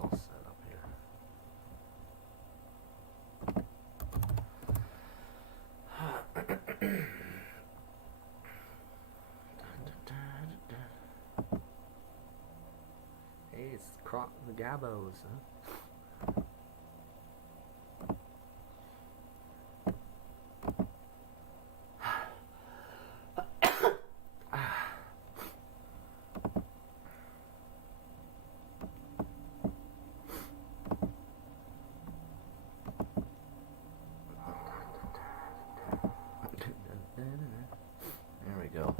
all set up here. Hey, it's the Gabos, huh? There we go.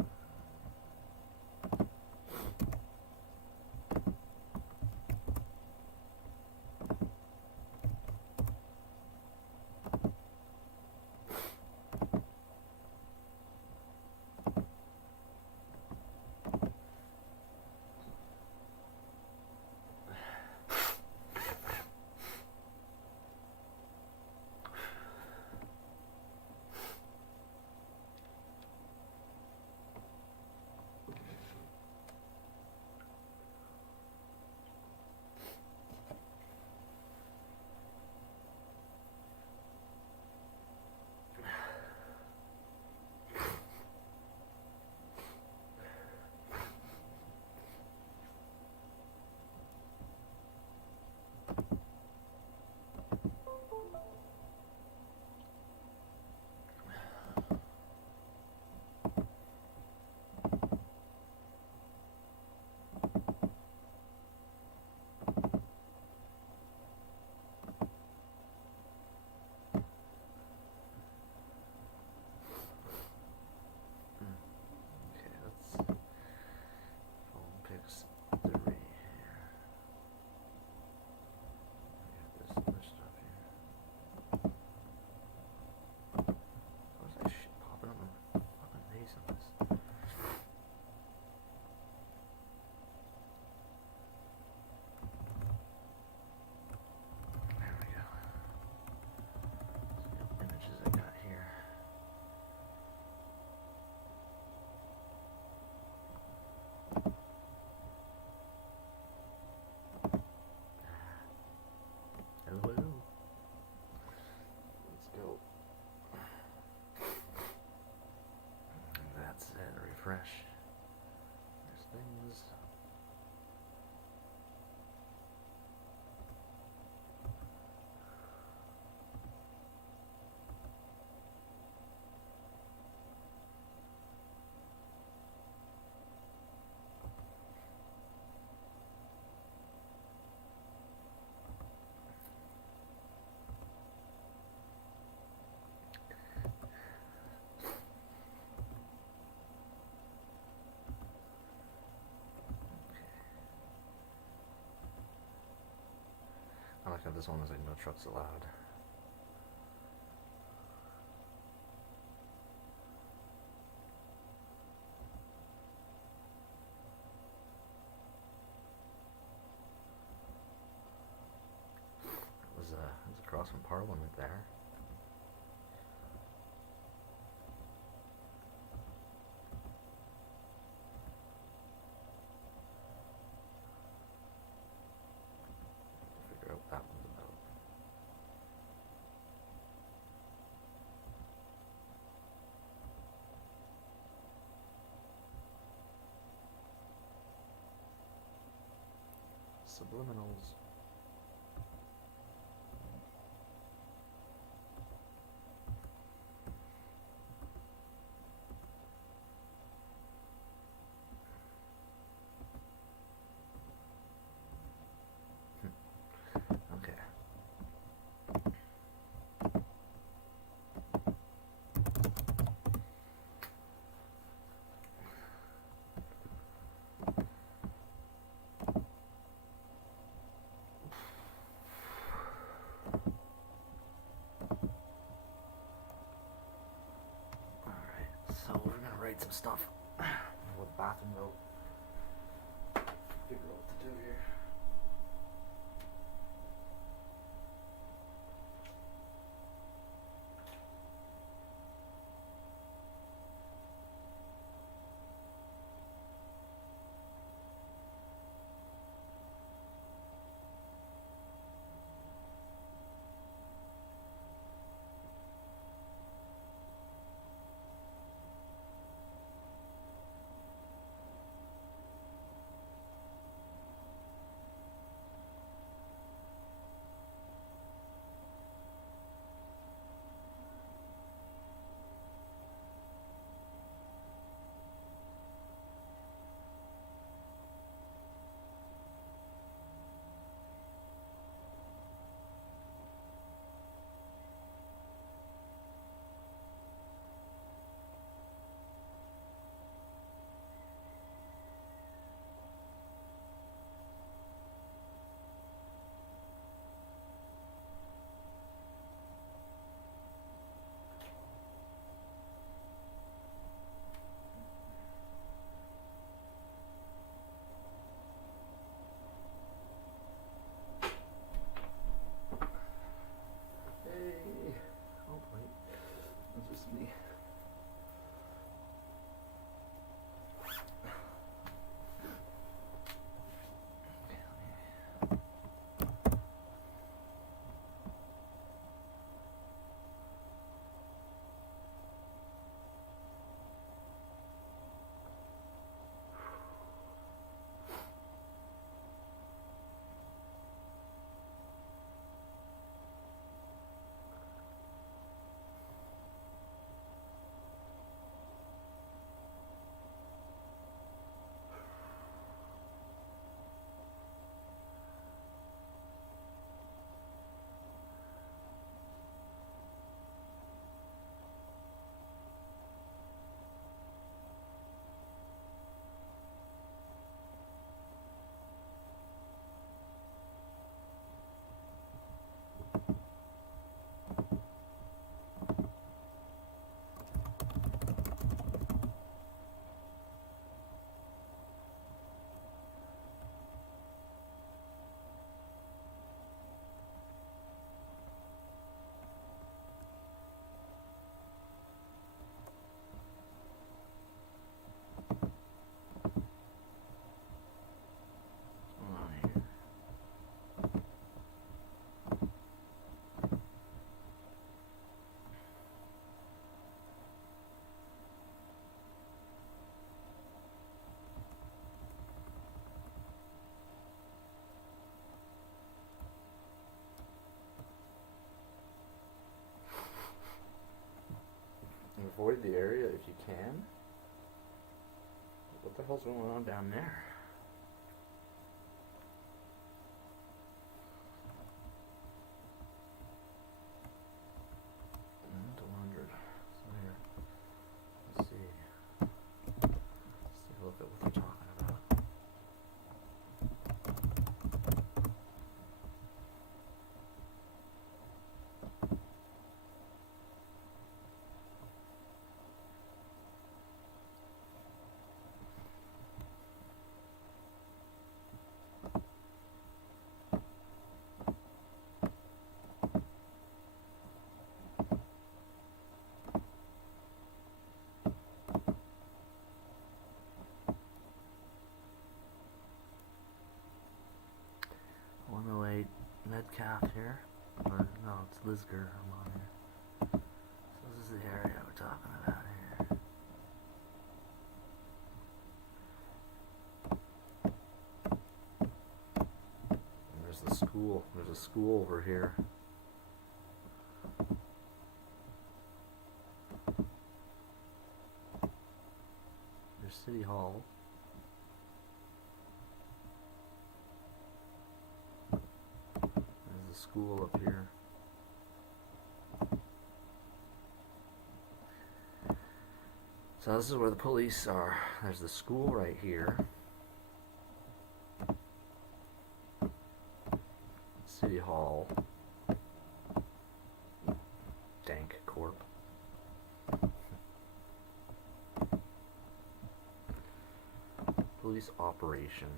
Okay, let's phone picks 3 here. This other stuff here. What's that shit popping up in my fucking face on this? There we go. See what images I got here. Hello. Let's go. That's it. Refresh. There's things. I like how this one is like no trucks allowed. It was across from Parliament there. Figure out what that one's about. Subliminals. Okay. Alright, so we're gonna write some stuff. With bathroom note. Figure out what to do here. avoid the area if you can. What the hell's going on down there? Let's see. Let's take a look at what they're talking about. Metcalf here, or no, it's Lisgar. I'm on here. So this is the area we're talking about here. And there's the school. There's a school over here. There's City Hall. School up here. So this is where the police are. There's the school right here. City Hall. Dank Corp. Police operation.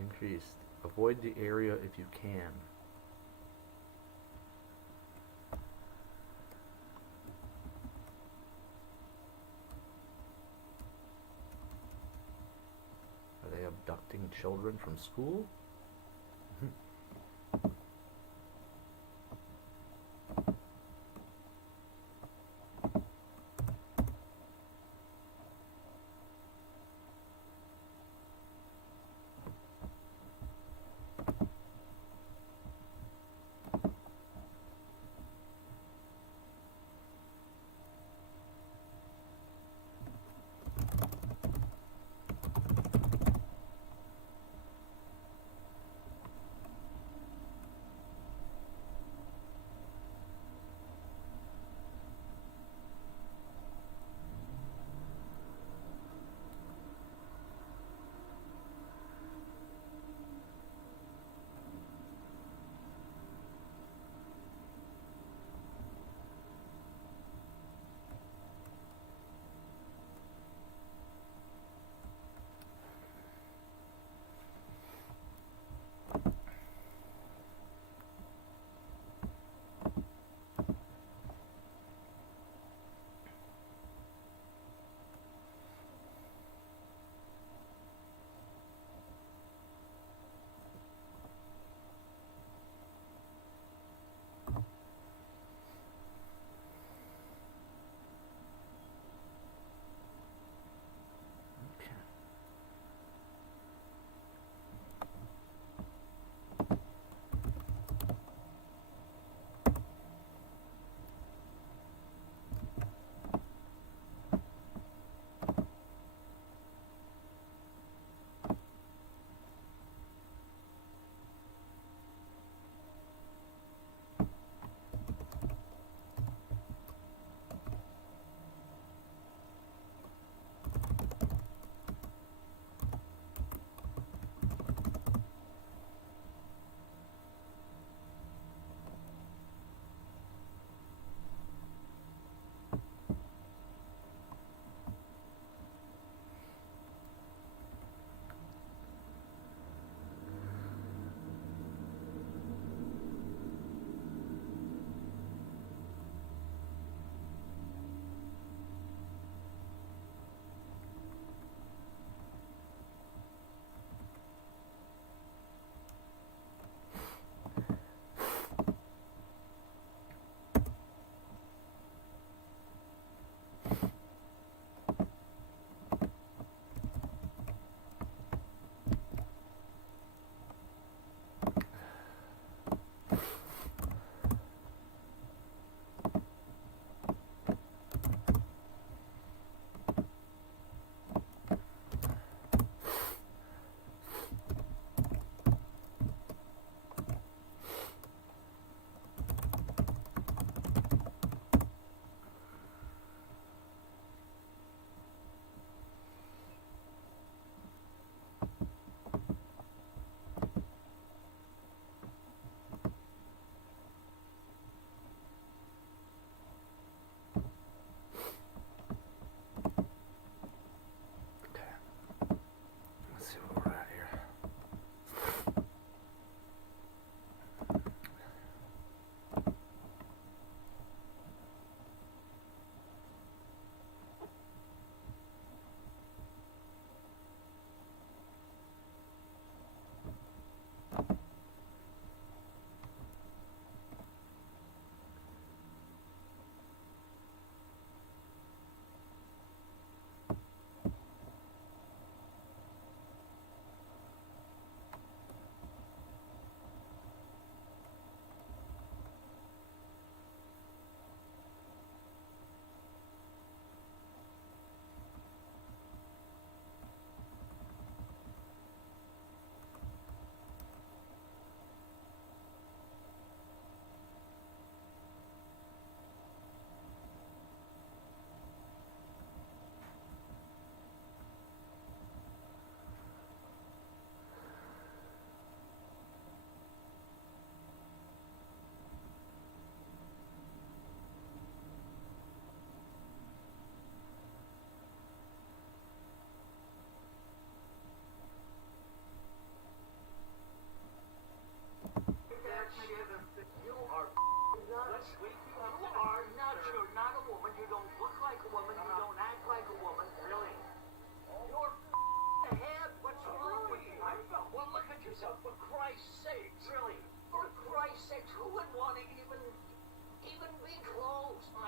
Increased. Avoid the area if you can. Are they abducting children from school?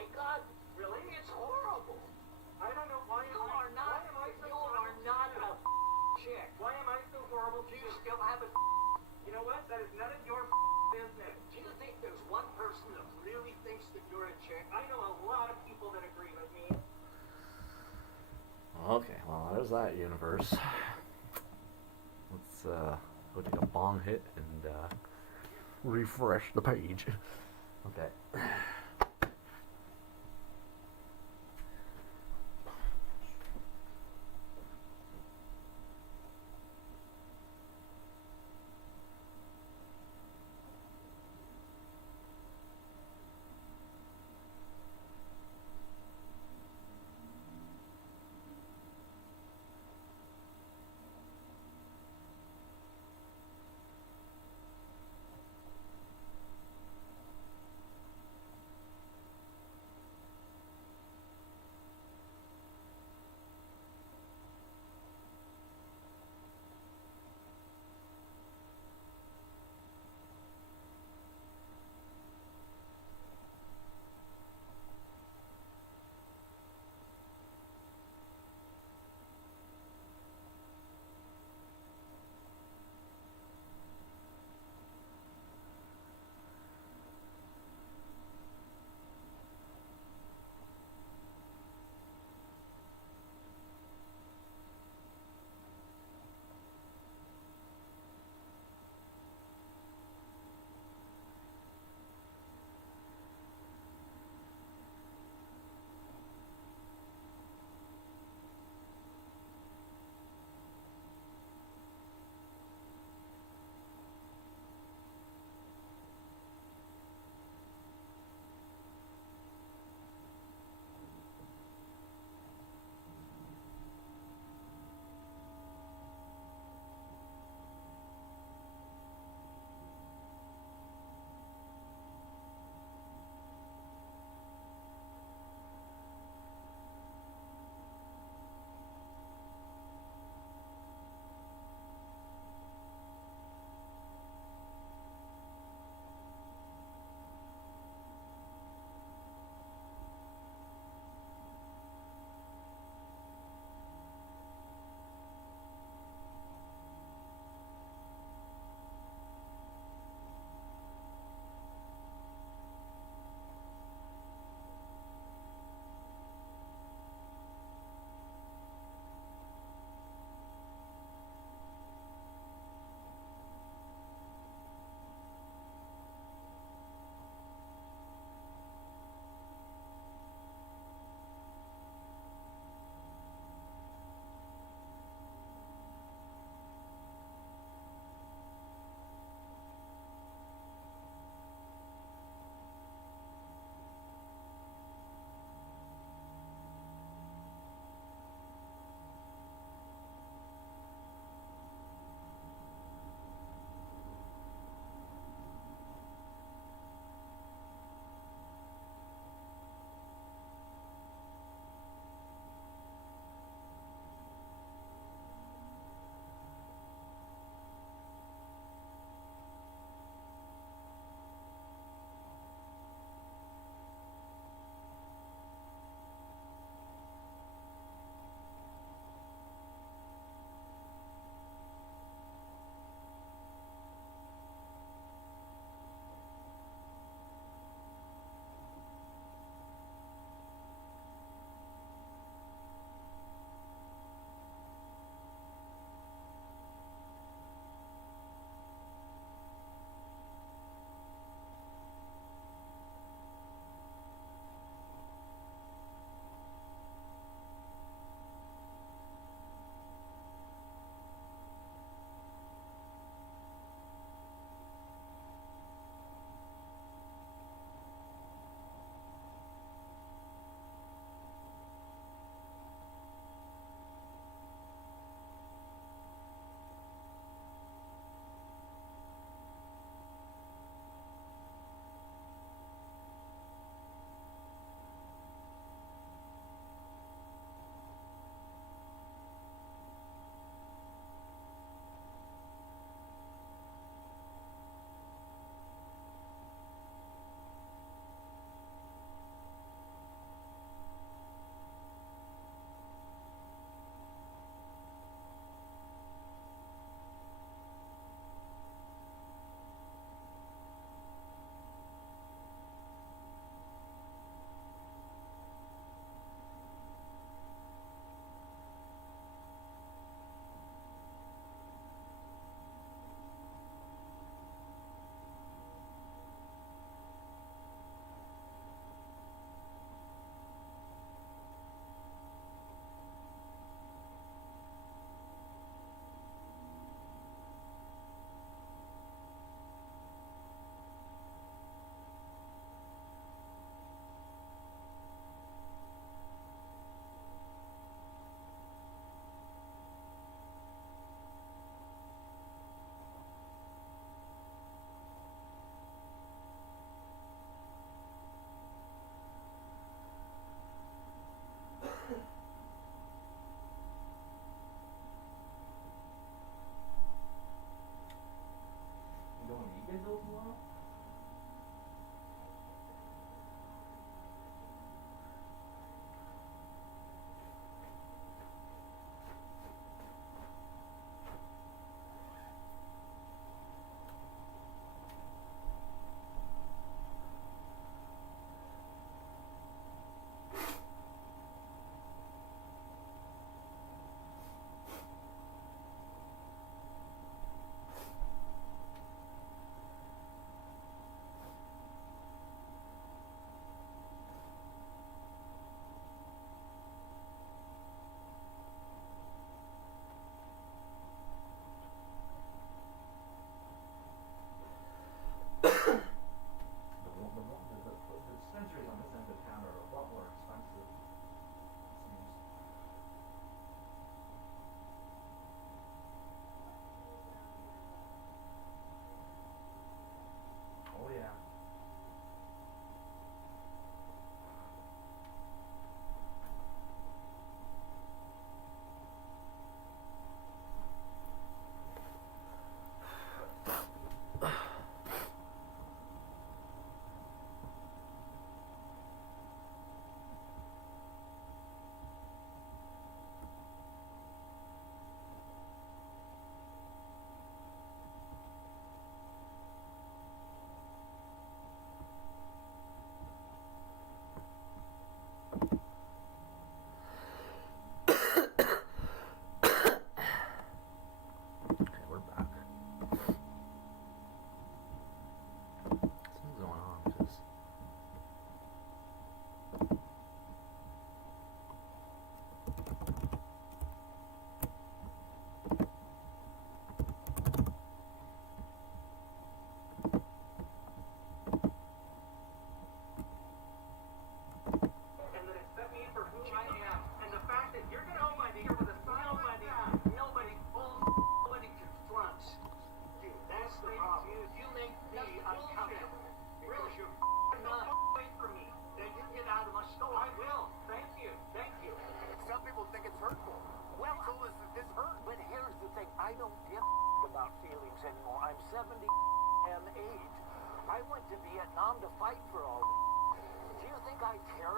my God. Really? It's horrible. I don't know why You are not a chick. Why am I so horrible to Do you? you still have a You know what? That is none of your business. Do you think there's one person that really thinks that you're a chick? I know a lot of people that agree with me. Okay, well, there's that universe. Let's go take a bong hit and refresh the page. Okay.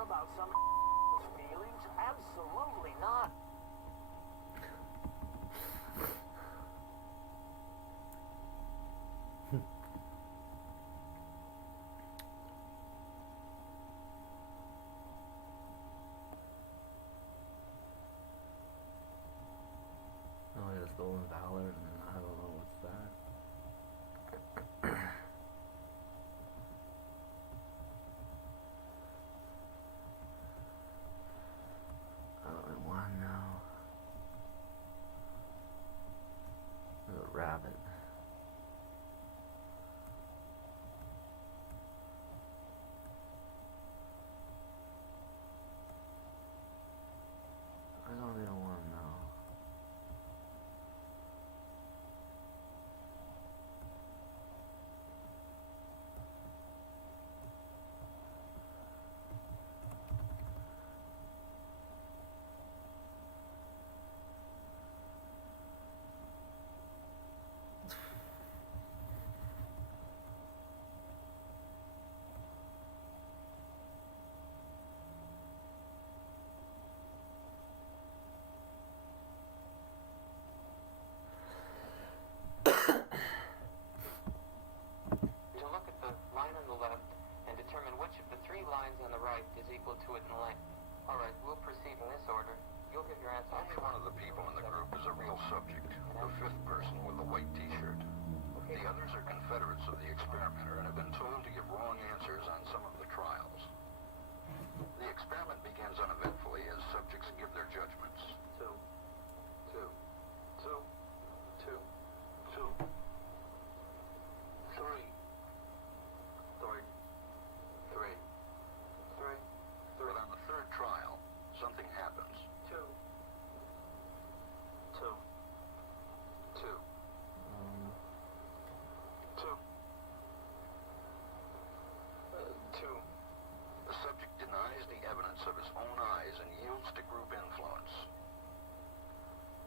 about some feelings? Absolutely not. Oh, yeah, stolen valor, and I don't know what's that. Oh, and one now. There's a rabbit. I don't even want to know. To look at the line on the left and determine which of the three lines on the right is equal to it in length. Alright, we'll proceed in this order. You'll give your answer. Only one of the people in the group is a real subject, the fifth person with the white t-shirt. The others are Confederates of the experimenter and have been told to give wrong answers on some of the trials. The experiment begins uneventfully as subjects give their judgments. Two. But on the third trial, something happens. Two. The subject denies the evidence of his own eyes and yields to group influence.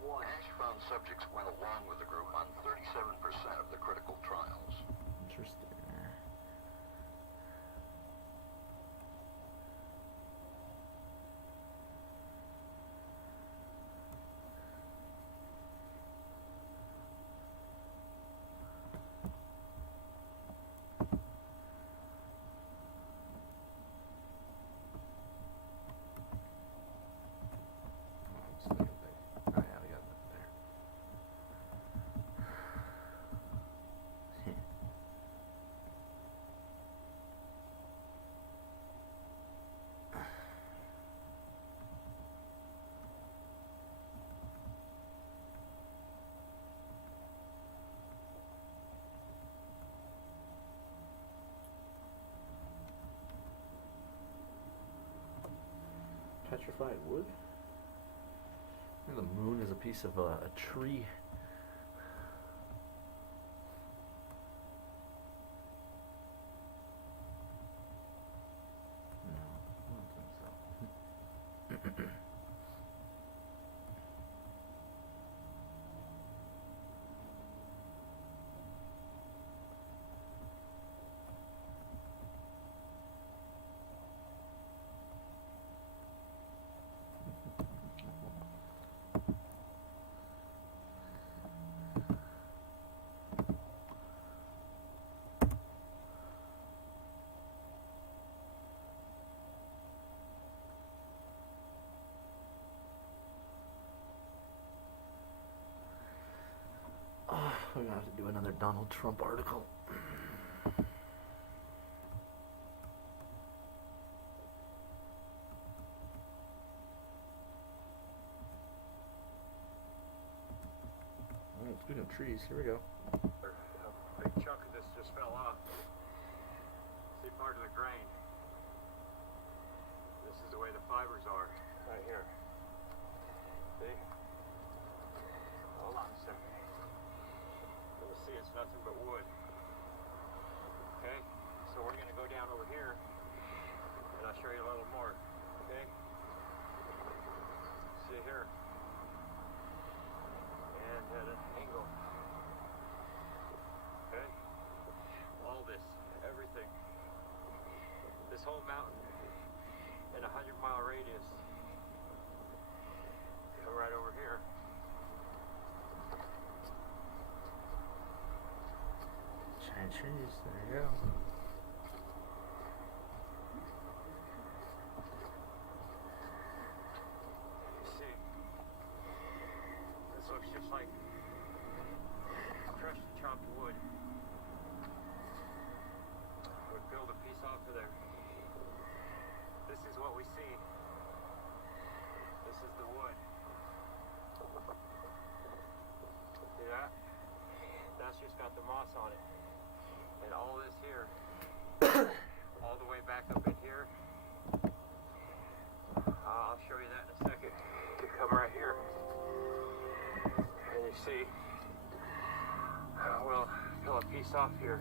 Ash found subjects went along with the group on 37% of the critical trials. Interesting. Oh yeah, we got that there. Petrified wood? The moon is a piece of a tree. No, I don't think so. Oh, we're gonna have to do another Donald Trump article. Oh, speaking of trees, here we go. A big chunk of this just fell off. See part of the grain. This is the way the fibers are. Right here. See? Hold on a second. You'll see it's nothing but wood. Okay? So we're going to go down over here and I'll show you a little more. Okay? See here. And at an angle. Okay? All this, everything. This whole mountain in a giant trees. There you go. You see, this looks just like crushed and chopped wood. Would build a piece off of there. This is what we see. This is the wood. See that? That's just got the moss on it. And all this here, all the way back up in here, I'll show you that in a second. You come right here, and you see, we'll peel a piece off here.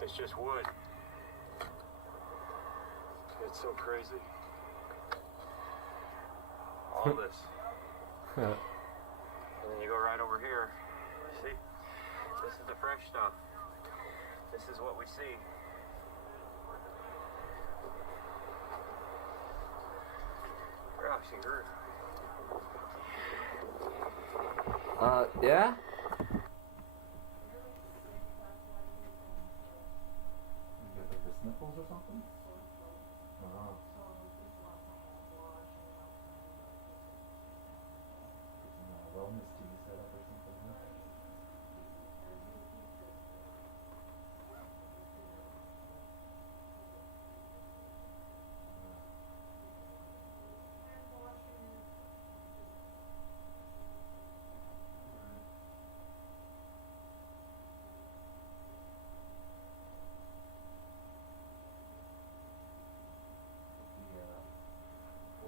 It's just wood. It's so crazy. All this. And then you go right over here. See? This is the fresh stuff. This is what we see. Gosh, you heard. Yeah? The sniffles or something? Oh. Wellness tea set up or something, huh?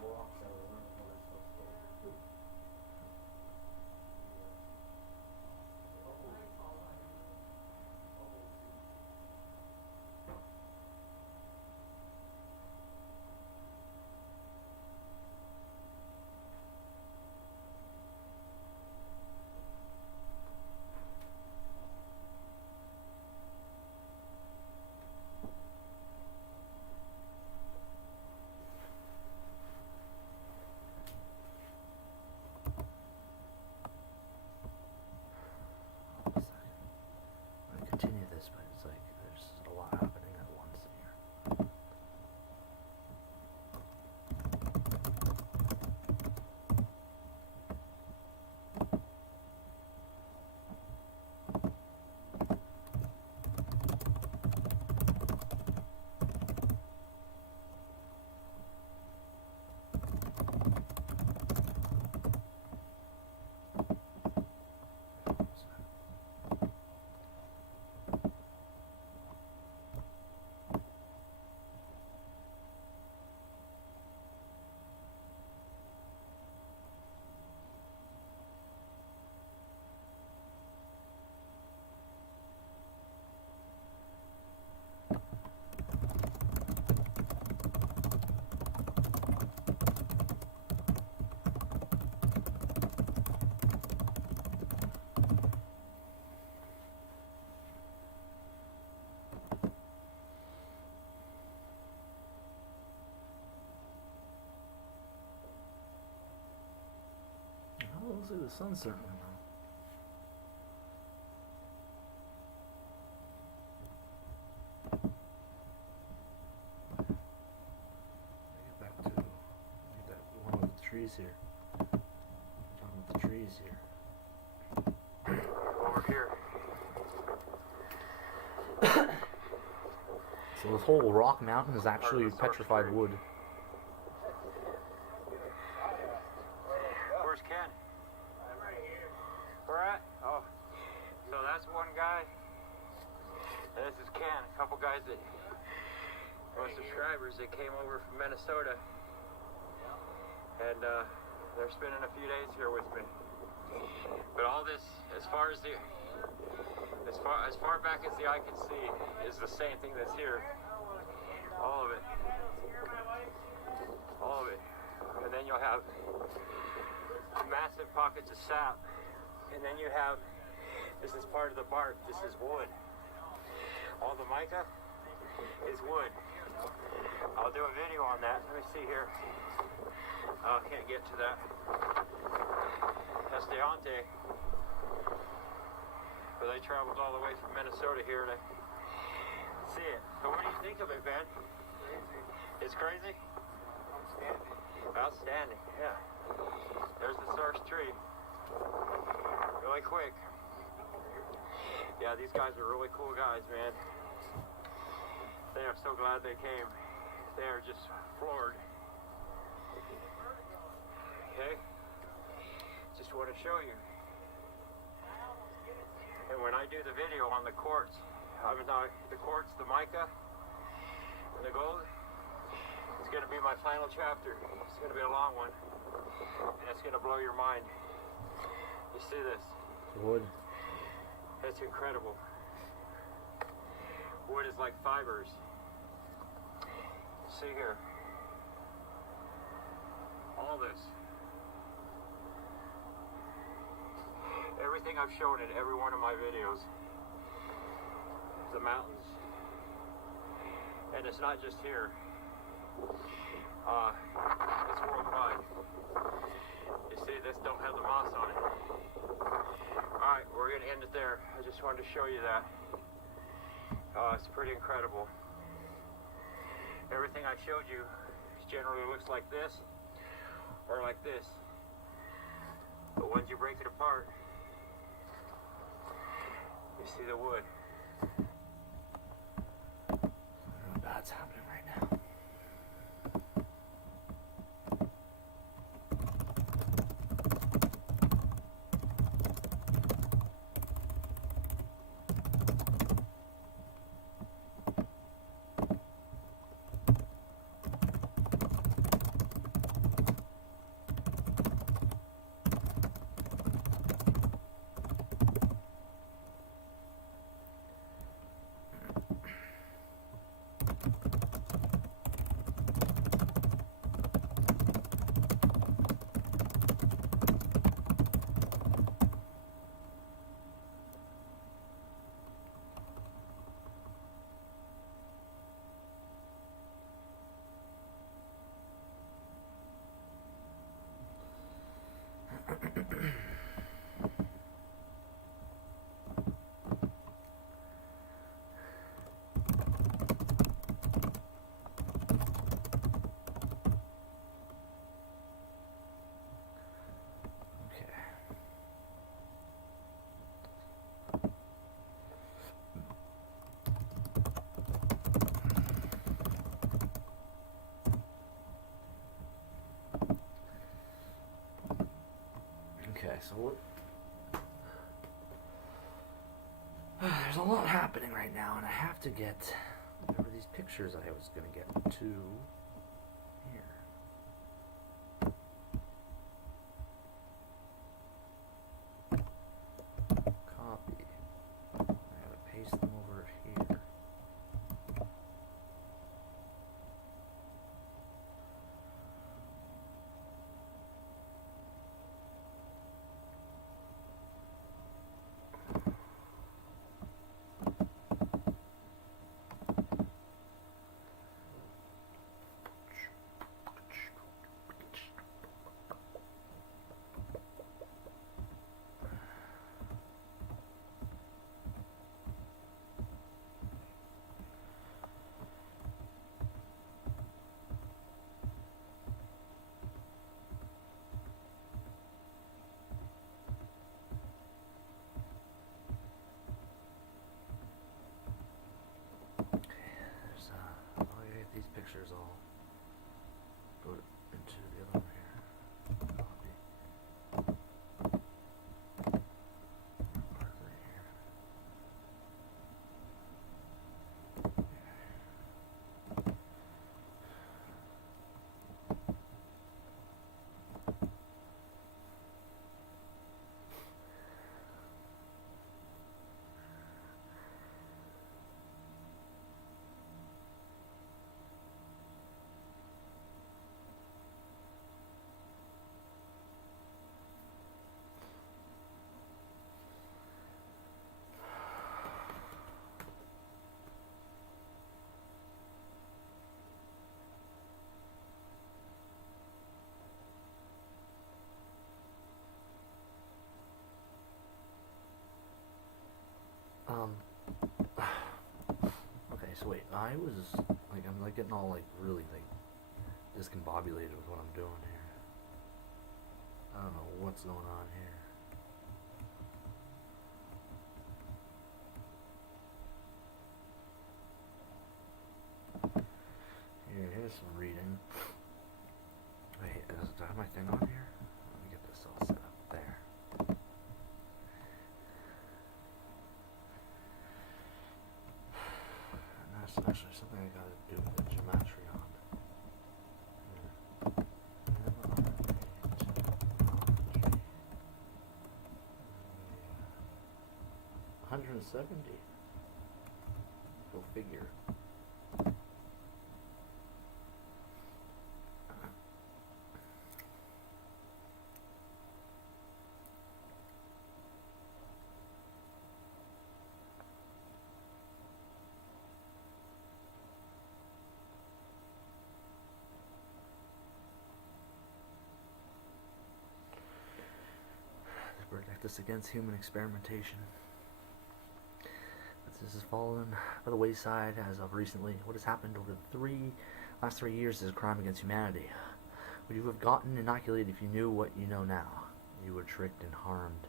Walks out of the room, all that stuff's cool. I continue this, but it's like there's a lot happening at once here. Oh, it looks like the sun's starting to now. Get back to that one with the trees here. Talking with the trees here. Over here. So this whole rock mountain is actually Part of the source petrified tree. wood. Where's Ken? I'm right here. Where at? Oh. So that's one guy. And this is Ken. A couple guys that were subscribers that came over from Minnesota. And they're spending a few days here with me. But all this, as far back as the eye can see, is the same thing that's here. All of it. All of it. And then you'll have massive pockets of sap. And then you have, this is part of the bark, this is wood. All the mica is wood. I'll do a video on that. Let me see here. Oh, I can't get to that. Escalante But they traveled all the way from Minnesota here to see it. So what do you think of it, Ben? Crazy. It's crazy? Outstanding. Outstanding, yeah. There's the source tree. Really quick. Yeah, these guys are really cool guys, man. They are so glad they came. They are just floored. Okay? Just want to show you. And when I do the video on the quartz, the quartz, the mica, and the gold, it's going to be my final chapter. It's going to be a long one. And it's going to blow your mind. You see this? Wood. It's incredible. Wood is like fibers. See here. All this. Everything I've shown in every one of my videos. The mountains. And it's not just here. It's worldwide. You see, this don't have the moss on it. Alright, we're going to end it there. I just wanted to show you that. It's pretty incredible. Everything I showed you generally looks like this or like this. But once you break it apart, you see the wood. I don't know what bad's happening right now. Okay, so what? There's a lot happening right now, and I have to get whatever these pictures I was going to get to here. Copy. I gotta paste them over here. So wait, I was like, I'm like getting all like really like discombobulated with what I'm doing here. I don't know what's going on here. Here's some reading. Wait, do I have my thing on here? Let me get this all set up there. And that's actually something I gotta do with the geometry on. 170. Go figure. To protect us against human experimentation. But this has fallen by the wayside as of recently. What has happened over the last 3 years is a crime against humanity. Would you have gotten inoculated if you knew what you know now? You were tricked and harmed.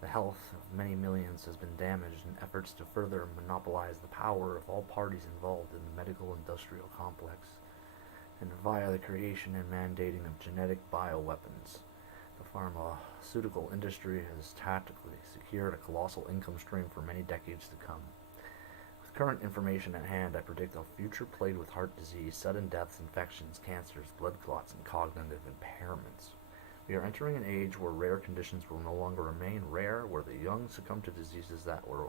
The health of many millions has been damaged in efforts to further monopolize the power of all parties involved in the medical-industrial complex, and via the creation and mandating of genetic bioweapons. The pharmaceutical industry has tactically secured a colossal income stream for many decades to come. With current information at hand, I predict a future plagued with heart disease, sudden deaths, infections, cancers, blood clots, and cognitive impairments. We are entering an age where rare conditions will no longer remain rare, where the young succumb to diseases that were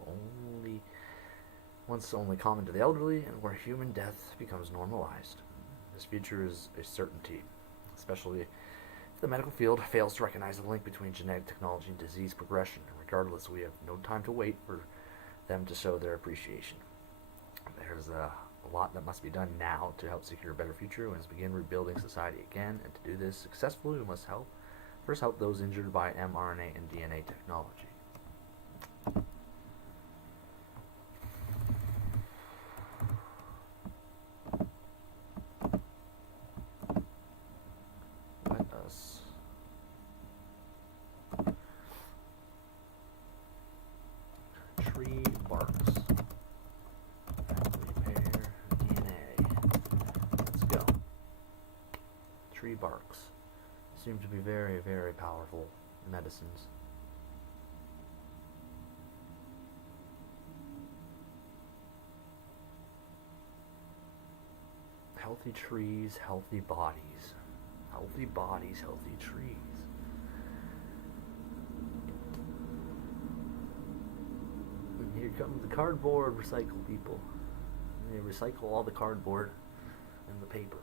once only common to the elderly, and where human death becomes normalized. This future is a certainty, especially if the medical field fails to recognize the link between genetic technology and disease progression. Regardless, we have no time to wait for them to show their appreciation. There's a lot that must be done now to help secure a better future. We must begin rebuilding society again, and to do this successfully, we must first help those injured by mRNA and DNA technology. Let us tree barks. Repair DNA. Let's go. Tree barks seem to be very, very powerful medicines. Healthy trees, healthy bodies. Healthy bodies, healthy trees. And here comes the cardboard recycle people. They recycle all the cardboard and the paper.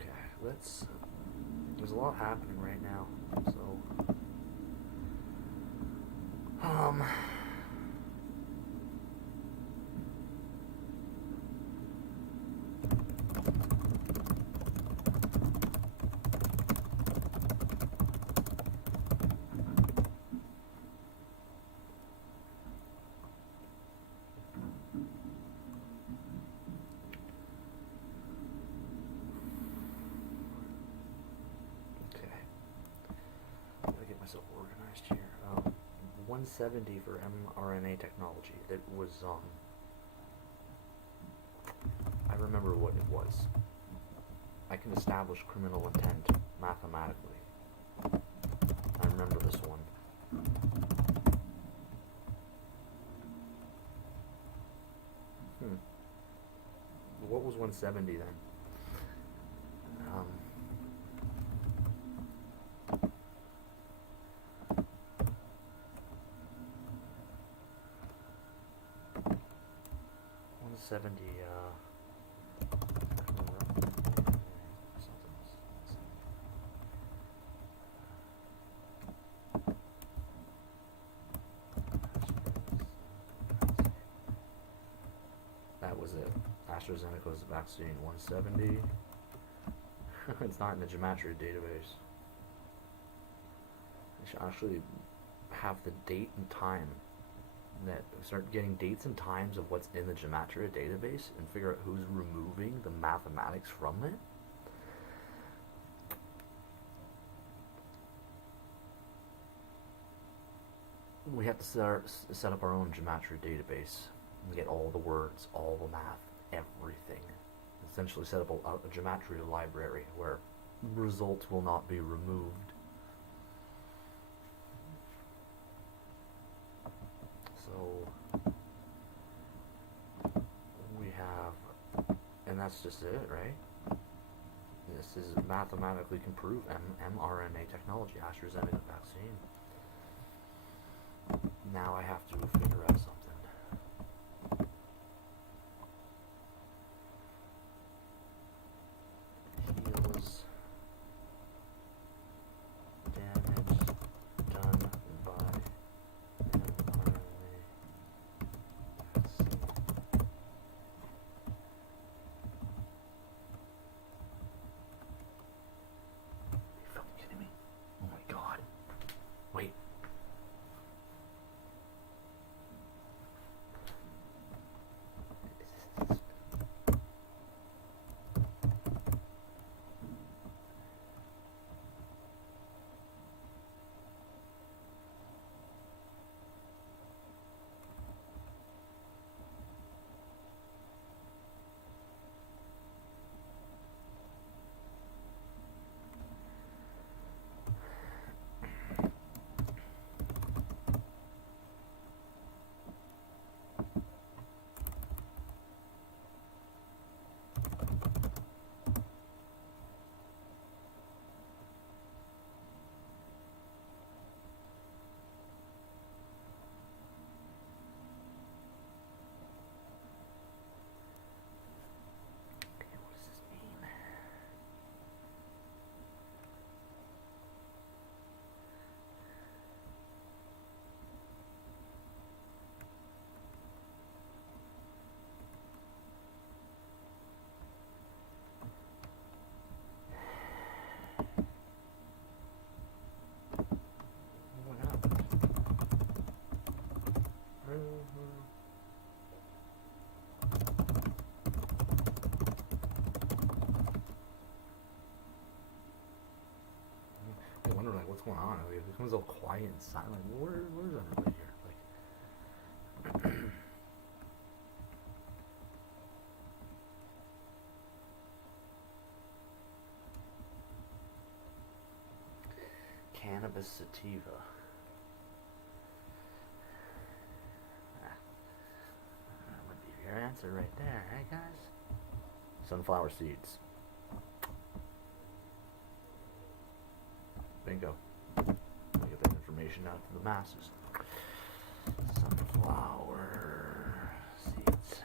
Okay, there's a lot happening right now, so, myself organized here. 170 for mRNA technology. That was, I remember what it was. I can establish criminal intent mathematically. I remember this one. What was 170 then? That was it. AstraZeneca's vaccine 170. It's not in the gematria database. They should actually have the date and time start getting dates and times of what's in the Gematria database and figure out who's removing the mathematics from it. We have to set up our own Gematria database and get all the words, all the math, everything. Essentially set up a Gematria library where results will not be removed. So we have, and that's just it, right? This is mathematically can prove mRNA technology, AstraZeneca vaccine. Now I have to figure out something. Heals damage done by mRNA vaccine. Are you fucking kidding me? Oh my god. Wait. What does this mean? What happened? I wonder, like, what's going on? Like, it becomes all quiet and silent. Like, where's everybody here? Like, cannabis sativa. That would be your answer right there, hey guys? Sunflower seeds. Bingo. I'll get that information out to the masses. Sunflower seeds.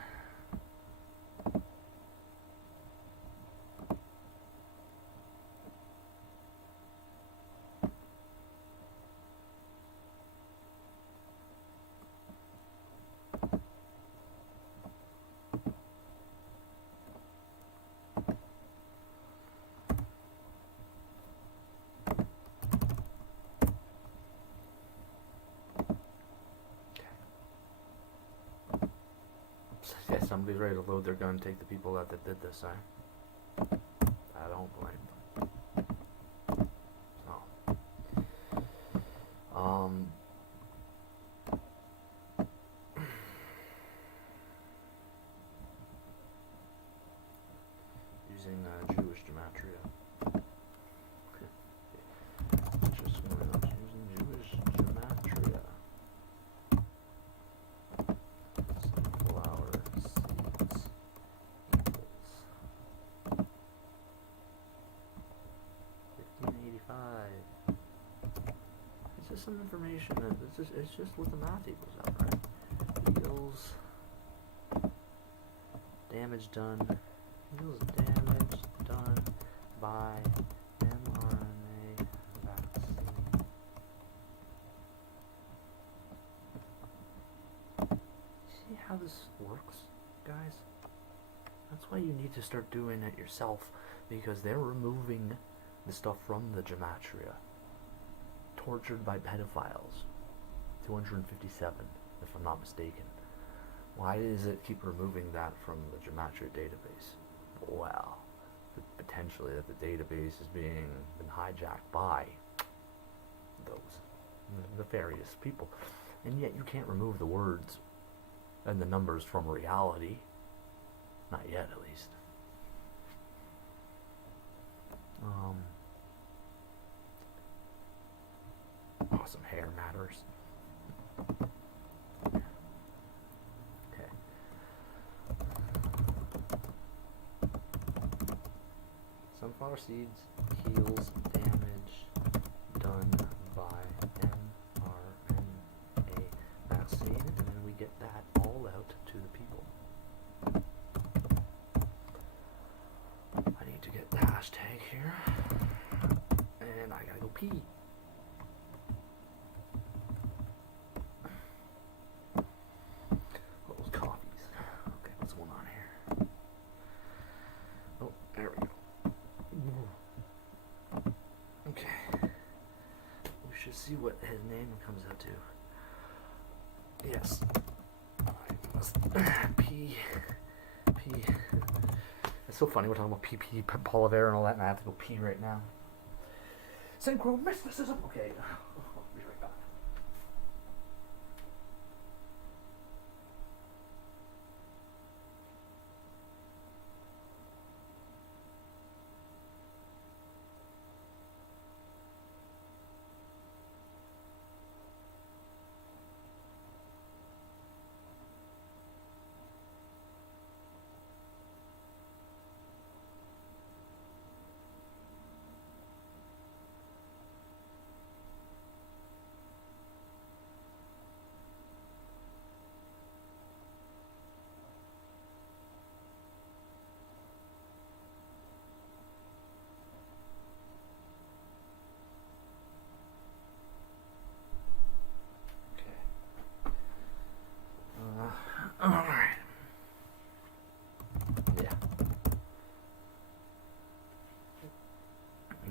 Yeah, somebody's ready to load their gun and take the people that did this, I don't blame them. So, using Jewish gematria. Just going on using Jewish gematria. Sunflower seeds equals 1585. It's just some information that it's just what the math equals out, right? Equals damage done by mRNA vaccine. See how this works, guys? That's why you need to start doing it yourself, because they're removing the stuff from the gematria. Tortured by pedophiles. 257. if I'm not mistaken. Why does it keep removing that from the Gematria database? Well, potentially that the database is been hijacked by those nefarious people. And yet you can't remove the words and the numbers from reality. Not yet, at least. Awesome hair matters. Okay. Sunflower seeds heals damage done by mRNA vaccine, and then we get that all out to the people. I need to get the hashtag here, and I gotta go pee. What those coffees? Okay, what's going on here? Oh, there we go. Okay. We should see what his name comes out to. Yes. I must P. It's so funny, we're talking about PP, Polivera and all that, and I have to go pee right now. Synchro mysticism! Okay. I'll be right back. Alright. Yeah.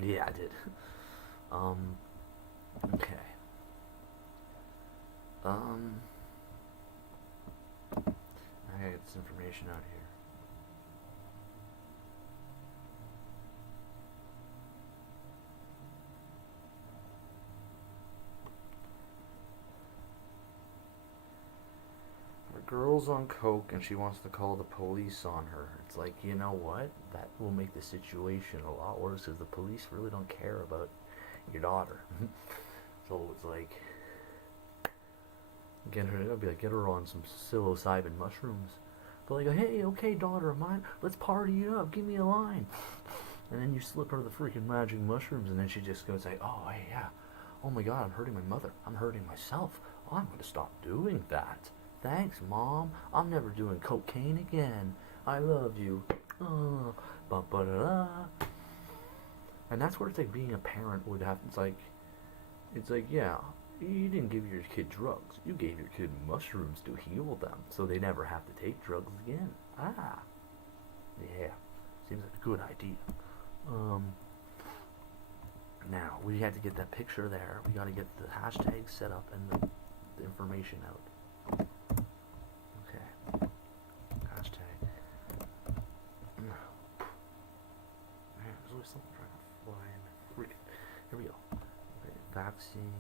Yeah, I did. Okay. I gotta get this information out here. Girl's on coke and she wants to call the police on her. It's like, you know what? That will make the situation a lot worse because the police really don't care about your daughter. So it's like, get her on some psilocybin mushrooms. But like, hey, okay, daughter of mine, let's party up. Give me a line. And then you slip her the freaking magic mushrooms, and then she just goes like, oh, hey, yeah. Oh my God, I'm hurting my mother. I'm hurting myself. Oh, I'm going to stop doing that. Thanks, Mom. I'm never doing cocaine again. I love you. Oh, ba-ba-da-da. And that's where it's like being a parent would have. It's like, yeah, you didn't give your kid drugs. You gave your kid mushrooms to heal them, so they never have to take drugs again. Ah, yeah, seems like a good idea. Now we had to get that picture there. We got to get the hashtag set up and the information out. Something trying to fly in my freaking. Here we go. Okay, vaccine.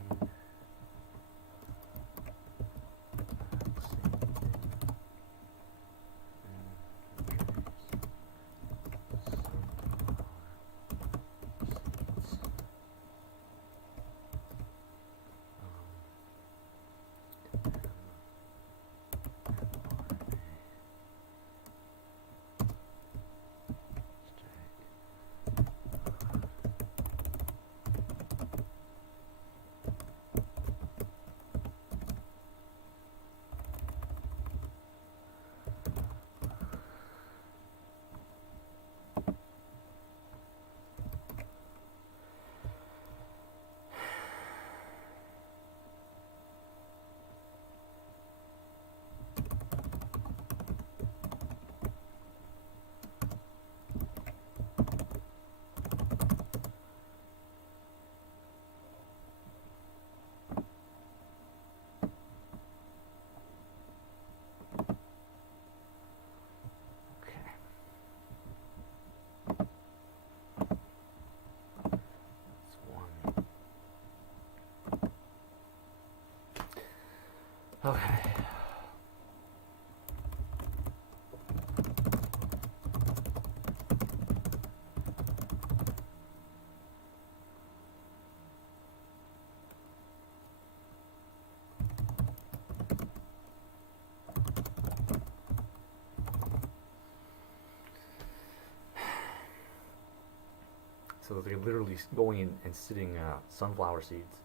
So they're literally going and sitting sunflower seeds,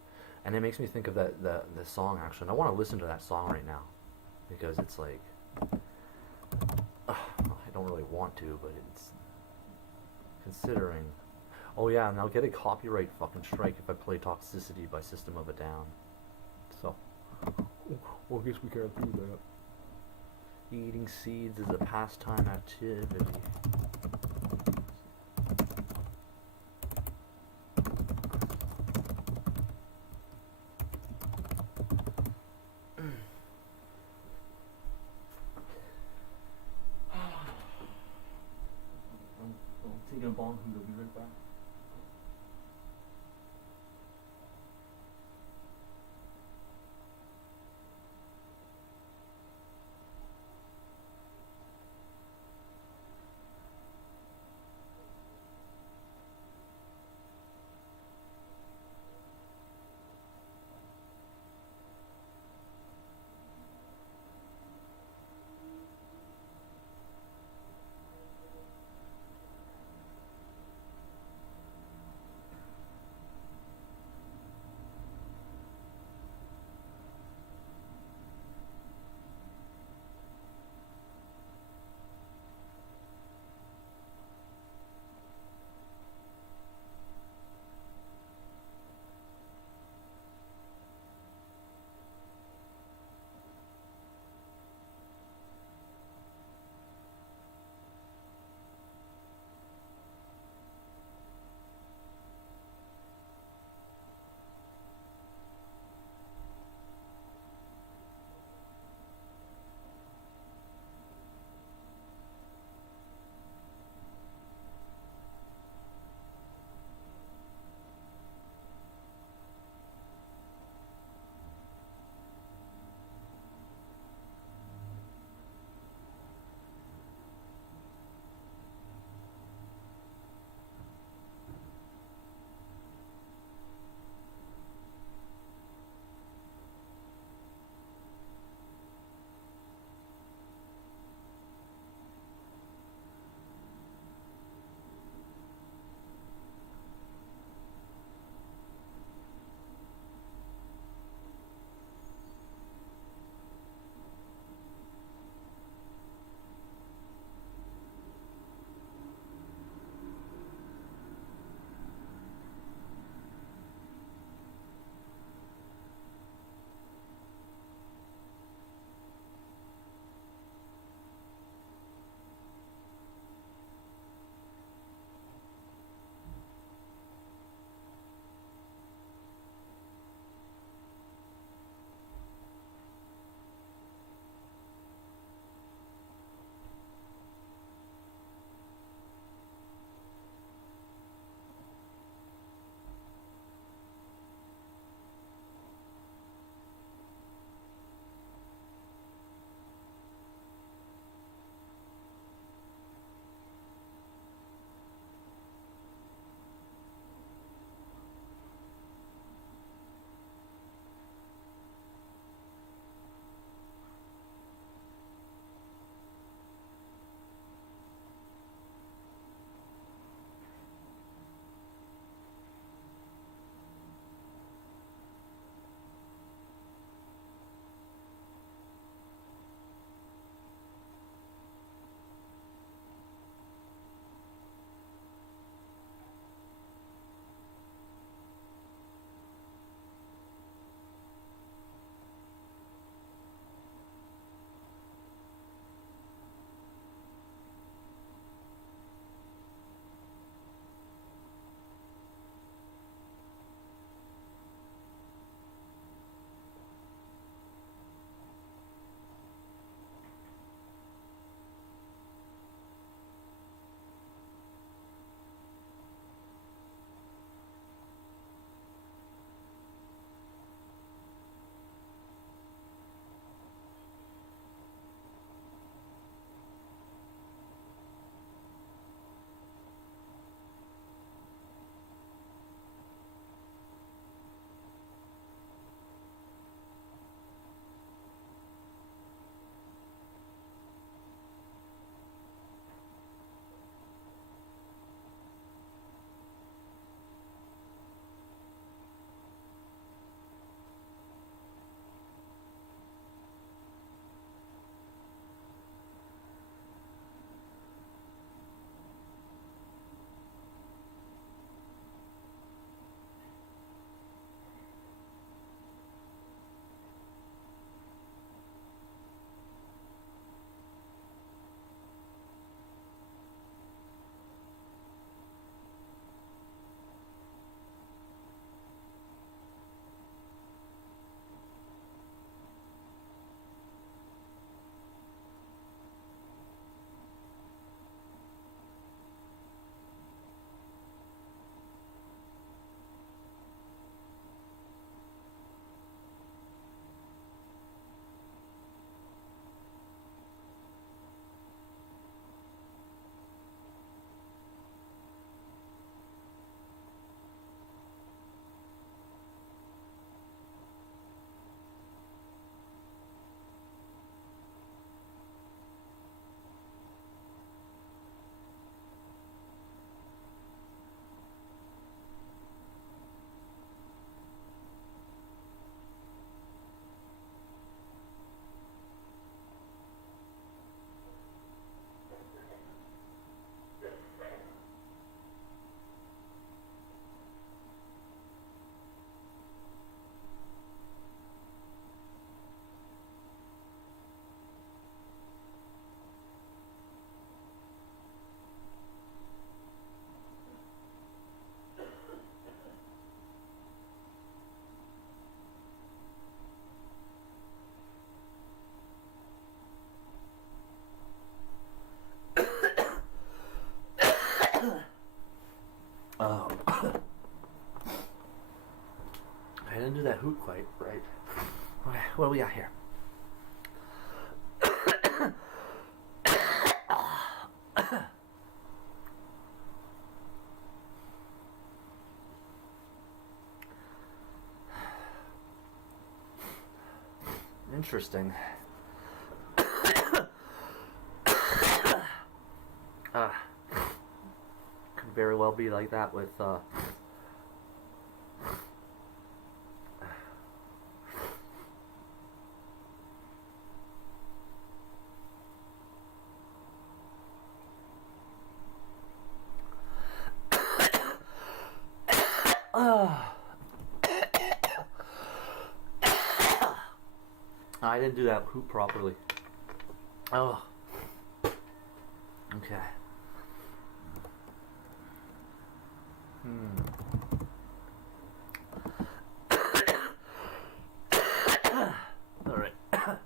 and it makes me think of the song actually. And I want to listen to that song right now because it's like I don't really want to, but it's considering. Oh yeah, and I'll get a copyright fucking strike if I play Toxicity by System of a Down. So, well, I guess we can't do that. Eating seeds is a pastime activity. I'm taking a bong hoot, I'll be right back. Oh. I didn't do that hoot quite right. Okay, what do we got here? Interesting. Could very well be like that with I didn't do that hoop properly. Oh. Okay. All right. Okay.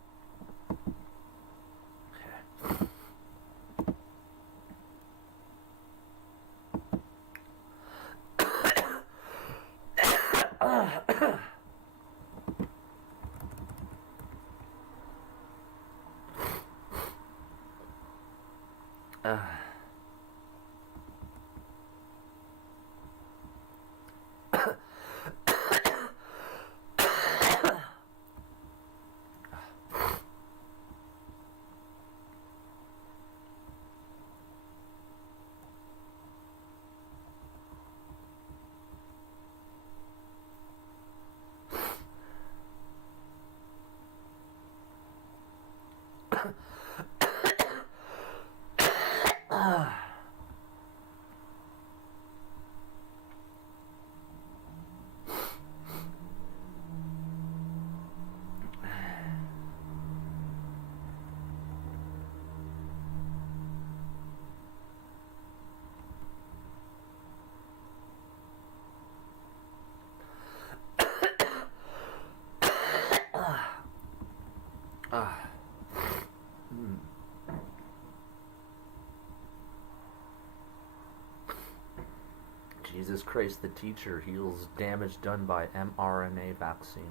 Jesus Christ, the teacher heals damage done by mRNA vaccine.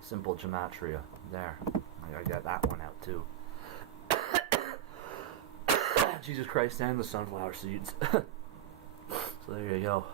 Simple gematria. There. I gotta get that one out too. Jesus Christ and the sunflower seeds. So there you go.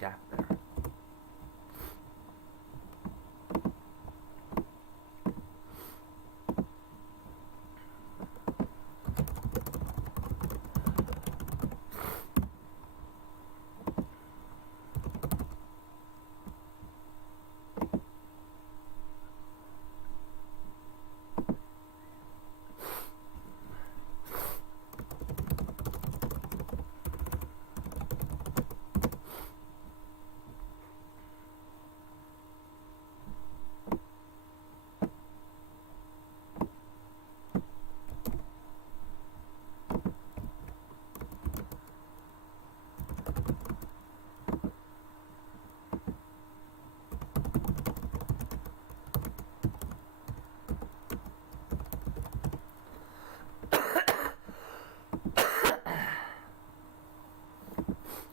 Cat there.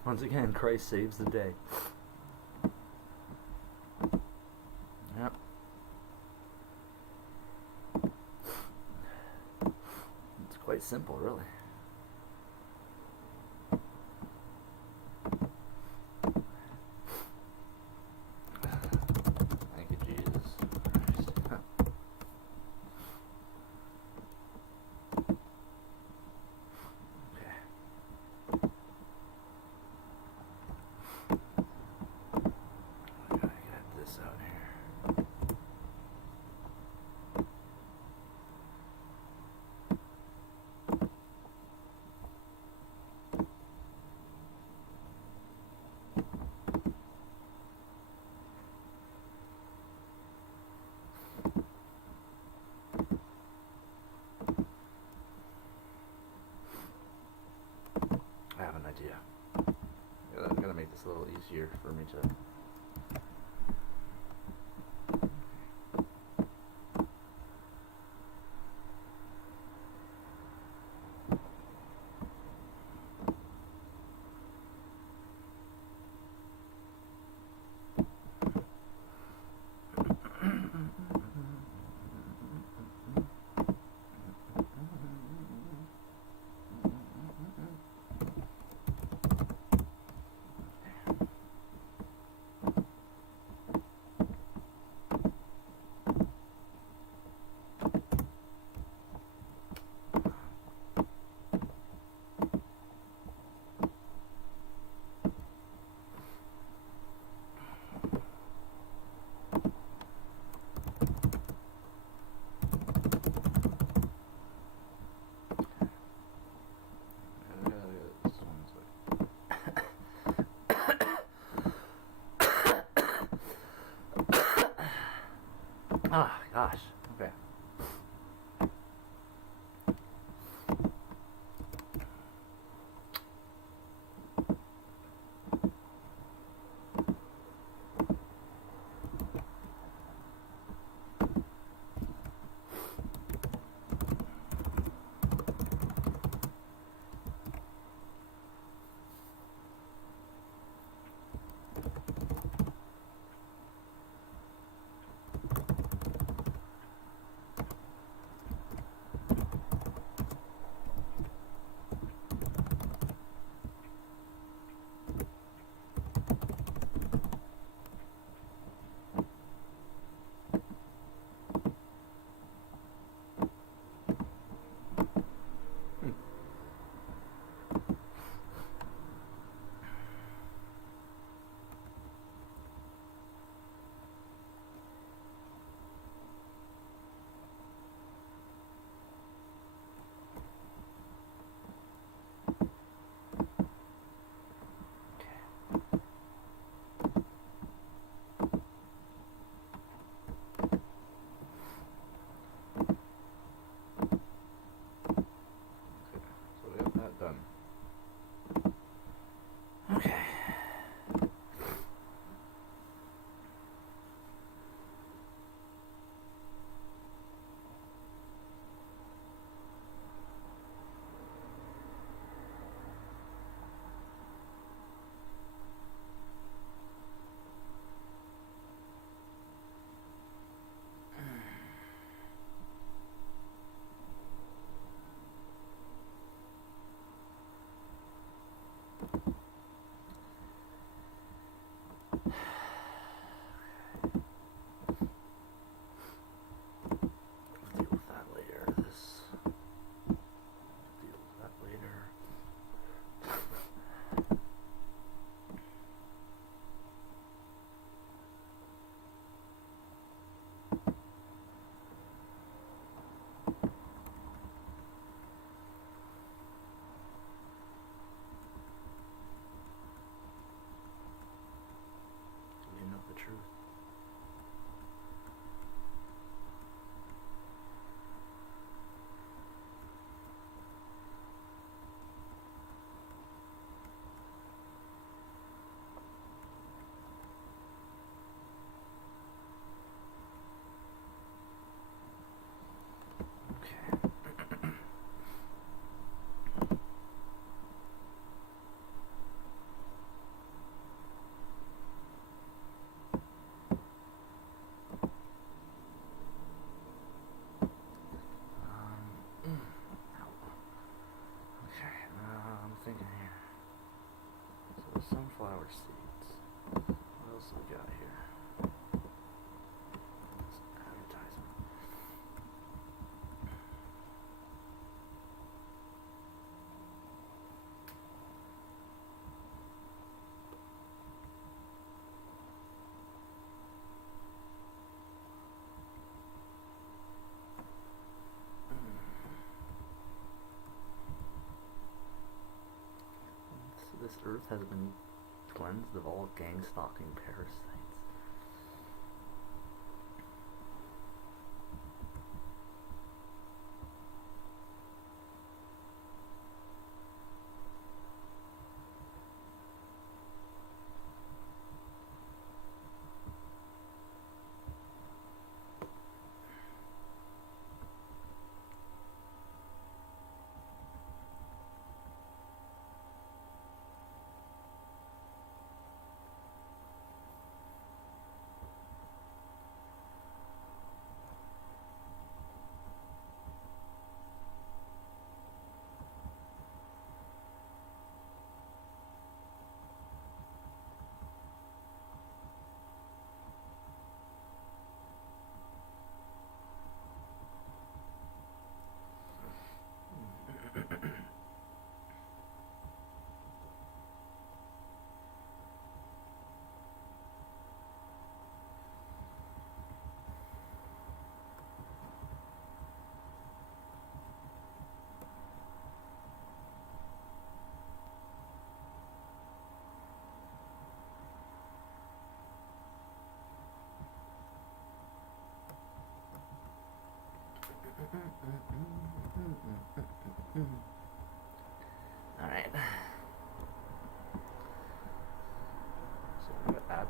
Once again, Christ saves the day. Yep. It's quite simple, really. Thank you, Jesus Christ. idea. Gotta make this a little easier for me to. Ah, gosh. Okay. So we have that done. Okay. Deal with that later. Deal with that later. You know the truth. Okay. Okay, I'm thinking here. So sunflower seeds. What else we got here? It's advertisement. So this earth has been cleansed of all gang-stalking parasites.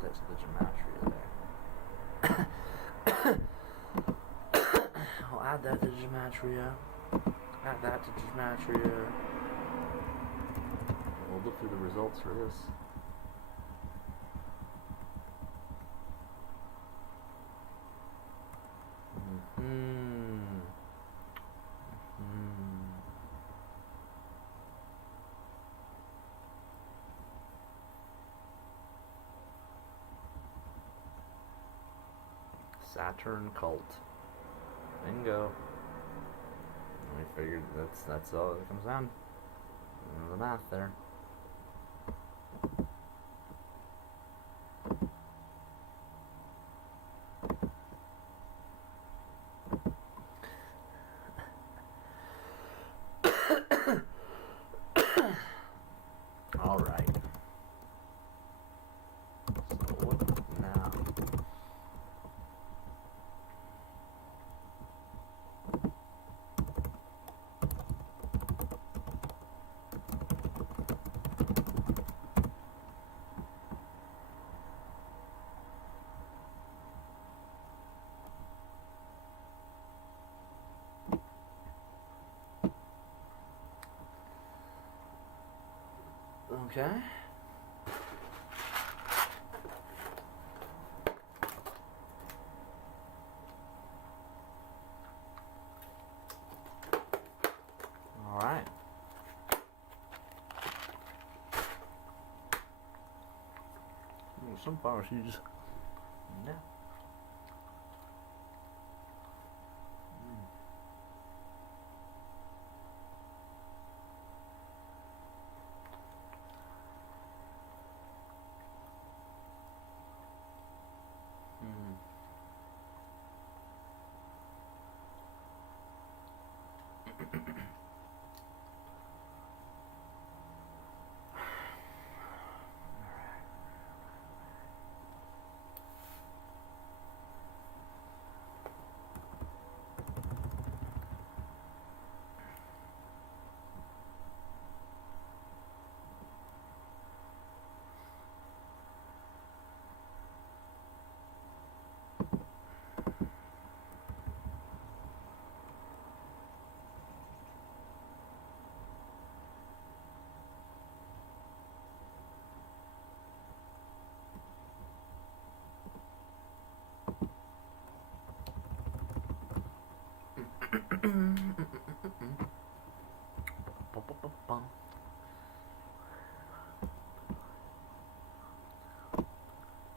that to the gematria there. I'll add that to gematria. Add that to gematria. We'll look through the results for this. Saturn cult. Bingo. We figured that's all it comes down. The math there. All right. So what now? Okay. All right. Sunflower seeds. Yeah.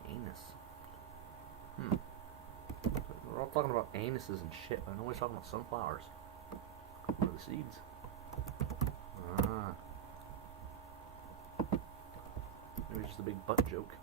Anus. We're all talking about anuses and shit, but nobody's talking about sunflowers. What are the seeds? Ah. Maybe just a big butt joke.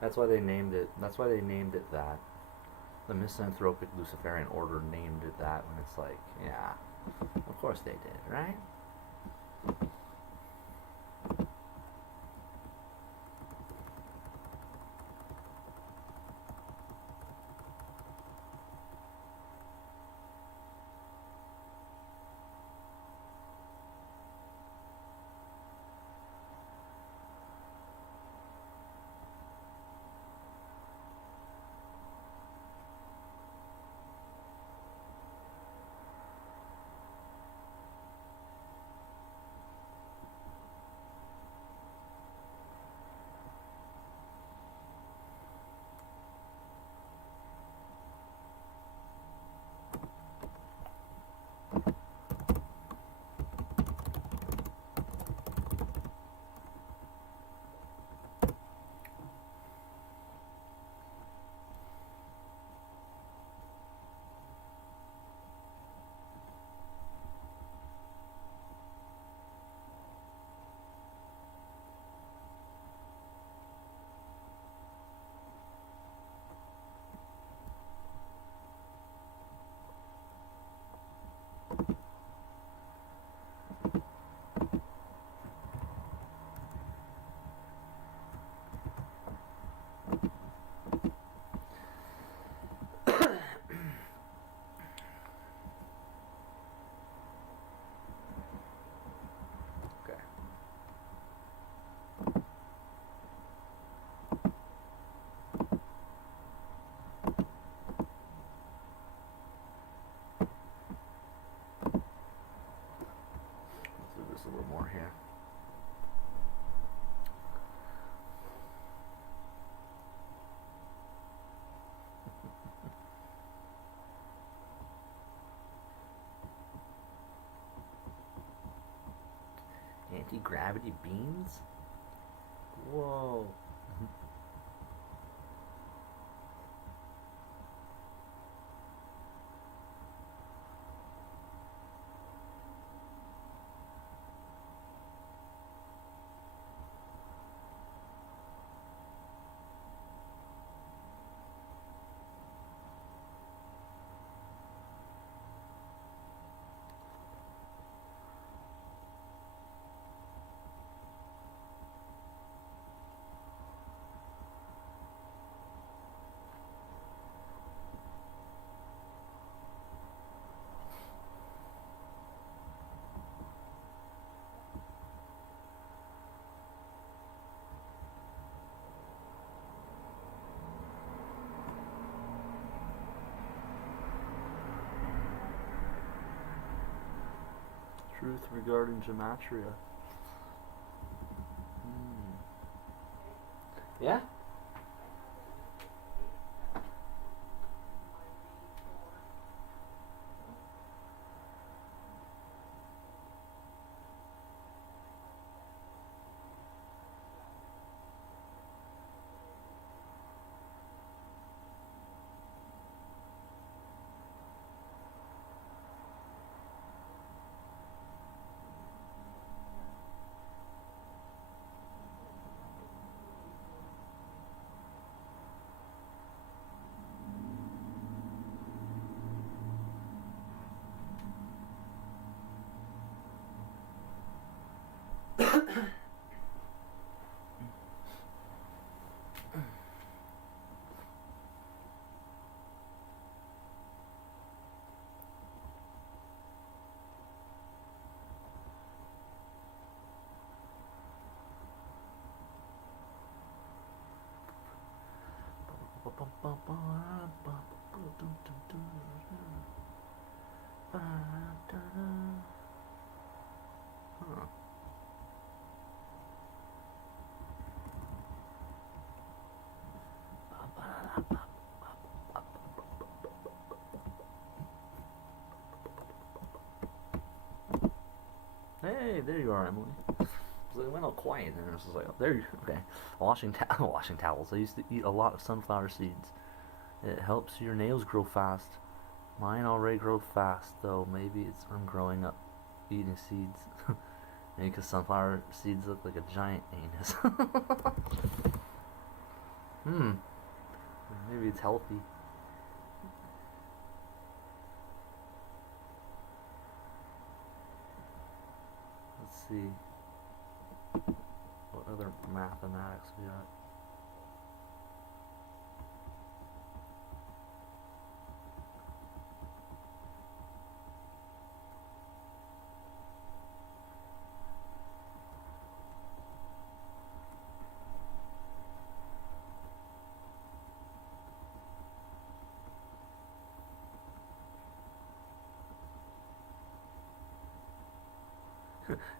That's why they named it. That's why they named it that. The Misanthropic Luciferian Order named it that when it's like, yeah, of course they did, right? Anti-gravity beams? Whoa. Truth regarding gematria. Yeah? Huh. Hey, there you are, Emily. So it went all quiet, and then I was just like, oh, there you okay. Washing towels. I used to eat a lot of sunflower seeds. It helps your nails grow fast. Mine already grow fast, though. Maybe it's from growing up eating seeds. Maybe because sunflower seeds look like a giant anus. Maybe it's healthy. Let's see. What other mathematics we got?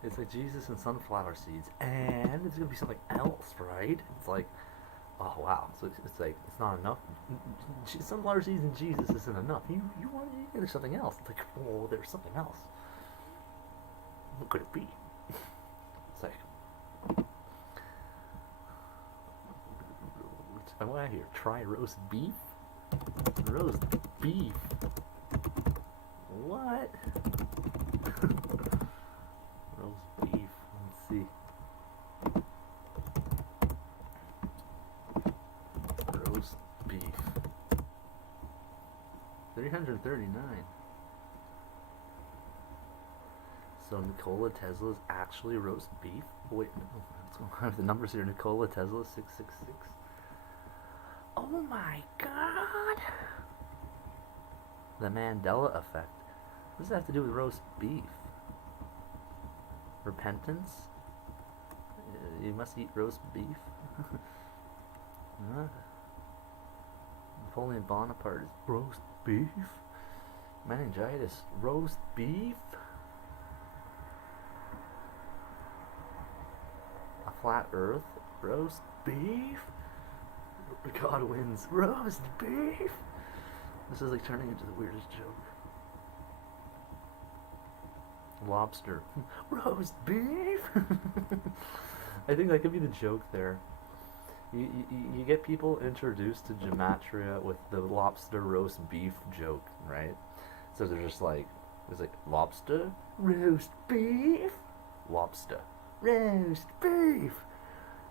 It's like Jesus and sunflower seeds, and it's gonna be something else, right? It's like, oh wow, so it's like it's not enough. Sunflower seeds and Jesus isn't enough. You want there's something else. It's like, oh, there's something else. What could it be? It's like, I want to hear try roast beef. Roast beef. What? Roast beef. Let's see. Roast beef. 339. So Nikola Tesla is actually roast beef? Oh, wait, no, what's going on with the numbers here? Nikola Tesla 666. Oh my god! The Mandela effect. What does that have to do with roast beef? Repentance? You must eat roast beef? Huh? Napoleon Bonaparte is roast beef? Meningitis, roast beef? A flat earth, roast beef? God wins, roast beef? This is like turning into the weirdest joke. Lobster. Roast beef? I think that could be the joke there. You get people introduced to gematria with the lobster roast beef joke, right? So they're just like, it's like, lobster, roast beef, lobster, roast beef.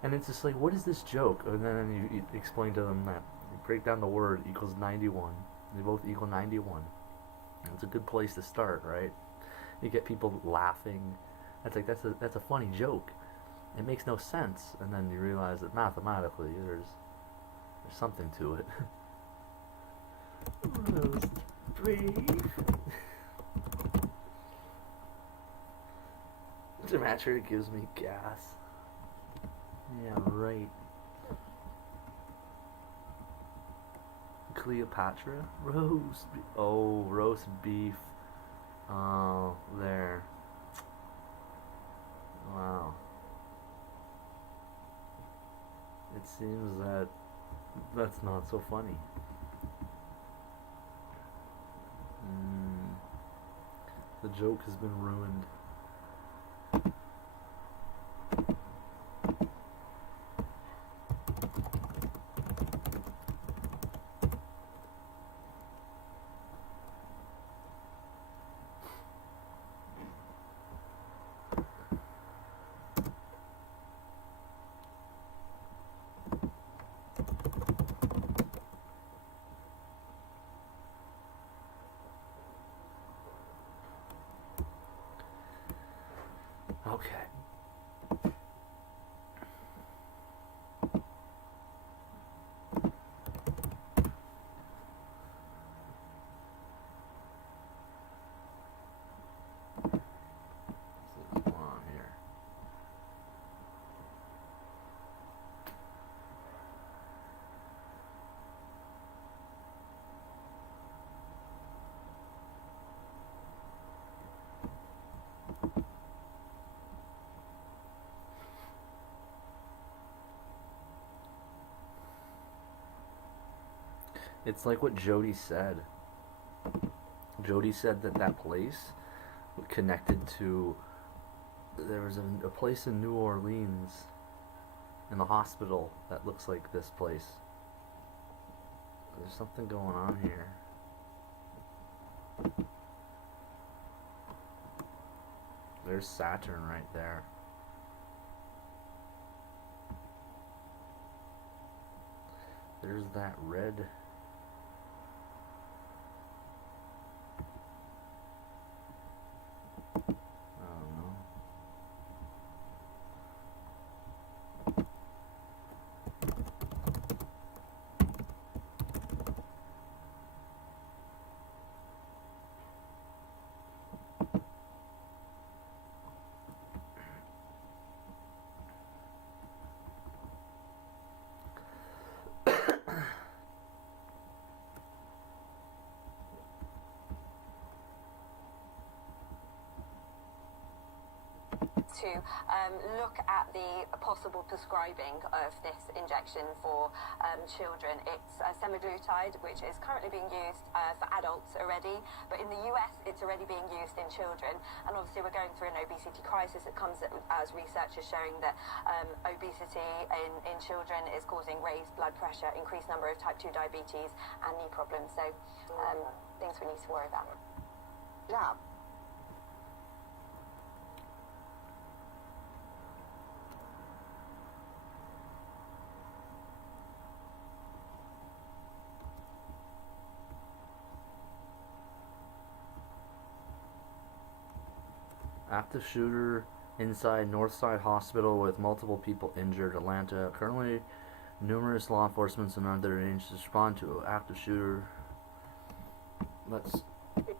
And it's just like, what is this joke? And then you explain to them that you break down the word equals 91. They both equal 91. And it's a good place to start, right? You get people laughing. That's like, that's a funny joke. It makes no sense, and then you realize that mathematically there's something to it. Roast beef. Gematria gives me gas. Yeah, right. Cleopatra? Roast beef. Oh, roast beef. Oh, there. Wow. It seems that that's not so funny. The joke has been ruined. Okay. What's going on here? It's like what Jody said. Jody said that place connected to, there was a place in New Orleans in the hospital that looks like this place. There's something going on here. There's Saturn right there. There's that red. To look at the possible prescribing of this injection for children. It's semaglutide, which is currently being used for adults already, but in the US it's already being used in children. And obviously we're going through an obesity crisis. It comes as research is showing that obesity in children is causing raised blood pressure, increased number of type 2 diabetes, and knee problems. So things we need to worry about. Yeah. Active shooter inside Northside Hospital with multiple people injured. Atlanta. Currently, numerous law enforcement and other agencies to respond to active shooter. Let's.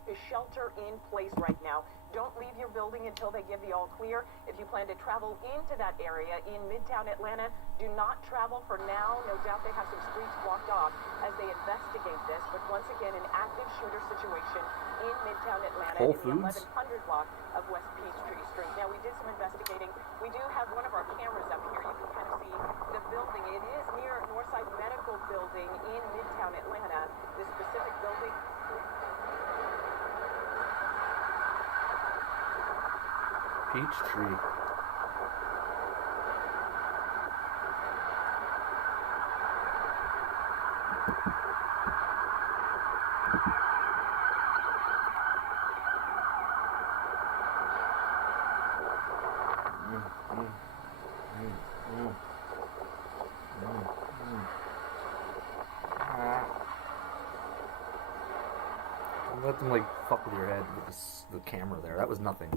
Is shelter in place right now. Don't leave your building until they give the all clear. If you plan to travel into that area in Midtown Atlanta, do not travel for now. No doubt they have some streets blocked off as they investigate this. But once again, an active shooter situation in Midtown Atlanta Whole in the Foods? 1100 block of West Peachtree Street. Now, we did some investigating. We do have one of our cameras up here. You can kind of see the building. It is near Northside Medical Building in Midtown Atlanta. This specific building. Peachtree. Let them like fuck with your head with the camera there. That was nothing.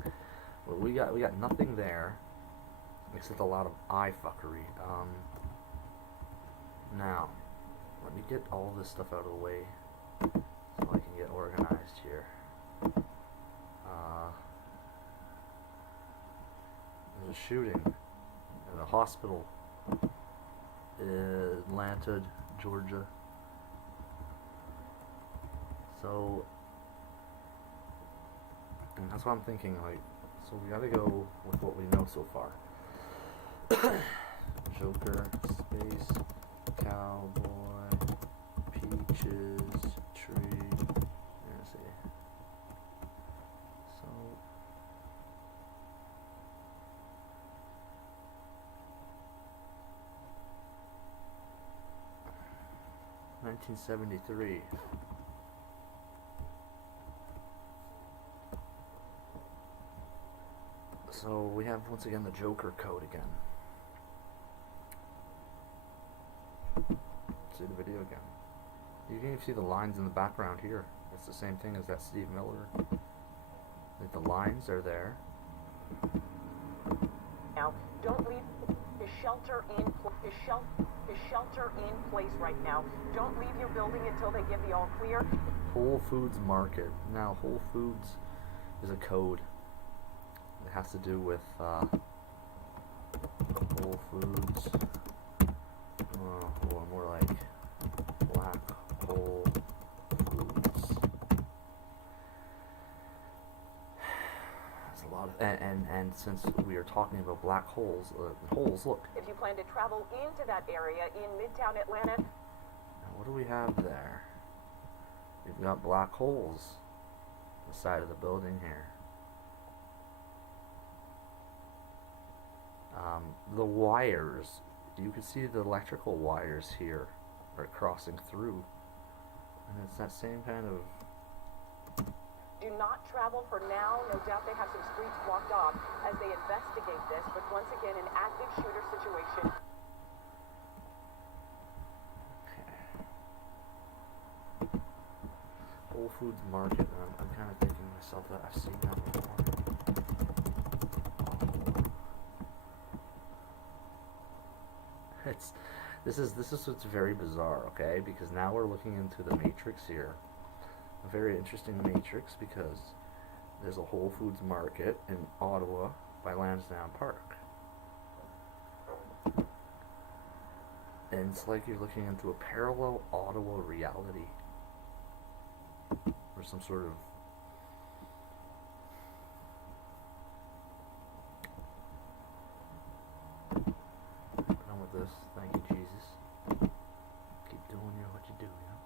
Well, we got nothing there, except a lot of eye fuckery. Now, let me get all this stuff out of the way so I can get organized here. There's a shooting at a hospital in Atlanta, Georgia. So, and that's what I'm thinking, like, so we gotta go with what we know so far. Joker, space, cowboy, peaches, tree, let's see. So, $1973. So we have once again the Joker code again. See the video again. You can even see the lines in the background here. It's the same thing as that Steve Miller. Like the lines are there. Now, don't leave. Is shelter in place right now. Don't leave your building until they give the all clear. Whole Foods Market. Now, Whole Foods is a code. It has to do with Whole Foods. Or more like Black Whole Foods. That's a lot of, and since we are talking about black holes, holes. Look. If you plan to travel into that area in Midtown Atlanta. Now, what do we have there? We've got black holes on the side of the building here. The wires, you can see the electrical wires here are crossing through, and it's that same kind of. Do not travel for now. No doubt they have some streets blocked off as they investigate this, but once again, an active shooter situation. Okay. Whole Foods Market, and I'm kind of thinking to myself that I've seen that before. This is what's very bizarre, okay? Because now we're looking into the matrix here. A very interesting matrix because there's a Whole Foods Market in Ottawa by Lansdowne Park. And it's like you're looking into a parallel Ottawa reality. Or some sort of this. Thank you, Jesus. Keep doing what you do, you know.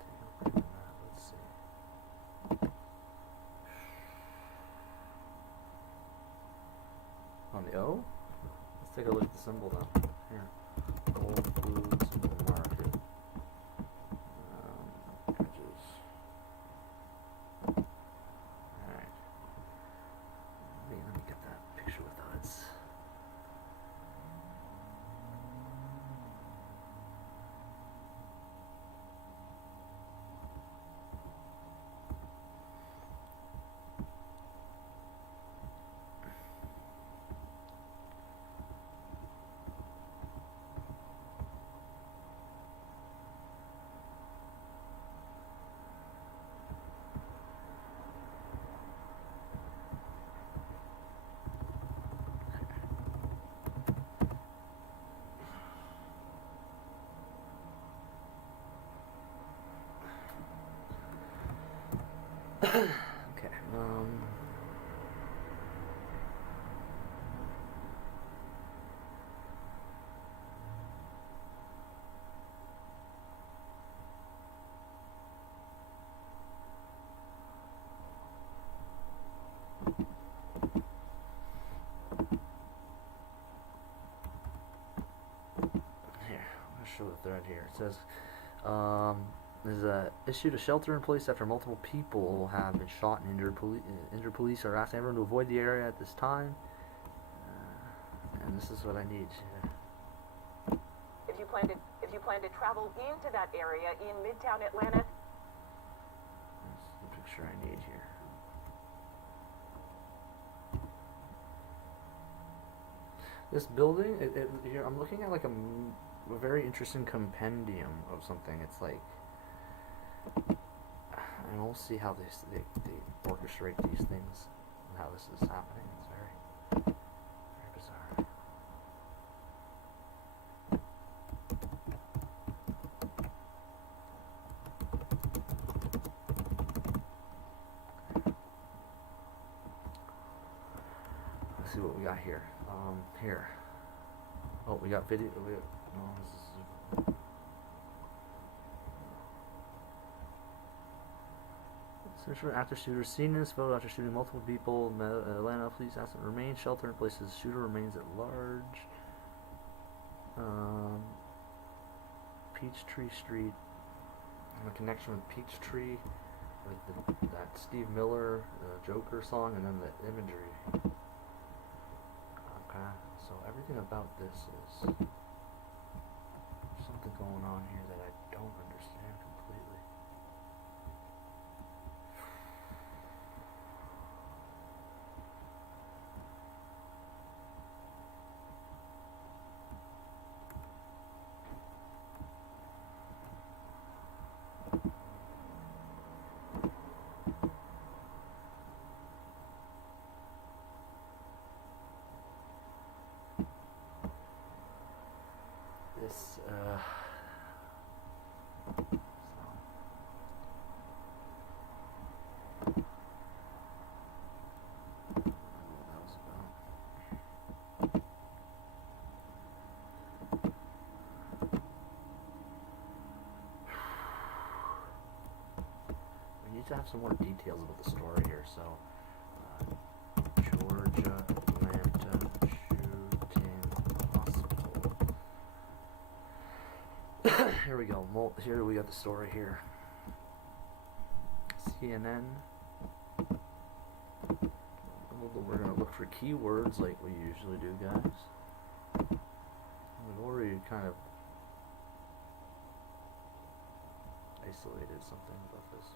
Take a look at that. Let's see. On the O? Let's take a look at the symbol then. Here. Whole Foods Market. Images. Let me get that picture with us. read here. It says, there's issued a shelter in place after multiple people have been shot and injured. Injured police are asking everyone to avoid the area at this time. And this is what I need. If you plan to travel into that area in Midtown Atlanta, That's the picture I need here. This building, here, I'm looking at like a very interesting compendium of something. It's like, and we'll see how they orchestrate these things and how this is happening. It's very bizarre. Let's see what we got here. Here. Oh, we got video. No, this is. Search for active shooter. Seen in this photo after shooting multiple people. Atlanta police asked them to remain shelter in place as the shooter remains at large. Peachtree Street. And a connection with Peachtree, with that Steve Miller Joker song, and then the imagery. Okay, so everything about this is something going on here that I don't understand completely. This, we need to have some more details about the story here, so, Georgia, Atlanta, shooting hospital. Here we go. Here we got the story here. CNN. We're gonna look for keywords like we usually do, guys. We've already kind of isolated something about this.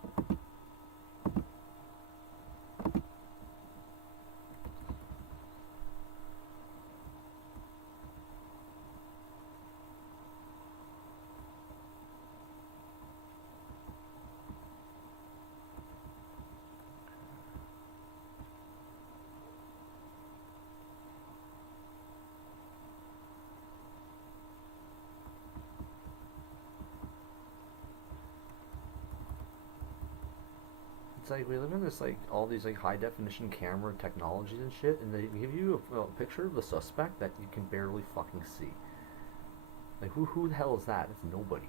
It's like we live in this like all these like high definition camera technologies and shit, and they give you a picture of the suspect that you can barely fucking see. Like who the hell is that? It's nobody.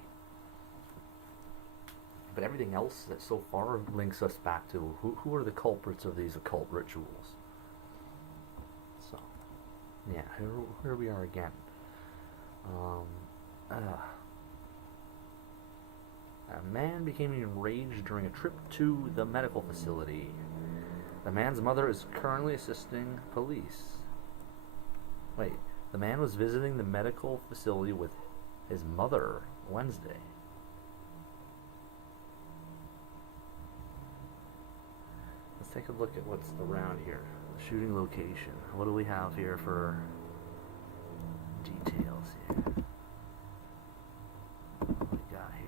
But everything else that so far links us back to who are the culprits of these occult rituals. So yeah, here we are again. A man became enraged during a trip to the medical facility. The man's mother is currently assisting police. Wait, the man was visiting the medical facility with his mother Wednesday. Let's take a look at what's around here. The shooting location. What do we have here for details here? What do we got here?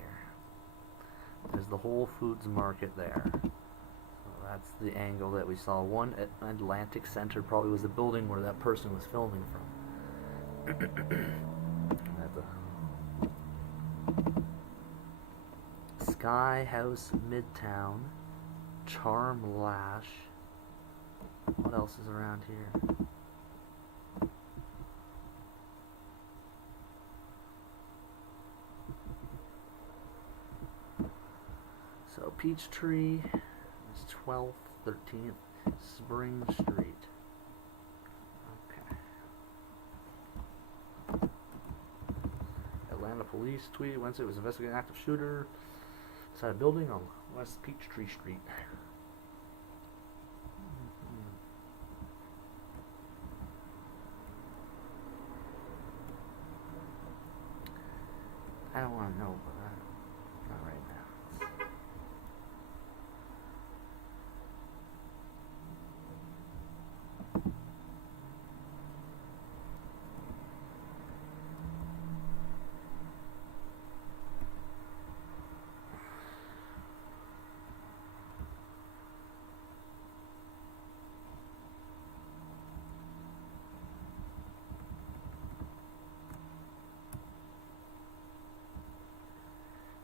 There's the Whole Foods market there. So that's the angle that we saw. One at Atlantic Center probably was the building where that person was filming from. At the Sky House Midtown, Charm Lash. What else is around here? So Peachtree is 12th, 13th, Spring Street. Okay. Atlanta Police police tweet Wednesday was investigating an active shooter inside a building on West Peachtree Street. I don't want to know, but not right now.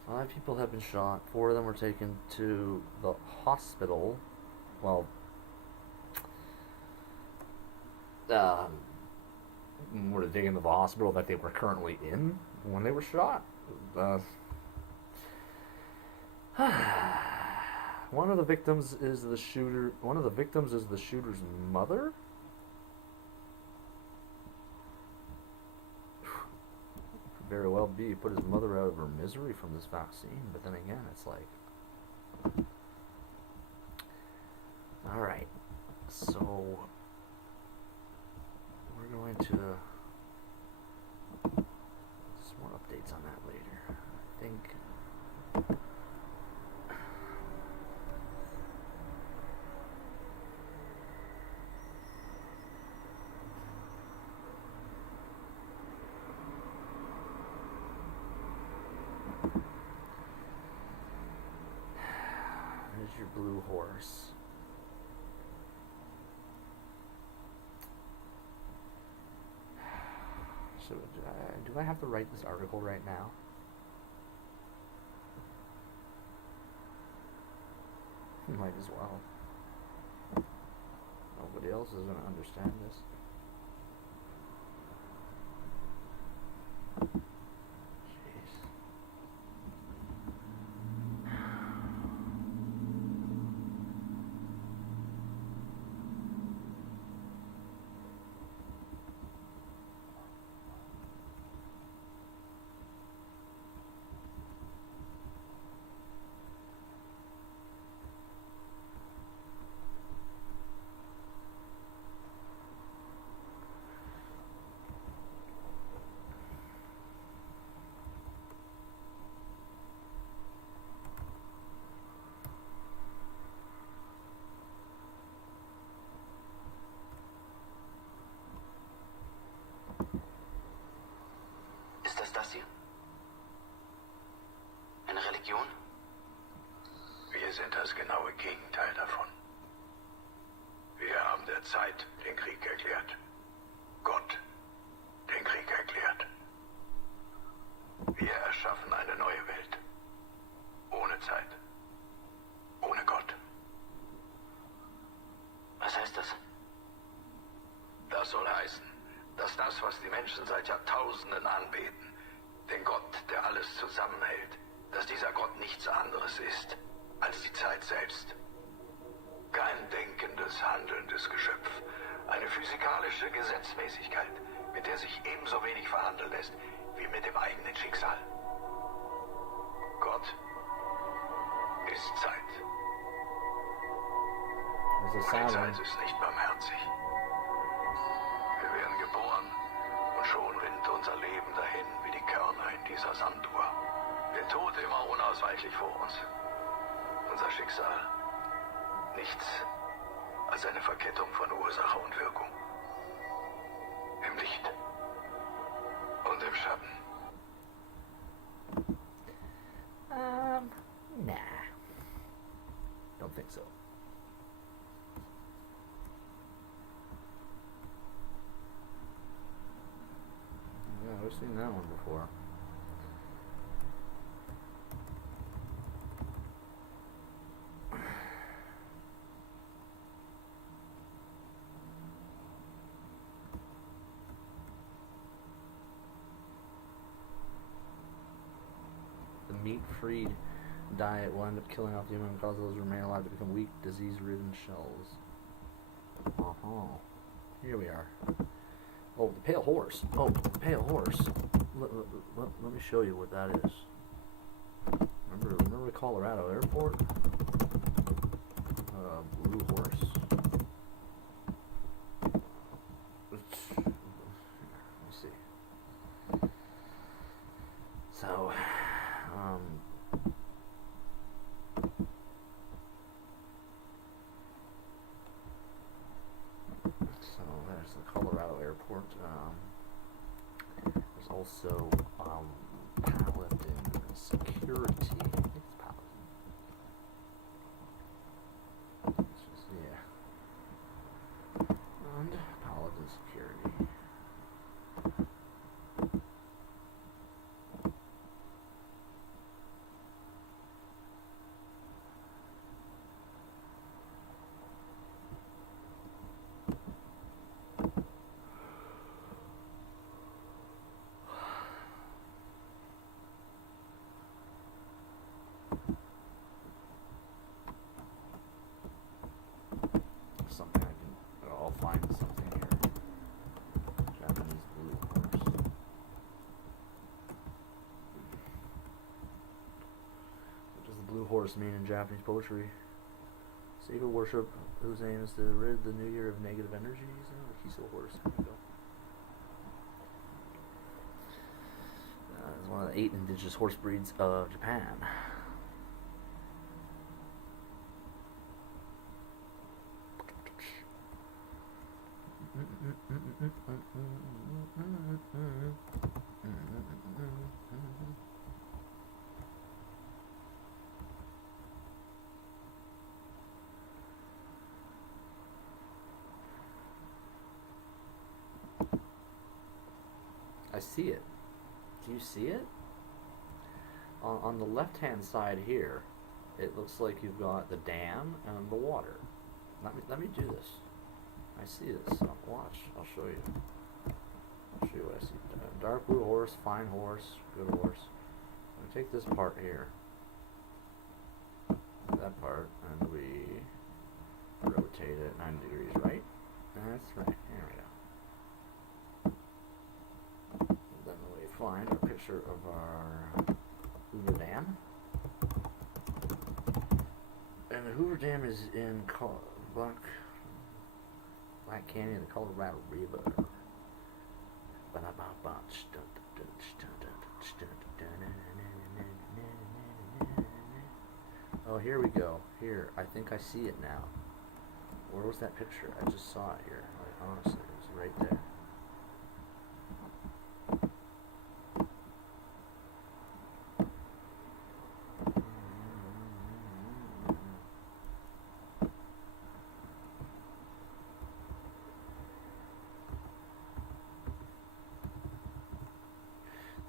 Five people have been shot. 4 of them were taken to the hospital. Well, were they taken to the hospital that they were currently in when they were shot? One of the victims is the shooter. One of the victims is the shooter's mother. Very well be put his mother out of her misery from this vaccine, but then again, it's like, all right, so we're going to some more updates on that later. I think there's your blue horse. So do I have to write this article right now? Might as well. Nobody else is going to understand this. Das hier? Eine Religion? Wir sind das genaue Gegenteil davon. Wir haben der Zeit den Krieg erklärt. Gott den Krieg erklärt. Wir erschaffen eine neue Welt. Ohne Zeit. Ohne Gott. Was heißt das? Das soll heißen, dass das, was die Menschen seit Jahrtausenden anbeten, den Gott, der alles zusammenhält, dass dieser Gott nichts anderes ist als die Zeit selbst. Kein denkendes, handelndes Geschöpf, eine physikalische Gesetzmäßigkeit, mit der sich ebenso wenig verhandeln lässt wie mit dem eigenen Schicksal. Gott ist Zeit. Und die Zeit ist nicht barmherzig. Wir werden geboren und schon rinnt unser Leben dahin wie die Körner in dieser Sanduhr. Der Tod immer unausweichlich vor uns. Unser Schicksal nichts als eine Verkettung von Ursache und Wirkung. Im Licht und im Schatten. Nah. Don't think so. Yeah, we've seen that one before. The meat-free diet will end up killing off the human and cause those who remain alive to become weak, disease-ridden shells. Here we are. Oh, the pale horse. Oh, the pale horse. let me show you what that is. Remember Colorado Airport? Blue Horse. Let me see. So, there's the Colorado Airport. There's also Paladin Security. I think it's Paladin. It's just, yeah. And Paladin Security. Something I'll find something here. Japanese Blue Horse. What does the Blue Horse mean in Japanese poetry? Sacred worship whose aim is to rid the new year of negative energies. Oh, the Kiso horse. There we go. It's one of the 8 indigenous horse breeds of Japan. I see it. Do you see it? On the left-hand side here, it looks like you've got the dam and the water. Let me do this. I see this. So watch. I'll show you. I'll show you what I see. Dark blue horse, fine horse, good horse. I'm gonna take this part here, that part, and we rotate it 90 degrees, right? That's right. There we go. Then we find a picture of our Hoover Dam, and the Hoover Dam is in Black Canyon, the Colorado River. Oh, here we go. Here, I think I see it now. Where was that picture? I just saw it here. Like, honestly, it was right there.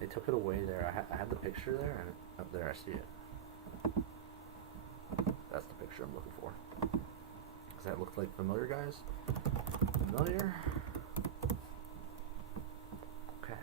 They took it away there. I had the picture there, and up there I see it. That's the picture I'm looking for. Does that look like familiar, guys? Familiar? Okay.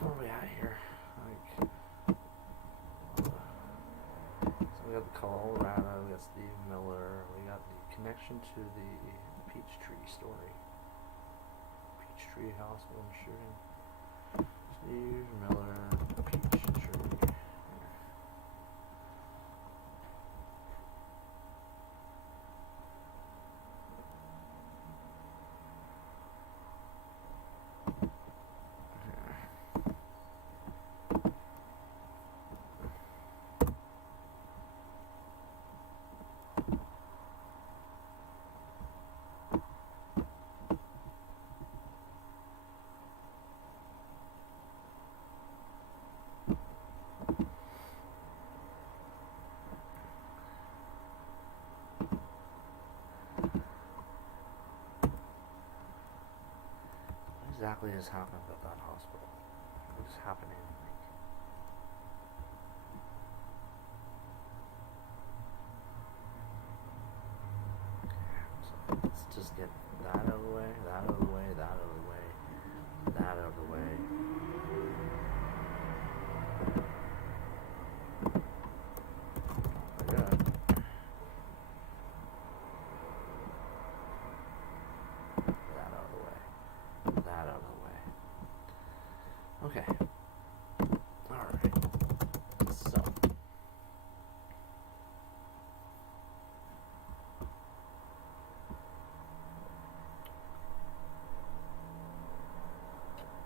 where are we at here? Like, so we got the Colorado, we got Steve Miller, we got the connection to the Peachtree story. Peachtree Hospital and shooting. Steve Miller, Peachtree. What exactly has happened at that hospital? What's happening? So let's just get that out of the way, that out of the way, that out of the way, that out of the way. Like that. That out of the way. That out of the way. Okay. Alright. So.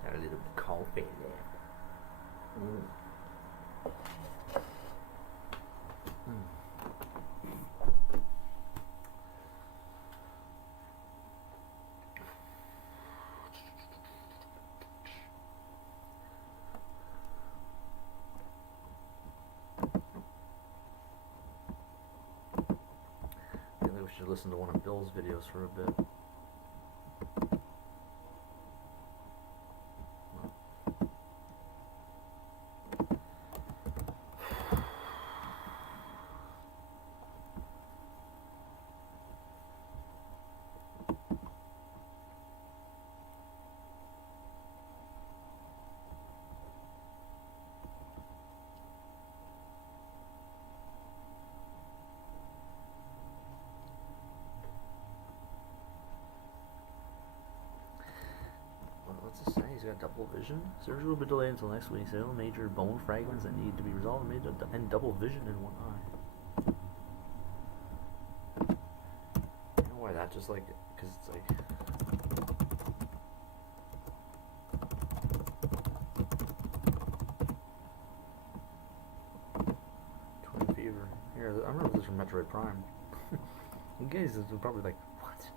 Got a little bit of coffee there. I think we should listen to one of Bill's videos for a bit. What's it say? He's got double vision. Surgery will be delayed until next week. Several major bone fragments that need to be resolved and double vision in one eye. You know why that? Just like, because it's like. Twin fever. Here, I remember this from Metroid Prime. You guys are probably like, what?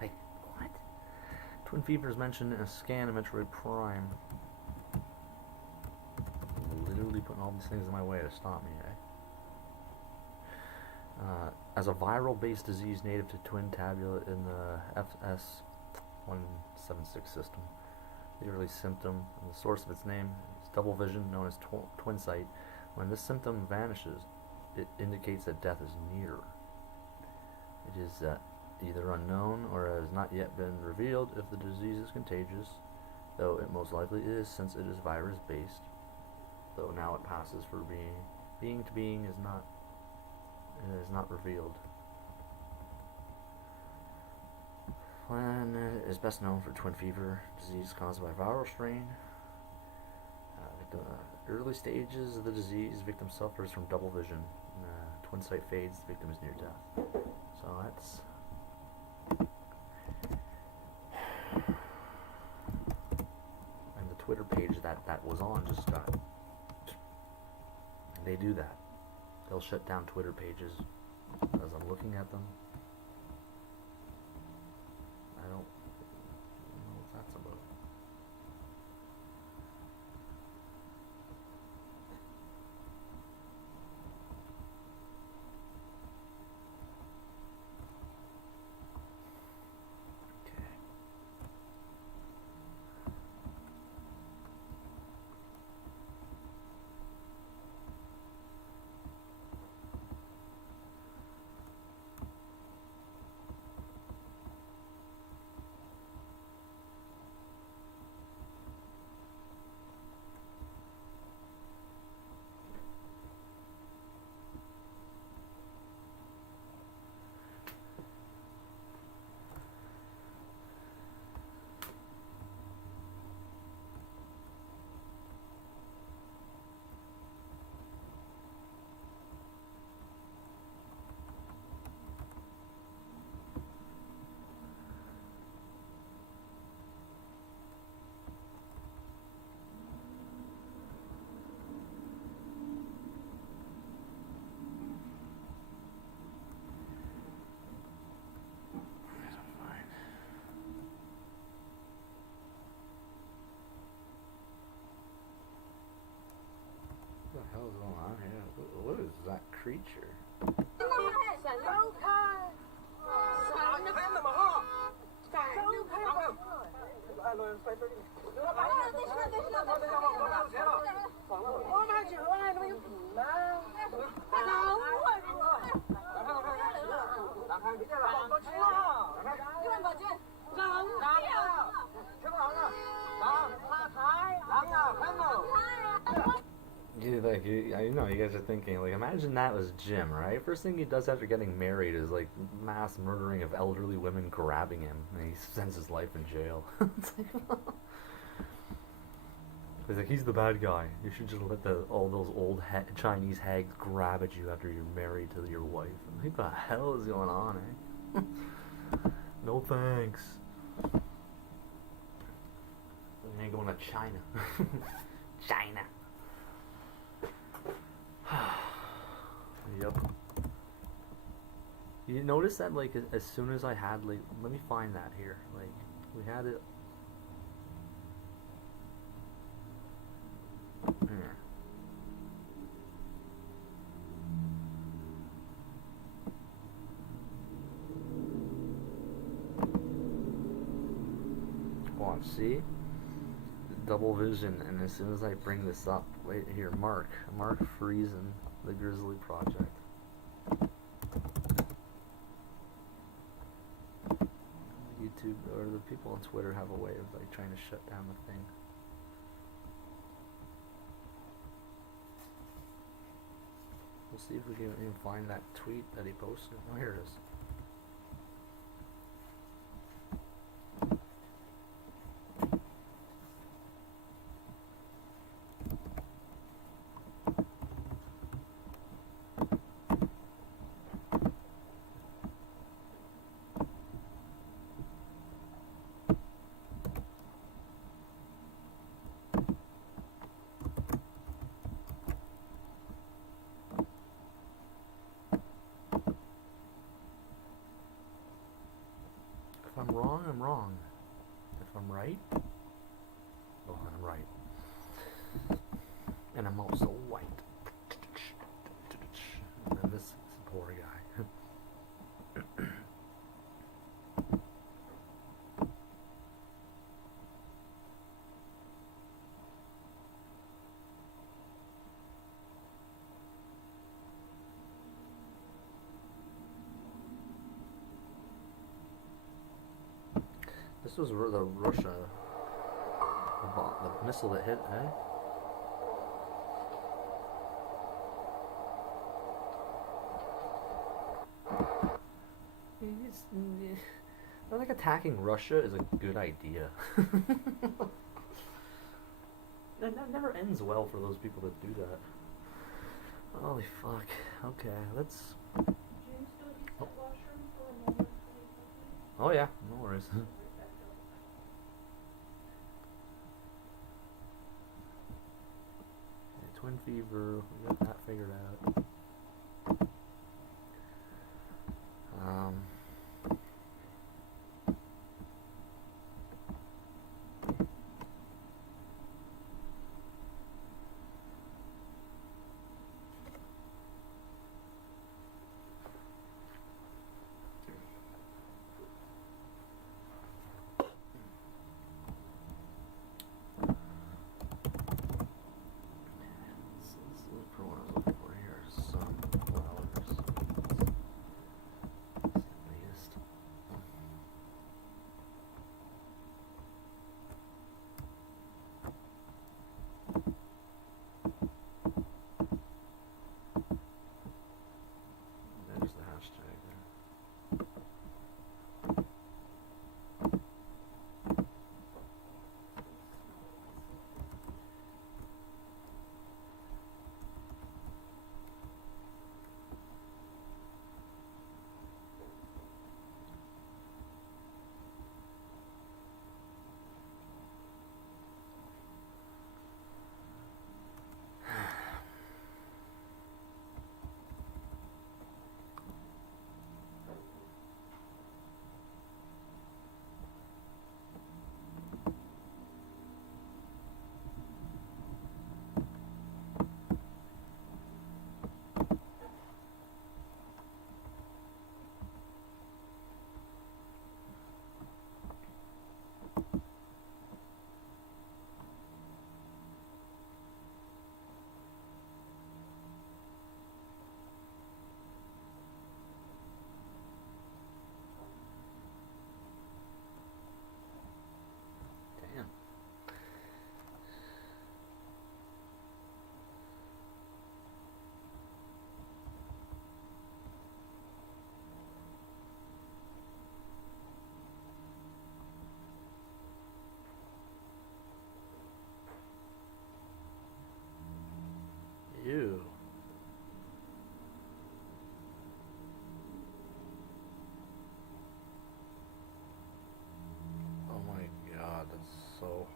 Like, what? Twin fever is mentioned in a scan of Metroid Prime. Literally putting all these things in my way to stop me, as a viral-based disease native to twin tabula in the FS176 system. The early symptom and the source of its name is double vision, known as twin sight. When this symptom vanishes, it indicates that death is near. It is either unknown or has not yet been revealed if the disease is contagious, though it most likely is since it is virus-based. Though now it passes for being to being is not revealed. When is best known for twin fever, disease caused by viral strain. The early stages of the disease, victim suffers from double vision. Twin sight fades, the victim is near death. So that's. And the Twitter page that was on just got. They do that. They'll shut down Twitter pages as I'm looking at them. I don't know what that's about. creature. I know you guys are thinking, like, imagine that was Jim, right? First thing he does after getting married is, like, mass murdering of elderly women grabbing him, and he spends his life in jail. He's like, he's the bad guy. You should just let all those old Chinese hags grab at you after you're married to your wife. What the hell is going on, eh? No thanks. I ain't going to China. China. Yep. You notice that, like, as soon as I had, like, let me find that here. Like, we had it. Here. Watch, see? Double vision, and as soon as I bring this up, wait here, Mark Friesen, the Grizzly Project. YouTube or the people on Twitter have a way of, like, trying to shut down the thing. We'll see if we can even find that tweet that he posted. Oh, here it is. If I'm wrong, I'm wrong. If I'm right, well, I'm right. And I'm also white. And then this poor guy. This was the Russia, the missile that hit, eh? I think attacking Russia is a good idea. That never ends well for those people that do that. Holy fuck. Okay, let's... Oh yeah, no worries. Twin fever, we got that figured out. Let's look for what I'm looking for here.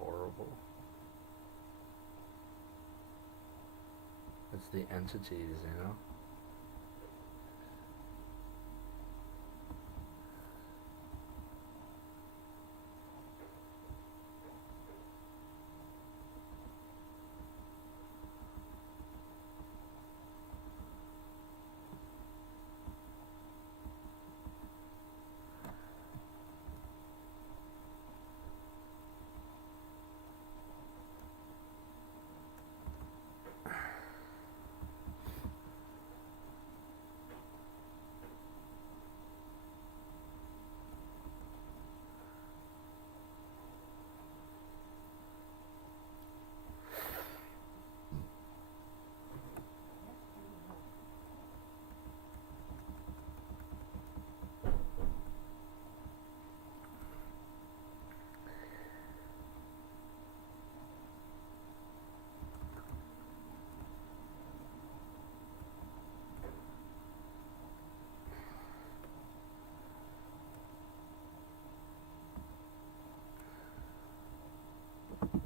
horrible. It's the entities, you know?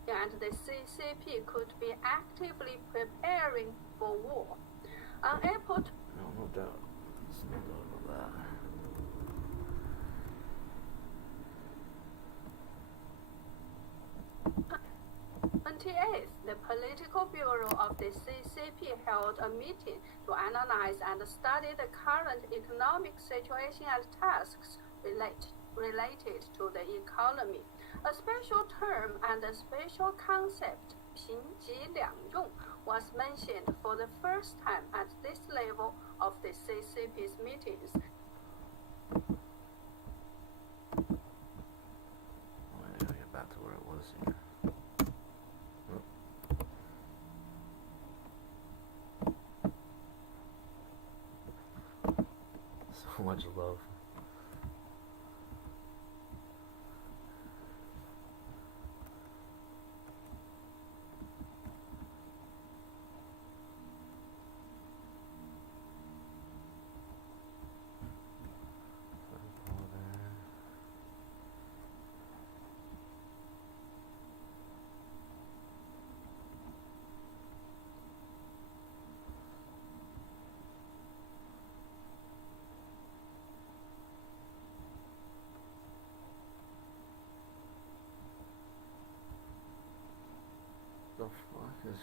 And the CCP could be actively preparing for war. On April No doubt. There's no doubt about that. 28th, the Political Bureau of the CCP held a meeting to analyze and study the current economic situation and tasks related to the economy. A special term and a special concept, 平级两用, was mentioned for the first time at this level of the CCP's meetings. I gotta get back to where it was here. So much love. The fuck is...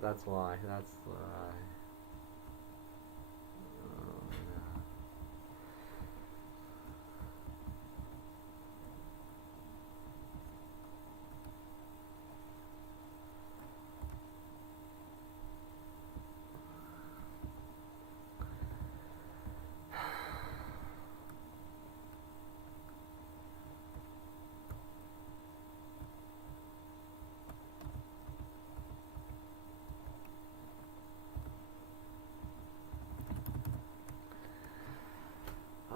that's why. That's why. Oh, yeah.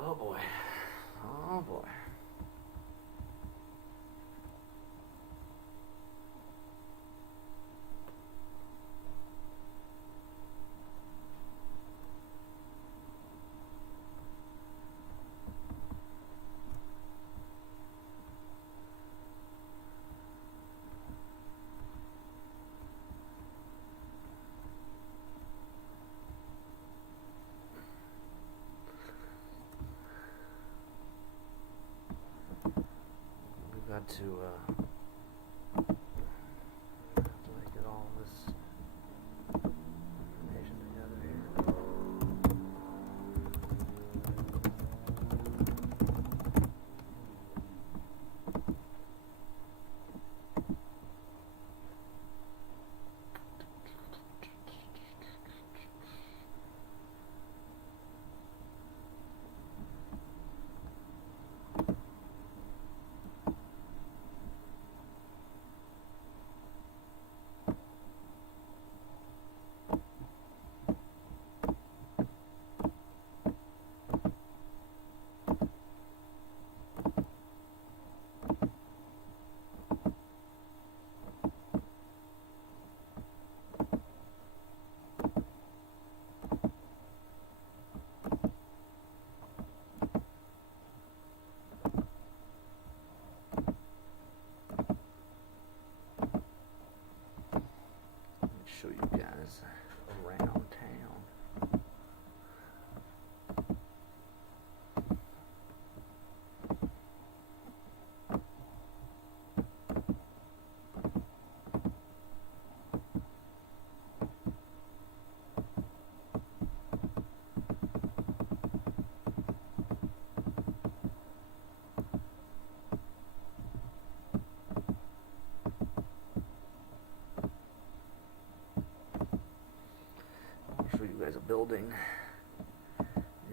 Oh boy. Oh boy. Got to have to like get all this information together here.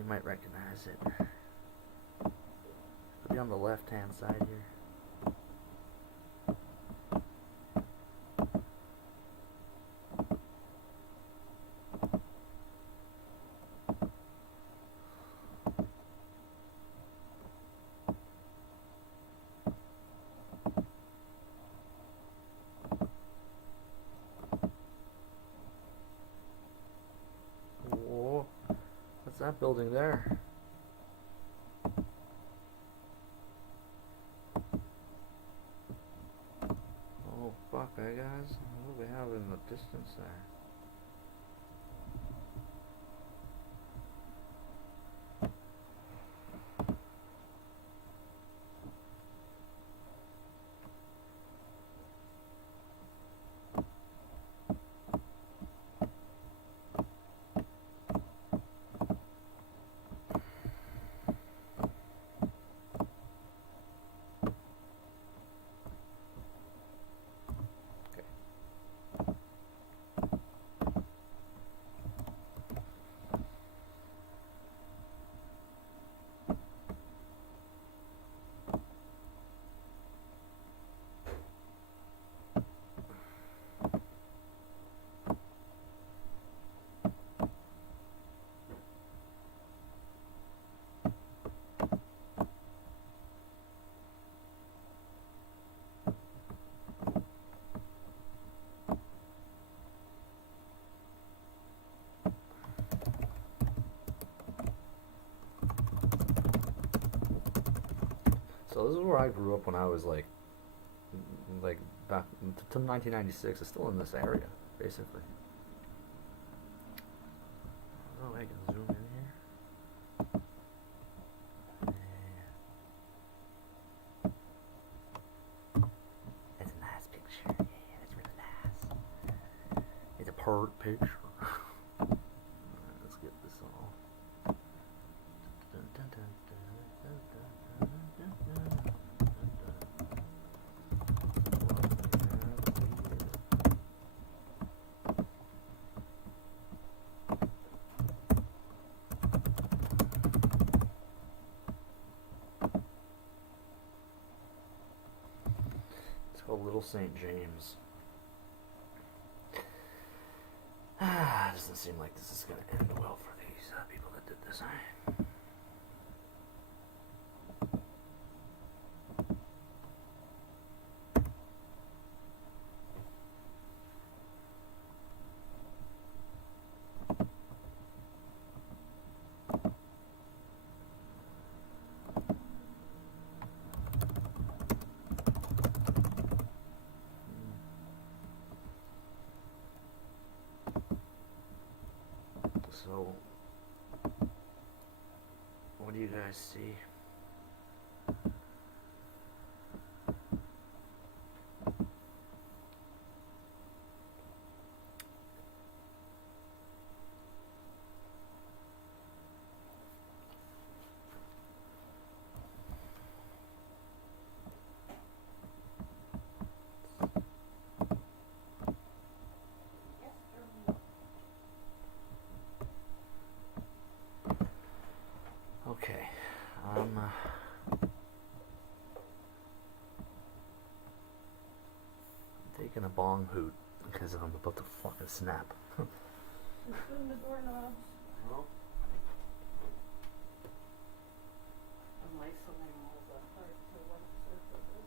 might recognize it. It'll be on the left-hand side here. Whoa, what's that building there? Oh fuck, hey guys, what do we have in the distance there? So this is where I grew up when I was like back to 1996. It's still in this area, basically. Oh, I can zoom in here. Yeah. It's a nice picture. Yeah, it's really nice. It's a perfect picture. Alright, let's get this all. Dun, dun, dun, dun, dun, dun, dun, dun, dun, dun, dun. It's called Little St. James. Doesn't seem like this is going to end well for these people that did this. So, what do you guys see? Okay, taking a bong hoot because I'm about to fucking snap. Open the doorknobs. Well, I'm isoling all the hard to wet surfaces.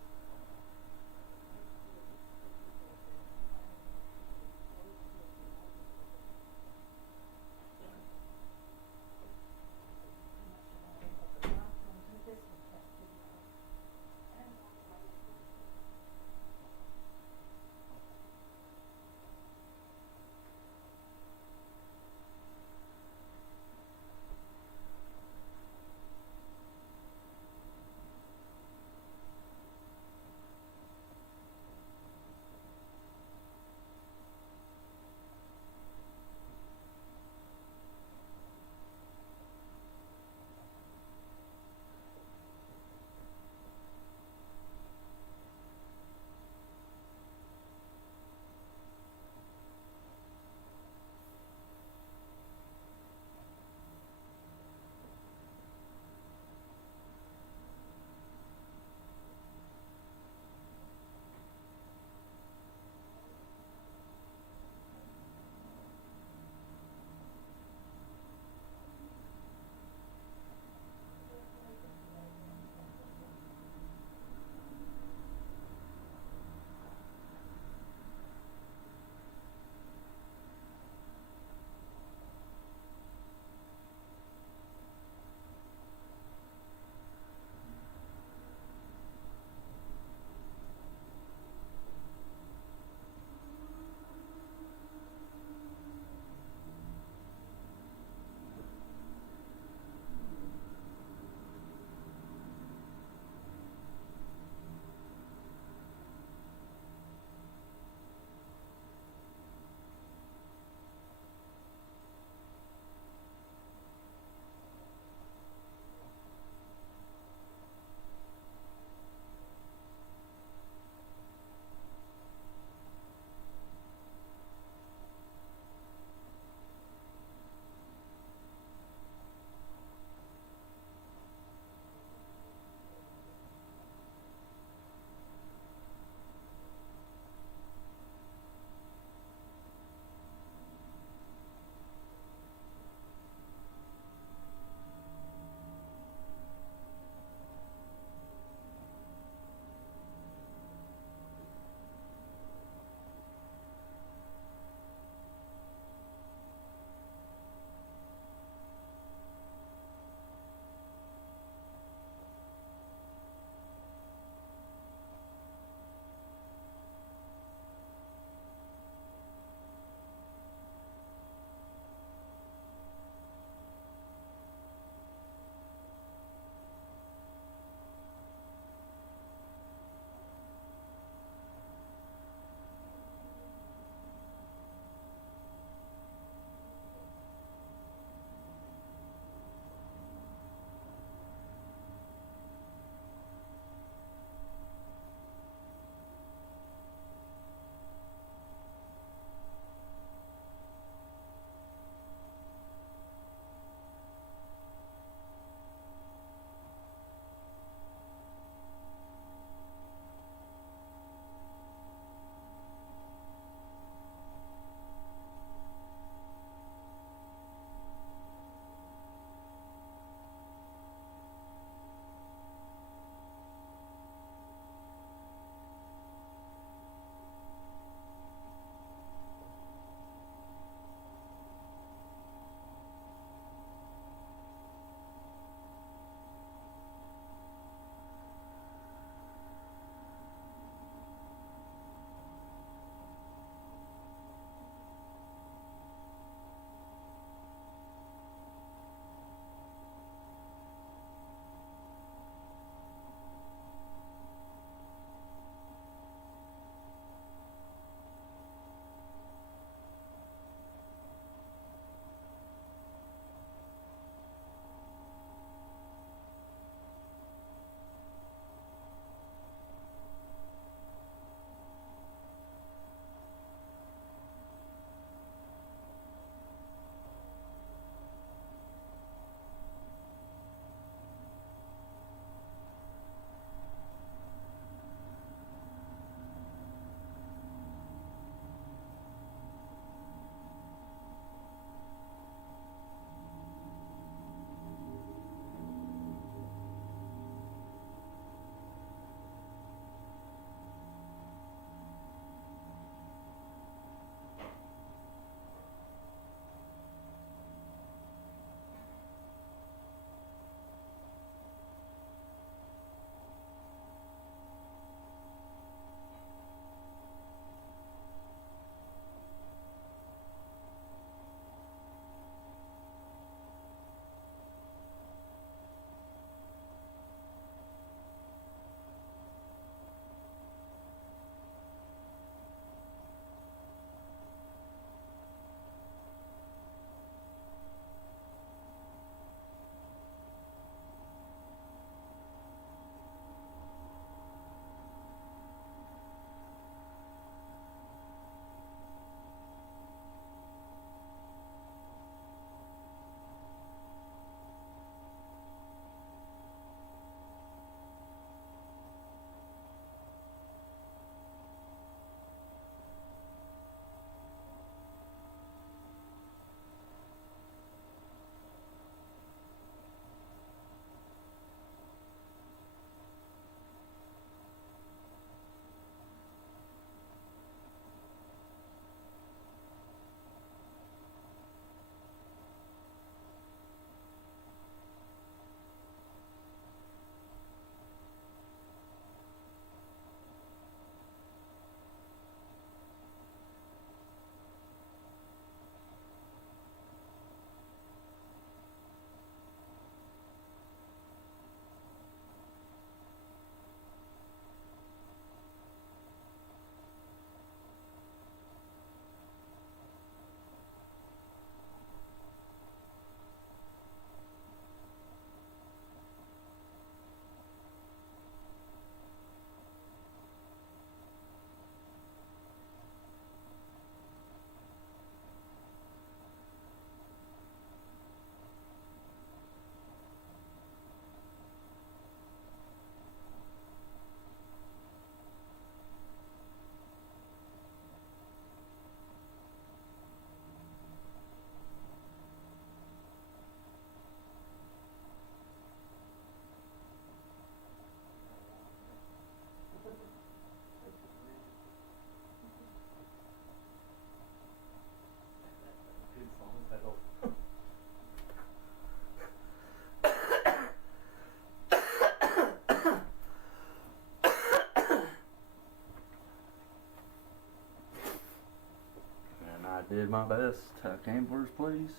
Did my best. I came first place.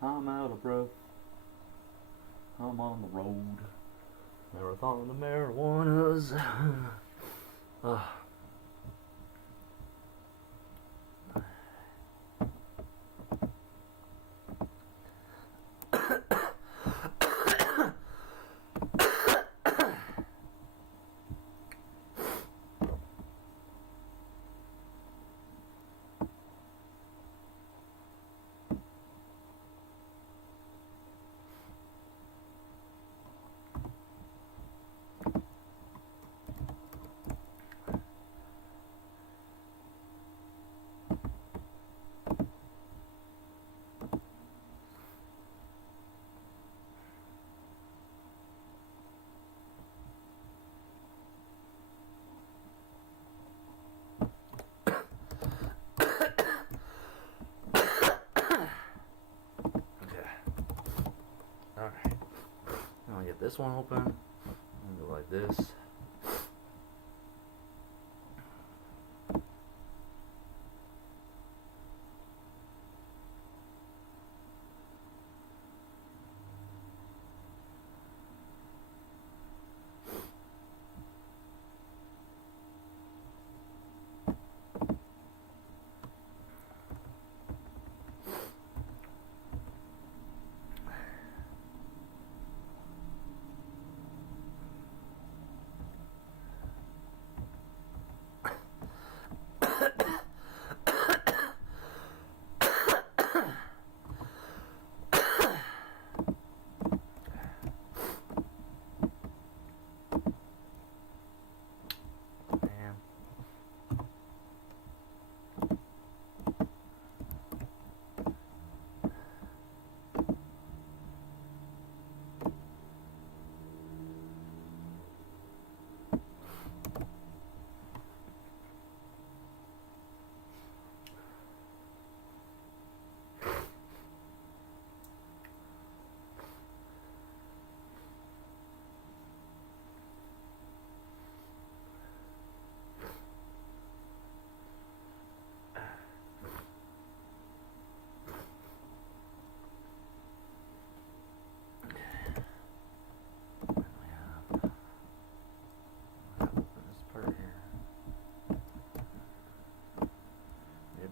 I'm out of breath. I'm on the road. Marathon of marijuanas. Alright. Now I get this one open. And go like this.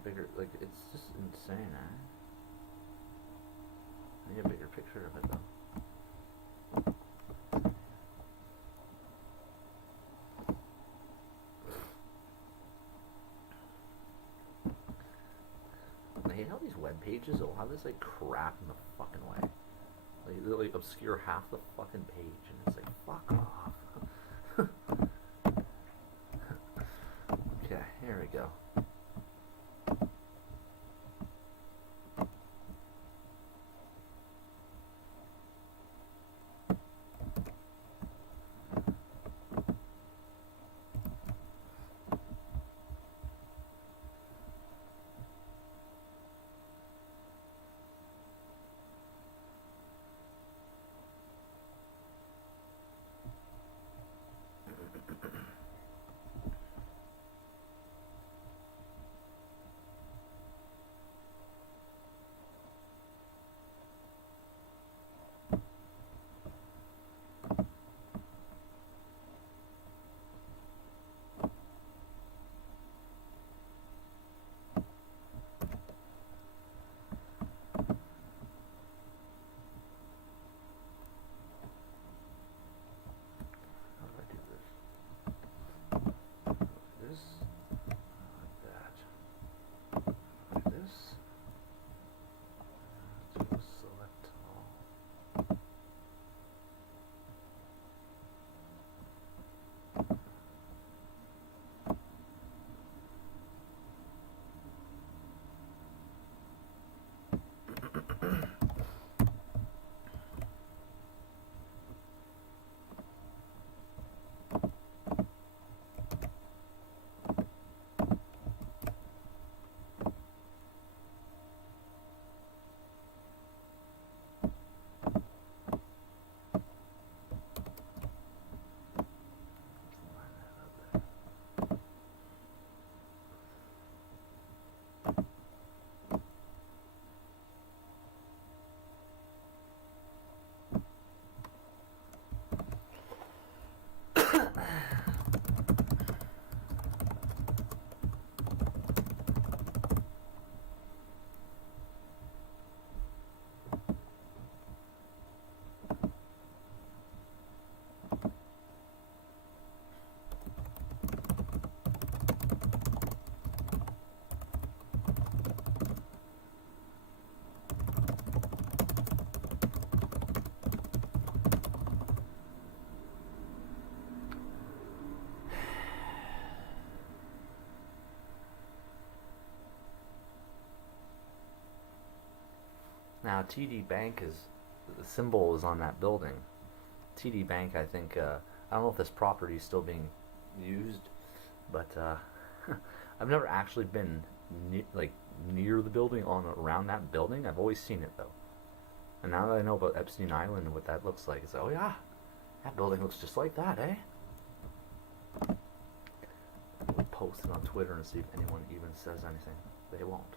Bigger, like, it's just insane, eh? I need a bigger picture of it, though. I hate how these web pages will have this, like, crap in the fucking way. Like, they, like, obscure half the fucking page, and it's like, fuck off. Okay, here we go. Yeah, TD Bank is the symbol is on that building. TD Bank, I think. I don't know if this property is still being used, but I've never actually been near the building around that building. I've always seen it though. And now that I know about Epstein Island and what that looks like, it's like, oh yeah, that building looks just like that, eh? We'll post it on Twitter and see if anyone even says anything. They won't.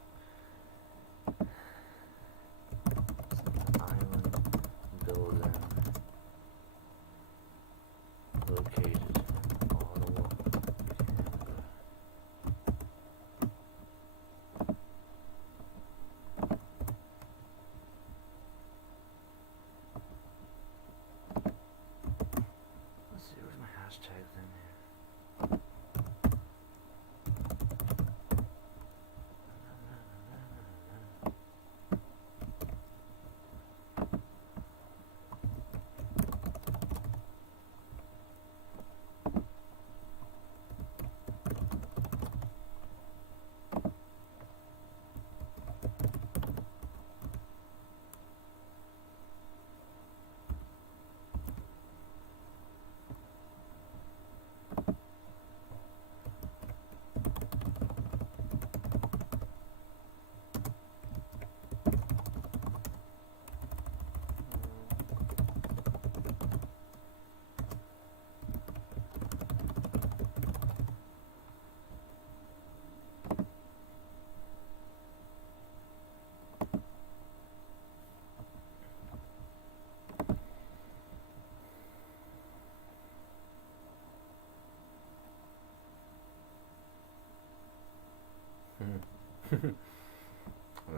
Island building located in Ottawa, Canada. Let's see, where's my hashtag thing here?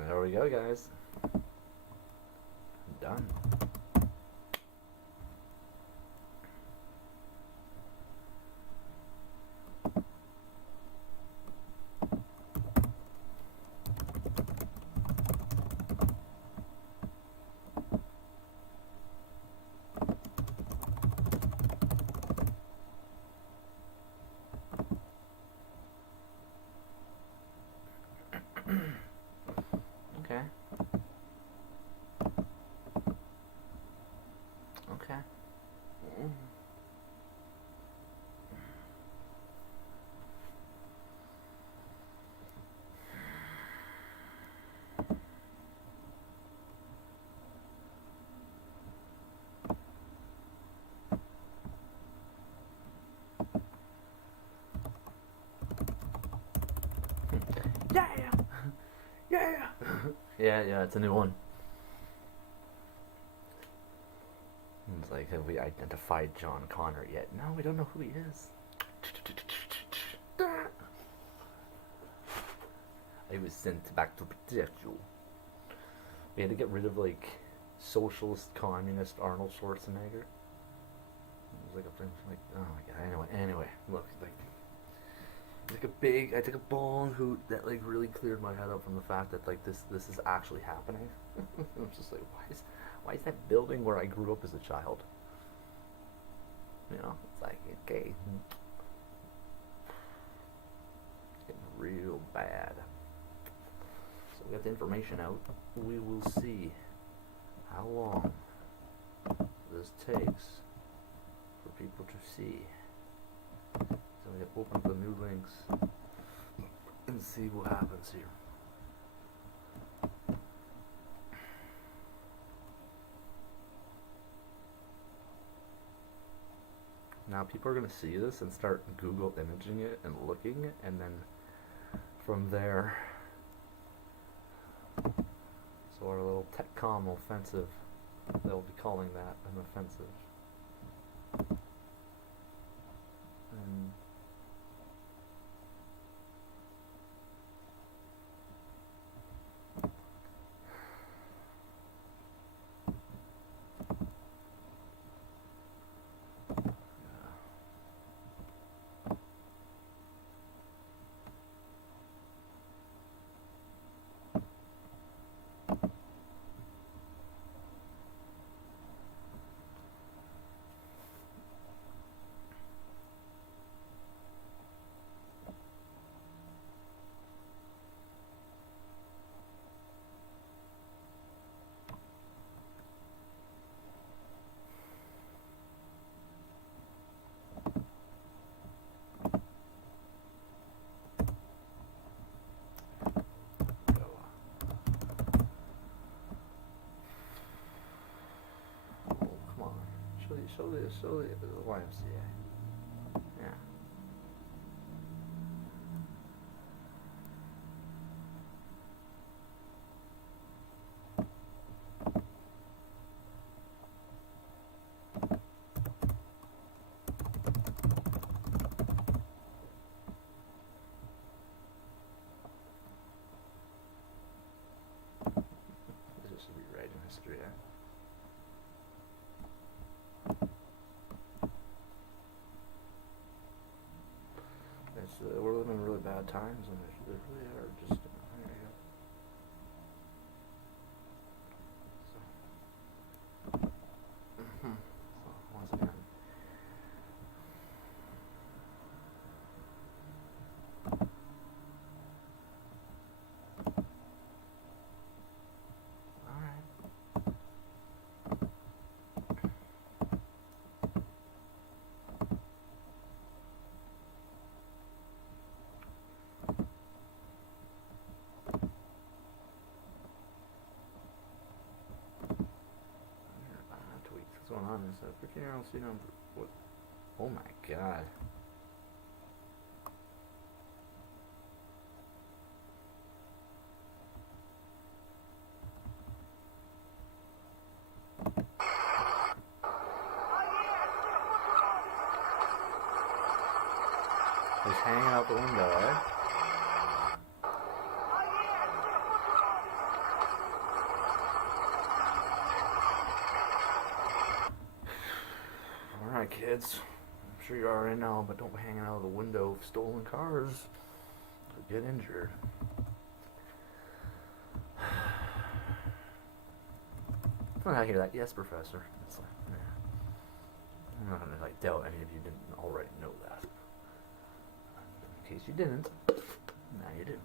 There we go, guys. Done. Okay. Okay. Yeah. Yeah. Yeah, it's a new one. It's like, have we identified John Connor yet? No, we don't know who he is. I was sent back to protect you. We had to get rid of, like, socialist, communist Arnold Schwarzenegger. It was like a thing, like, oh my god, anyway, look, like, I took a bong hoot that like really cleared my head up from the fact that like this is actually happening. I'm just like, why is that building where I grew up as a child? You know, it's like, okay, it's getting real bad. So we got the information out. We will see how long this takes for people to see. So we have to open up the new links and see what happens here. Now people are going to see this and start Google imaging it and looking, and then from there, so our little TechCom offensive, they'll be calling that an offensive. And Show the YMCA. Yeah. This should be right in history, eh? We're living in really bad times, and they really are just. There you go. So, once again. All right. Tweets. What's going on? Is that 15-year-old student? What? Oh my god. He's hanging out the window, eh? Alright, kids. I'm sure you already know, but don't be hanging out of the window of stolen cars. You'll get injured. When I hear that, yes, Professor. It's like, yeah. I'm not gonna doubt any of you didn't already know that. In case you didn't, now you do.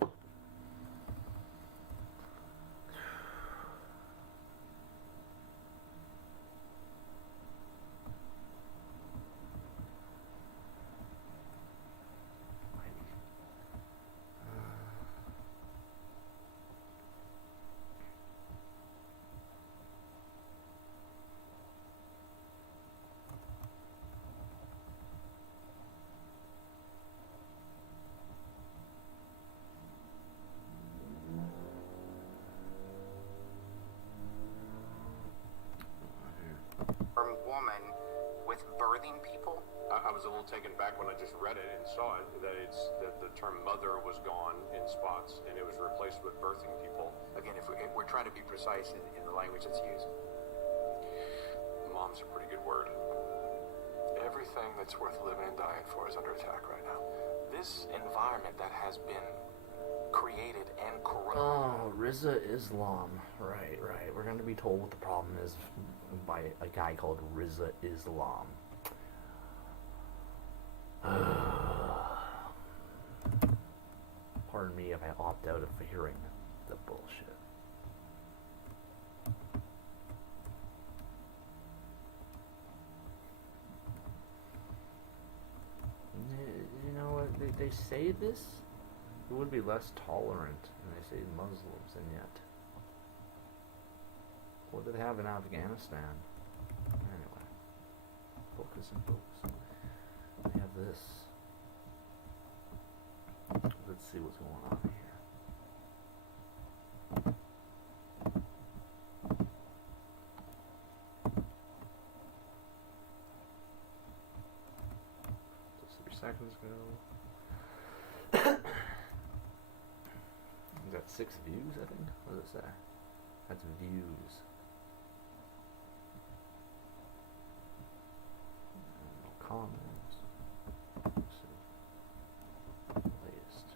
Woman with birthing people. I was a little taken back when I just read it and saw it that the term mother was gone in spots and it was replaced with birthing people. Again, if we're trying to be precise in the language that's used. Mom's a pretty good word. Everything that's worth living and dying for is under attack right now. This environment that has been created and corrupted. Oh, Riza Islam. Right. We're going to be told what the problem is by a guy called Riza Islam. Pardon me if I opt out of hearing the bullshit. You know what? They say this? It would be less tolerant than they say Muslims, and yet. What do they have in Afghanistan? Anyway. Focus. They have this. Let's see what's going on here. Just 3 seconds ago. Is that 6 views, I think? What does it say? That's views. No comments. Let's see. Latest.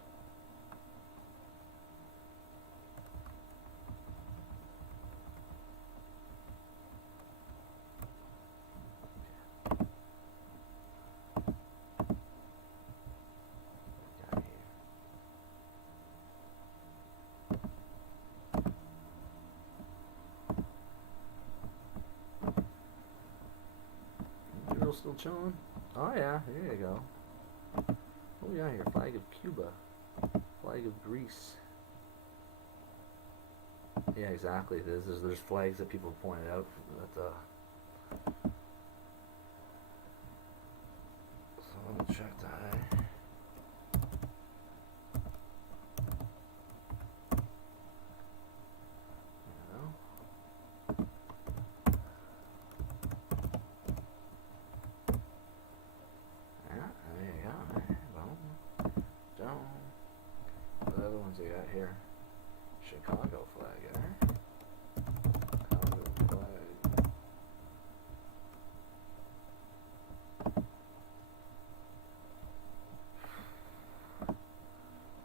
Still chilling? Oh yeah, here you go. What we got here? Flag of Cuba. Flag of Greece. Yeah, exactly. There's flags that people pointed out that got here? Chicago flag, eh? Chicago flag.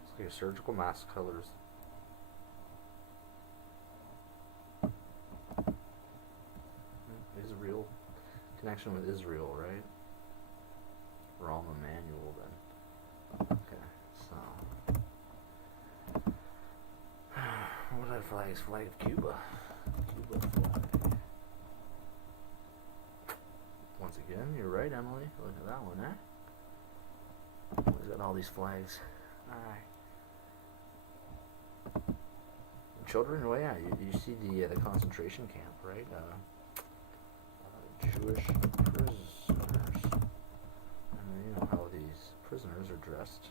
It's like a surgical mask colors. Israel. Connection with Israel, right? Rahm Emanuel then. Okay, so. What are that flags? Flag of Cuba. Cuba flag. Once again, you're right, Emily. Look at that one, eh? We've got all these flags. Alright. Children, well, yeah, you see the concentration camp, right? Jewish prisoners. And you know how these prisoners are dressed.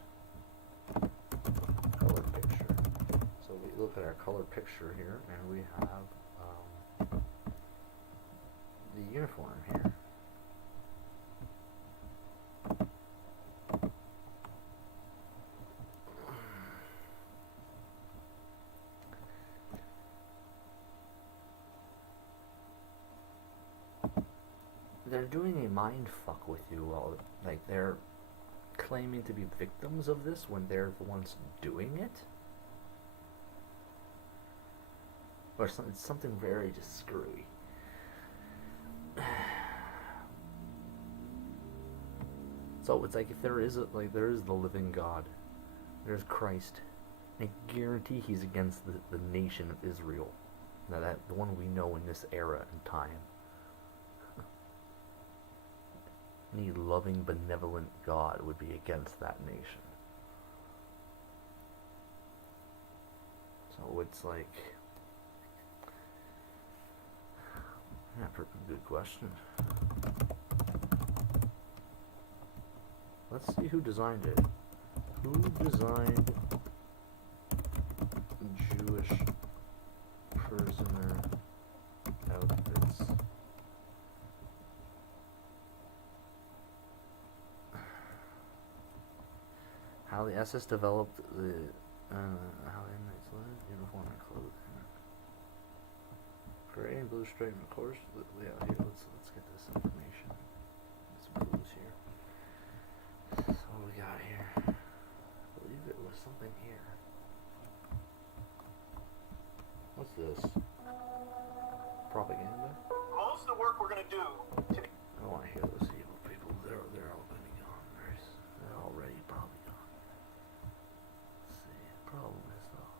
Color picture. So we look at our color picture here, and we have the uniform here. They're doing a mind fuck with you while, like, they're claiming to be victims of this when they're the ones doing it. Or something very just screwy. So it's like if there is there is the living God, there's Christ. I guarantee he's against the nation of Israel. Now that the one we know in this era and time. Any loving, benevolent God would be against that nation. So it's like, yeah, good question. Let's see who designed it. Who designed Jewish prisoner outfits? How the SS developed the how inmates lived, uniform and clothing. Gray and blue stripe, of course. Yeah, here, let's get this information. Get some clues here. So what we got here? I believe it was something here. What's this? Propaganda? Most of the work we're gonna do today. I don't want to hear those evil people. They're all gonna be gone. They're already probably gone. Let's see. The problem is though.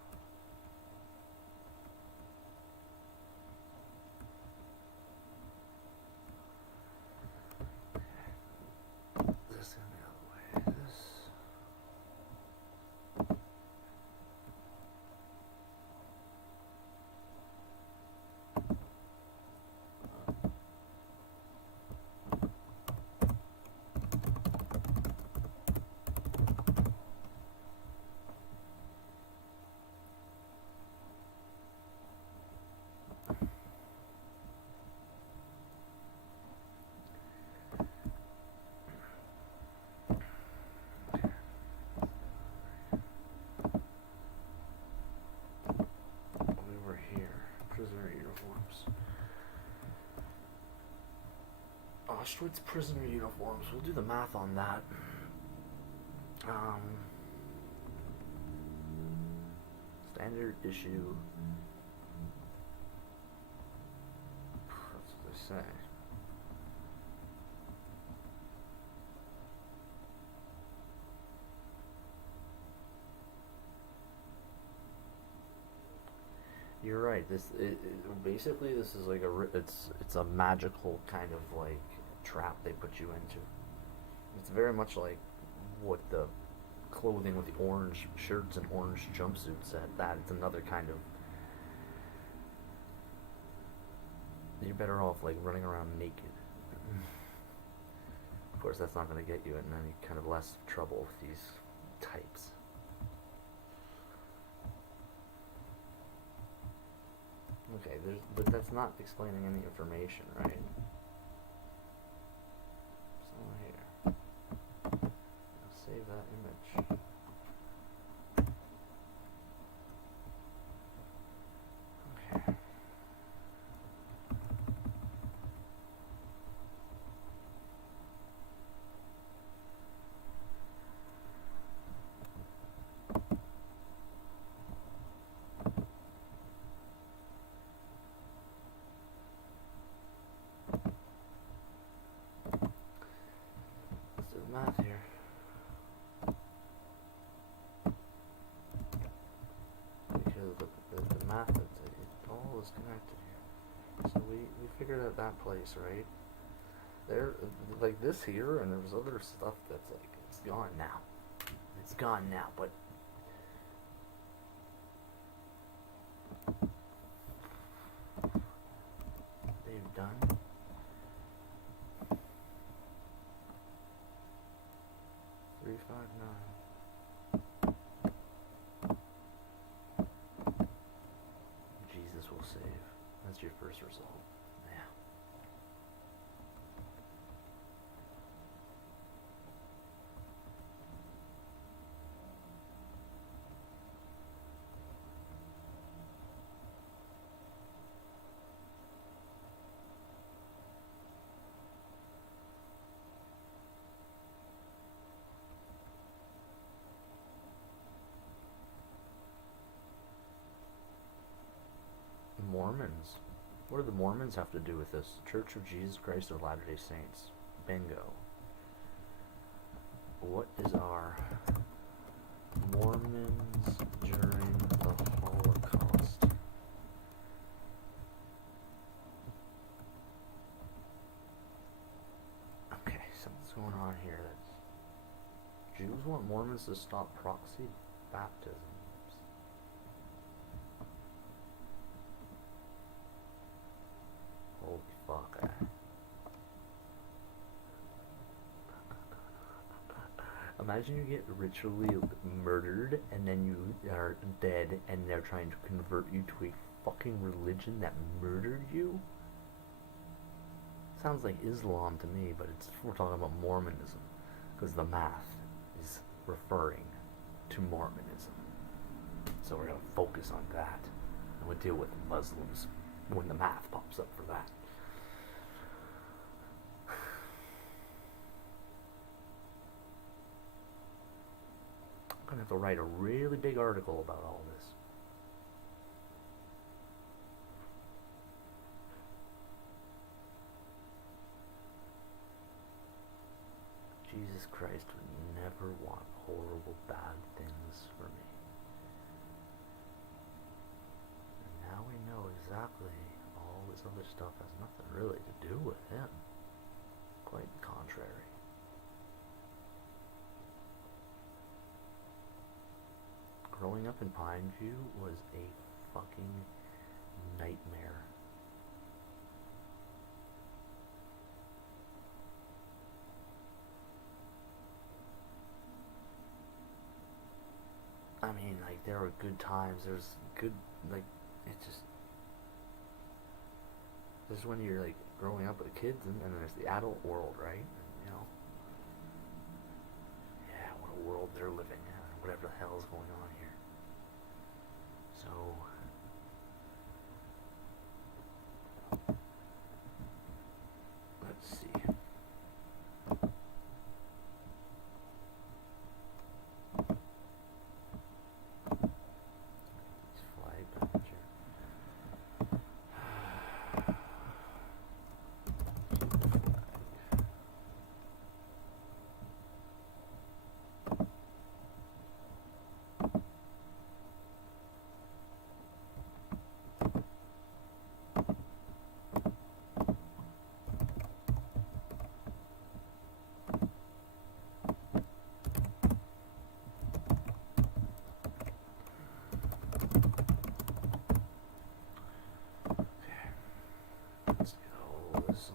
This in the other way. This. Prisoner uniforms. Auschwitz prisoner uniforms. We'll do the math on that. Standard issue. That's what they say. You're right. Basically this is like it's a magical kind of like trap they put you into. It's very much like what the clothing with the orange shirts and orange jumpsuits said. That it's another kind of. You're better off like running around naked. Of course, that's not going to get you in any kind of less trouble with these types. Okay, but that's not explaining any information, right? So here, I'll save that image. the math here. Because the math, it all is connected here. So we figured out that place, right? There, like this here, and there's other stuff that's like, it's gone now. It's gone now, but they've done 359. Jesus will save. That's your first result. Yeah. Mormons. What do the Mormons have to do with this? Church of Jesus Christ of Latter-day Saints. Bingo. What is our Mormons during the Holocaust? Okay, something's going on here. Jews want Mormons to stop proxy baptisms. Holy fuck. Imagine you get ritually murdered and then you are dead and they're trying to convert you to a fucking religion that murdered you? Sounds like Islam to me, but we're talking about Mormonism because the math is referring to Mormonism. So we're going to focus on that and we'll deal with Muslims when the math pops up for that. I'm going to have to write a really big article about all this. Jesus Christ would never want horrible, bad things for me. And now we know exactly all this other stuff has nothing really to do with him. Quite the contrary. Growing up in Pineview was a fucking nightmare. I mean, like, there were good times. There's good, like, it's just, this is when you're, like, growing up with the kids, and then there's the adult world, right? And, you know, yeah, what a world they're living in, whatever the hell is going on here. So, let's see.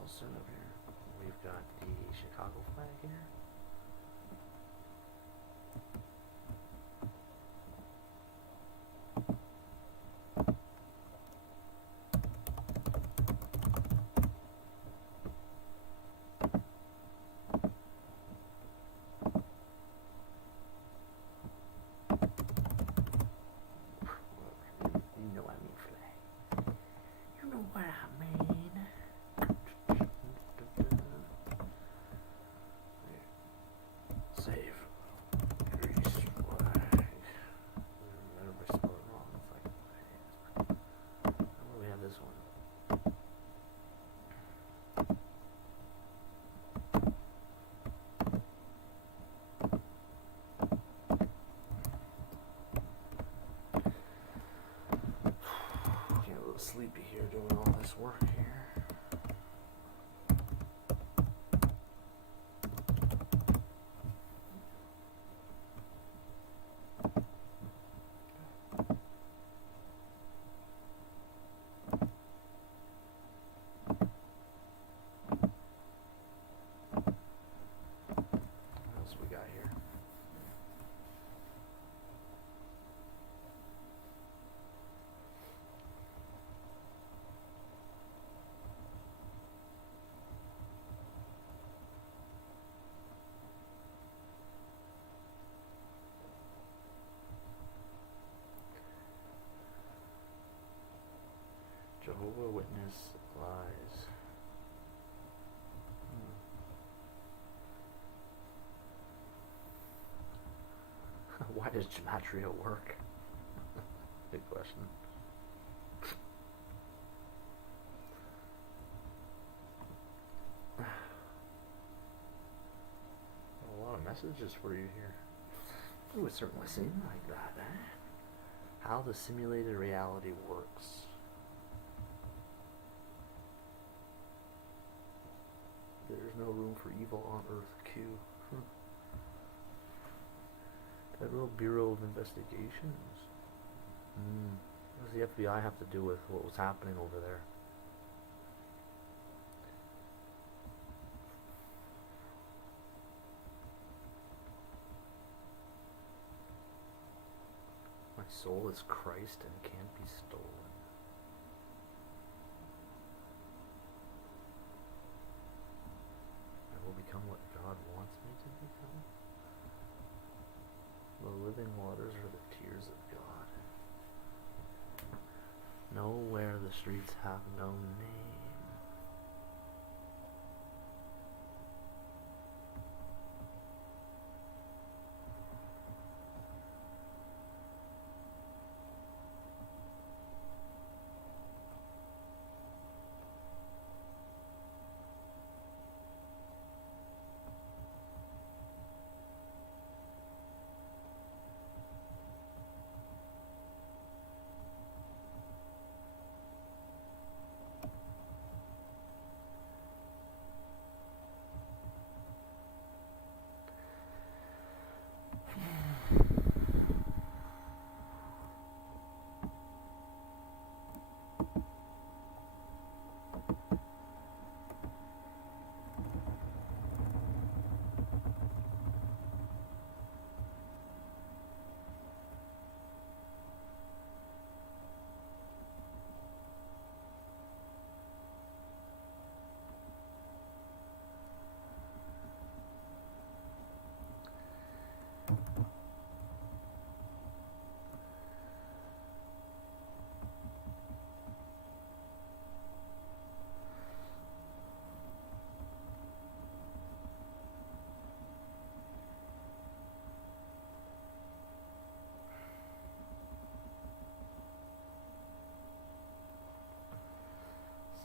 Also over here, we've got the Chicago flag here. You know I mean flag. You know what I mean. supplies. Why does gematria work? Good question. A lot of messages for you here. It would certainly seem like that, eh? How the simulated reality works. There's no room for evil on Earth, Q. Federal Bureau of Investigations. What does the FBI have to do with what was happening over there? My soul is Christ and can't be stolen. I will become what God wants me to become. The living waters are the tears of God. Nowhere the streets have no name.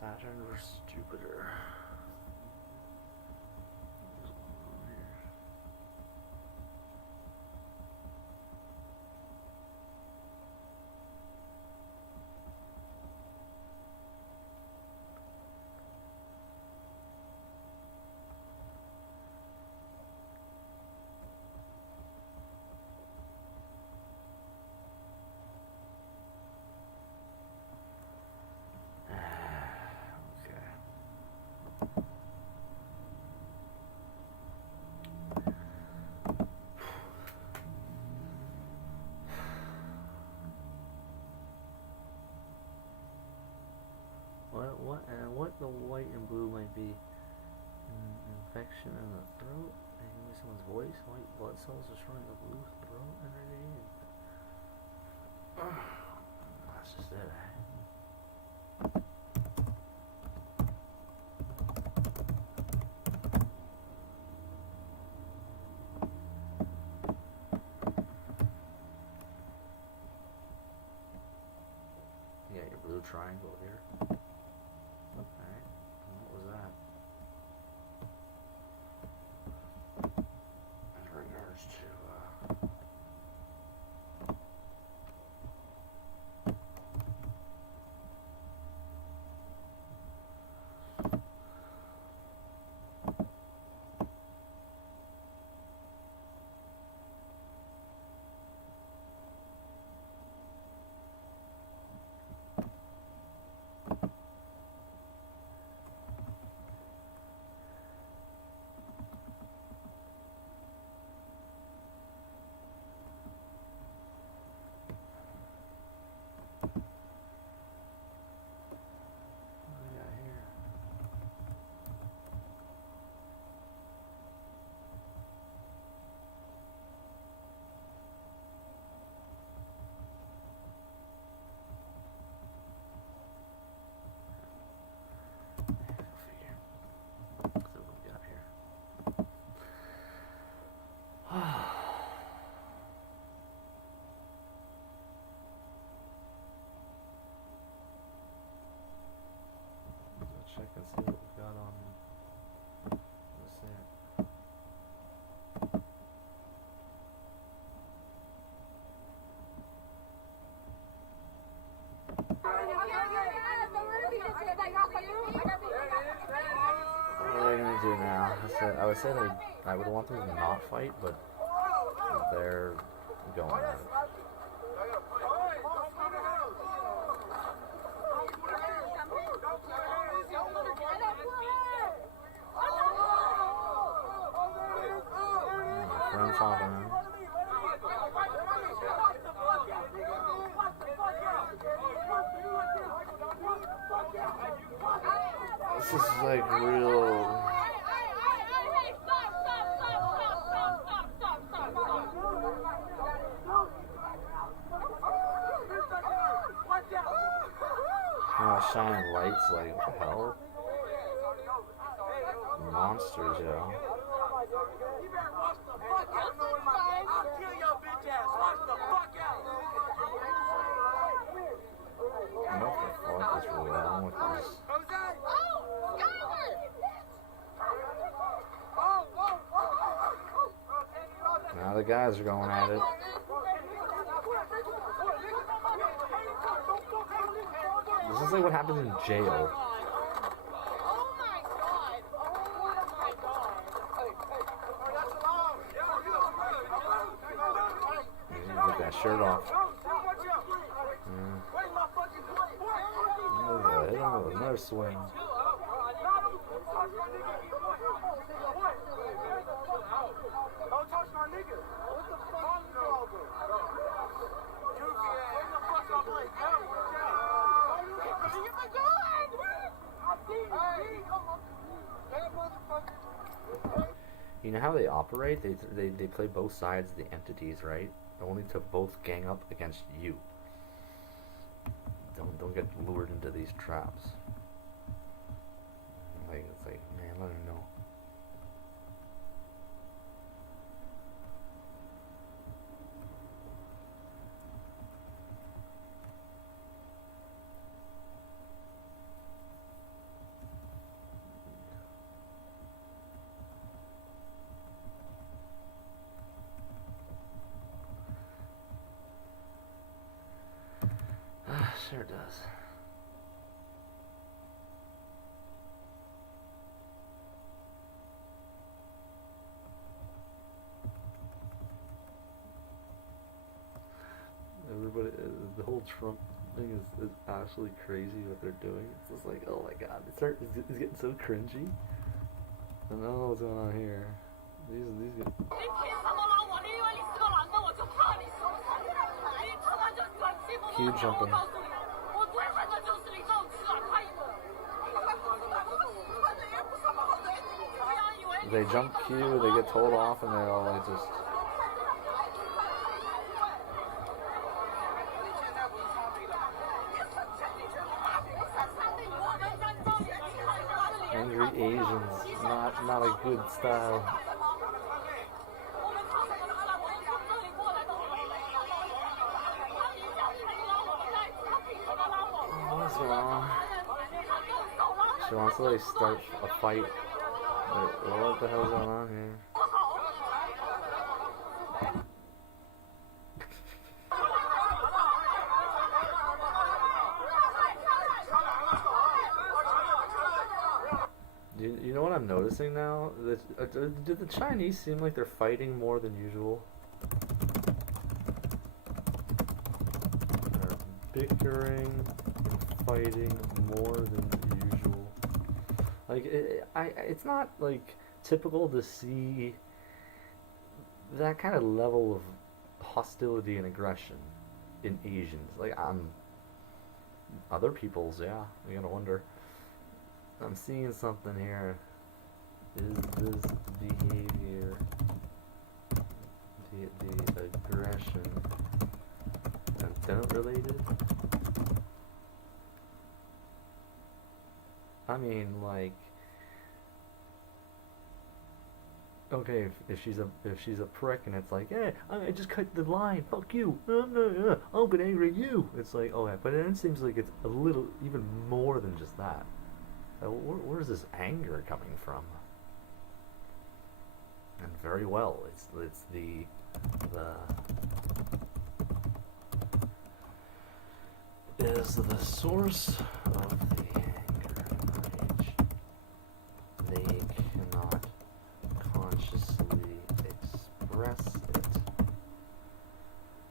Saturn versus Jupiter. What's going on here? What the white and blue might be? Infection in the throat, making someone's voice, white blood cells destroying the blue throat energy. That's just it, eh? You got your blue triangle here. Alright, what was that? In regards to, Yeah, I would say I would want them to not fight, but they're going at it. My friend's hopping in. This is like real. Shining lights, like what the hell? Monsters, yo. What the fuck is wrong with this? Now the guys are going at it. This is like what happens in jail. Get that shirt off. Hit him with another swing. Don't touch my nigga. What the fuck you all do? You know how they operate? They play both sides of the entities, right? Only to both gang up against you. Don't get lured into these traps. Like it's like, man, let him know. Sure does. Everybody, the whole Trump thing is actually crazy what they're doing. It's just like, oh my god, it's getting so cringy. I don't know what's going on here. These guys. Huge jumping. They jump Q, they get told off, and they're all like just. Angry Asians, not a good style. What's wrong? She wants to like start a fight. What the hell's going on here? You know what I'm noticing now? Do the Chinese seem like they're fighting more than usual? They're bickering and fighting more than usual. Like, it's not, like, typical to see that kind of level of hostility and aggression in Asians. Like, other people's, yeah, you gotta wonder. I'm seeing something here. Is this behavior, the aggression, antenna related? I mean, like, okay, if she's a prick and it's like, hey, I just cut the line, fuck you, I'm gonna angry at you. It's like, okay, but then it seems like it's a little even more than just that. Where's this anger coming from? And very well, it's the is the source of the anger and rage. They cannot express it.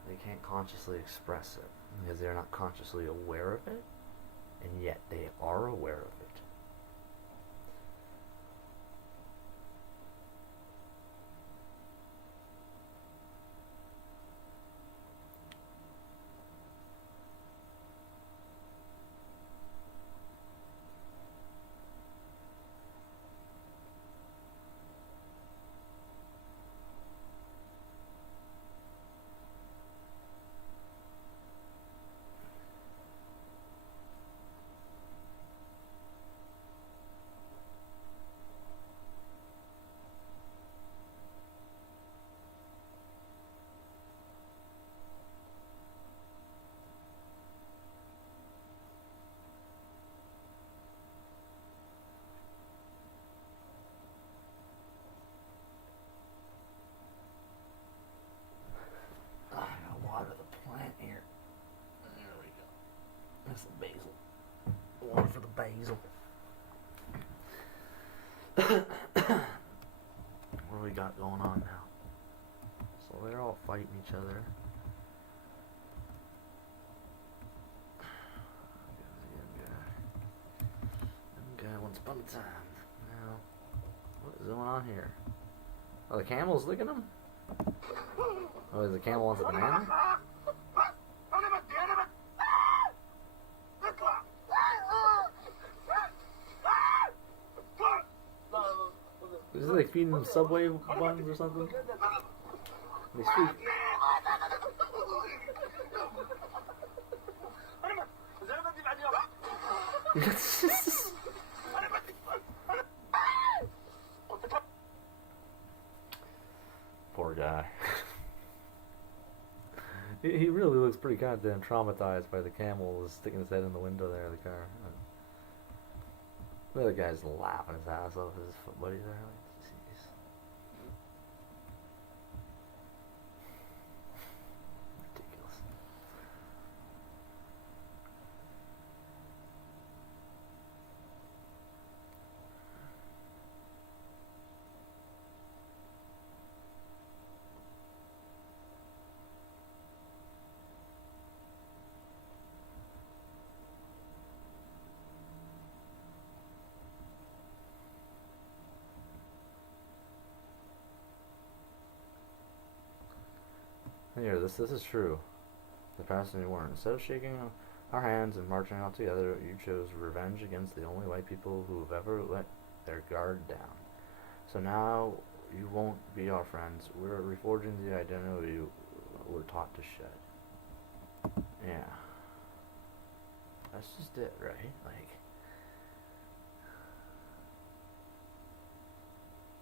They can't consciously express it because they're not consciously aware of it, and yet they are aware of it. That's the basil. Water for the basil. What do we got going on now? So they're all fighting each other. Okay, once upon a time. Now, what is going on here? Oh, the camel's licking him? Oh, is the camel wants a banana? Is it like feeding them Subway buns or something? They sweet. Poor guy. He really looks pretty goddamn traumatized by the camel sticking his head in the window there of the car. The other guy's laughing his ass off his buddy there. Like, jeez. Ridiculous. Here, this is true. The past and you weren't. Instead of shaking our hands and marching out together, you chose revenge against the only white people who have ever let their guard down. So now you won't be our friends. We're reforging the identity we're taught to shed. Yeah. That's just it, right?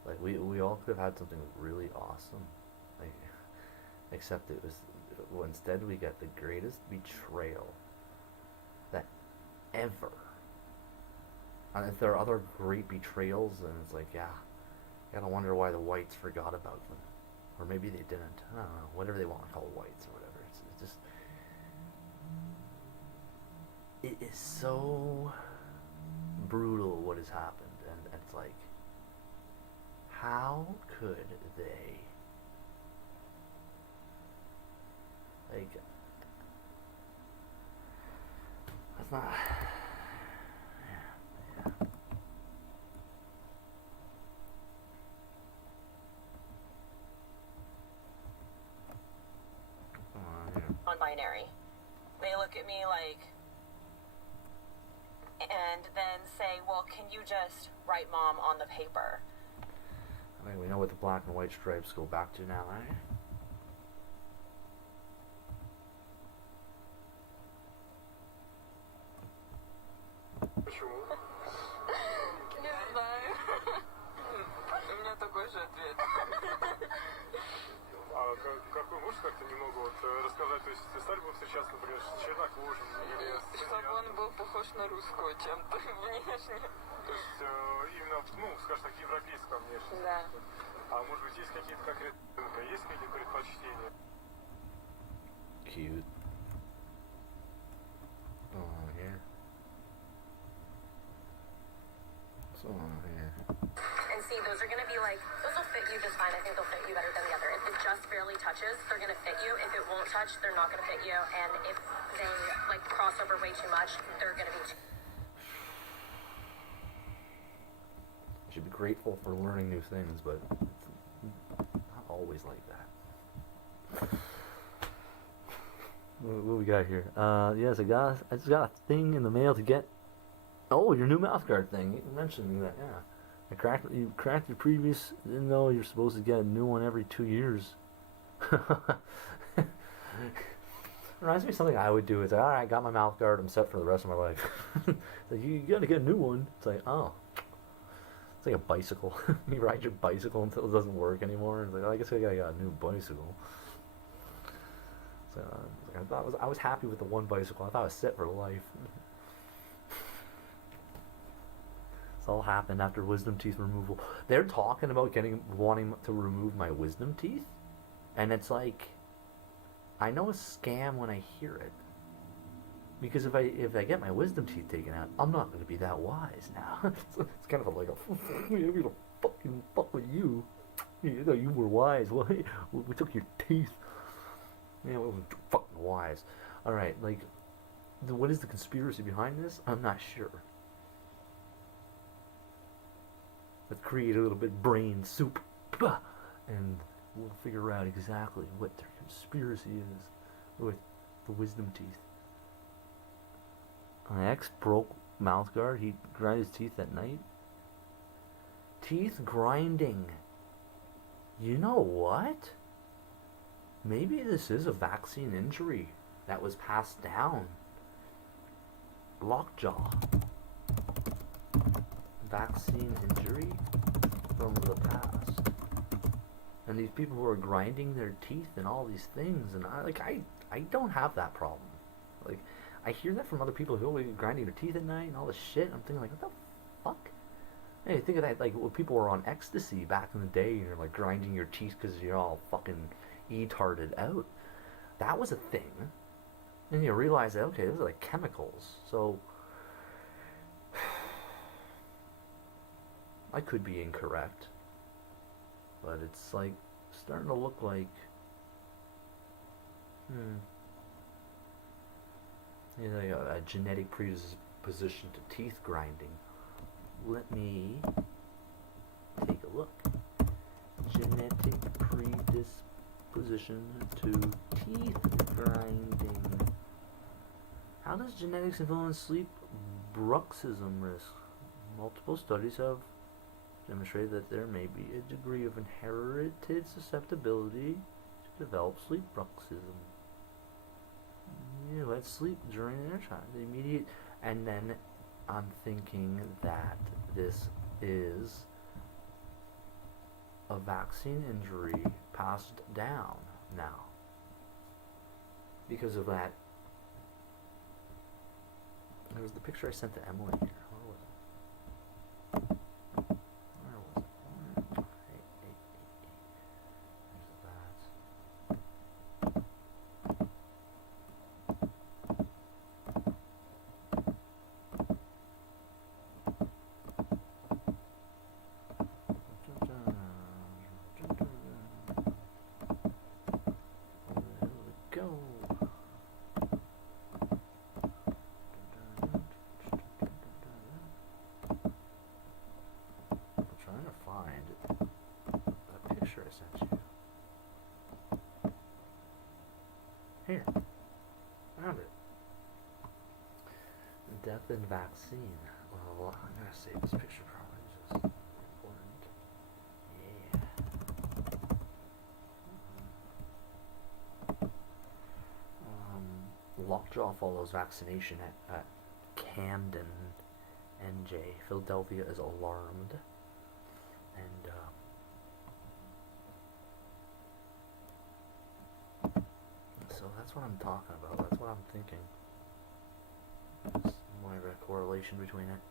Like we all could have had something really awesome. Like, except it was, well, instead we got the greatest betrayal that ever. And if there are other great betrayals, then it's like, yeah, you gotta wonder why the whites forgot about them. Or maybe they didn't. I don't know, whatever they want to call whites or whatever. It's just, it is so brutal what has happened. And it's like, how could they? Like, that's not. Yeah. Non-binary. They look at me like, and then say, "Well, can you just write mom on the paper?" I mean, we know what the black and white stripes go back to now, eh? Почему? Не знаю. У меня такой же ответ. А какой можешь как-то немного вот рассказать? То есть стали бы встречаться, например, с чернокожим или с... Чтобы он был похож на русского чем-то внешне. То есть именно, ну, скажем так, европейского внешне. Да. А может быть, есть какие-то конкретные, есть какие-то предпочтения? Cute. Oh, yeah. So, yeah. And see, those are are going to be like, those will fit you just fine. I think they'll fit you better than the other. If it just barely touches, they're going to fit you. If it won't touch, they're not going to fit you. And if they like cross over way too much, they're going to be too. You should be grateful for learning new things, but it's not always like that. What we got here? Yes, I just got a thing in the mail to get. Oh, your new mouth guard thing. You mentioned that, yeah. You cracked your previous. Didn't know you're supposed to get a new one every 2 years. Reminds me of something I would do. It's like, all right, I got my mouth guard. I'm set for the rest of my life. It's like, you got to get a new one. It's like, oh. It's like a bicycle. You ride your bicycle until it doesn't work anymore. It's like, oh, I guess I got a new bicycle. So I was happy with the one bicycle. I thought I was set for life. This all happened after wisdom teeth removal. They're talking about wanting to remove my wisdom teeth, and it's like, I know a scam when I hear it. Because if I get my wisdom teeth taken out, I'm not going to be that wise now. It's kind of like we're gonna fucking fuck with you. You thought you were wise. Well, we took your teeth. Yeah, we were fucking wise. All right, like, what is the conspiracy behind this? I'm not sure. Let's create a little bit of brain soup, and we'll figure out exactly what their conspiracy is with the wisdom teeth. My ex broke mouth guard. He grind his teeth at night. Teeth grinding. You know what? Maybe this is a vaccine injury that was passed down. Lockjaw. Vaccine injury from the past. And these people who are grinding their teeth and all these things, and I don't have that problem. Like, I hear that from other people who are grinding their teeth at night and all this shit. I'm thinking, like, what the fuck? Hey, think of that, like, when people were on ecstasy back in the day, and you're like grinding your teeth because you're all fucking e-tarded out. That was a thing. And you realize that, okay, those are like chemicals. So I could be incorrect, but it's like starting to look like like a genetic predisposition to teeth grinding. Let me take a look. Genetic predisposition to teeth grinding. How does genetics influence sleep bruxism risk? Multiple studies have demonstrated that there may be a degree of inherited susceptibility to develop sleep bruxism. Yeah, let's sleep during their time. The immediate, and then I'm thinking that this is a vaccine injury passed down now because of that. There was the picture I sent to Emily here. Where was it? Where was it? There's that. Here. Found it. Death and vaccine. Well, I'm gonna save this picture probably. It's just important. Yeah. Lockjaw follows vaccination at Camden, NJ. Philadelphia is alarmed. And, so that's what I'm talking about. That's what I'm thinking. There's more of a correlation between it.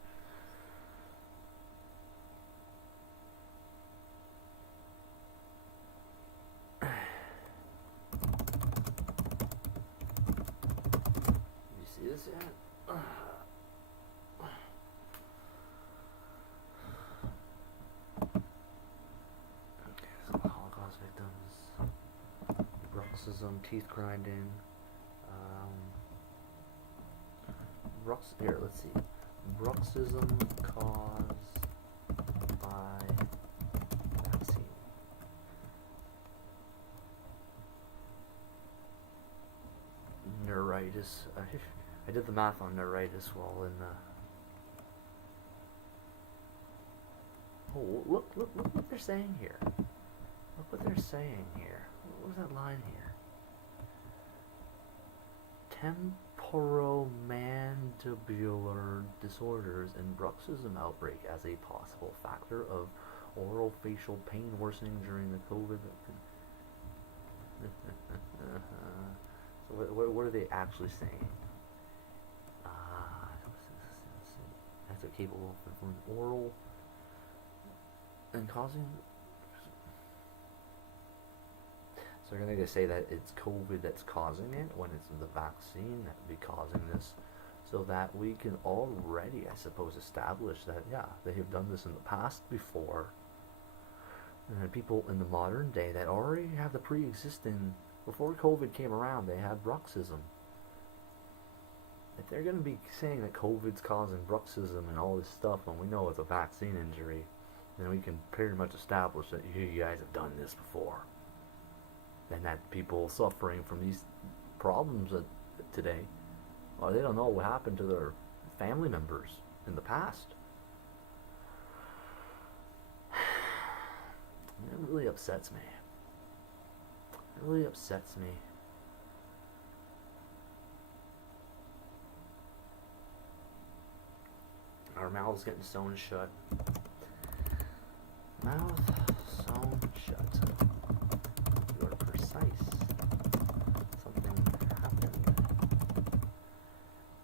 You see this yet? bruxism, teeth grinding. Here, let's see. Bruxism caused by vaccine. Neuritis. I did the math on neuritis while in the. Oh, look what they're saying here. Look what they're saying here. What was that line here? Temporomandibular disorders and bruxism outbreak as a possible factor of oral facial pain worsening during the COVID. So what are they actually saying? That's capable of influencing oral and causing. So they're going to say that it's COVID that's causing it when it's the vaccine that would be causing this, so that we can already, I suppose, establish that, yeah, they have done this in the past before. And then people in the modern day that already have the pre-existing, before COVID came around, they had bruxism. If they're going to be saying that COVID's causing bruxism and all this stuff when we know it's a vaccine injury, then we can pretty much establish that you guys have done this before. And that people suffering from these problems today, or they don't know what happened to their family members in the past. And it really upsets me. It really upsets me. Our mouths getting sewn shut. Mouth sewn shut. You are precise. Something happened.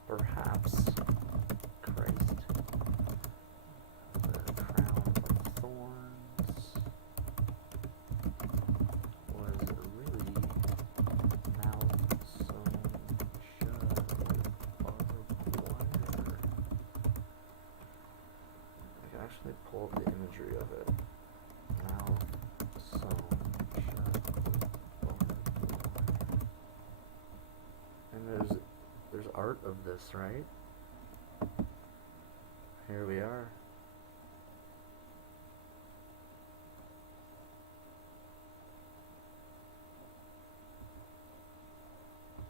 Perhaps Christ, the crown of thorns, was really mouth sewn shut with barbed wire. I can actually pull up the imagery of it. Mouth sewn shut with barbed wire. And there's art of this, right? Here we are.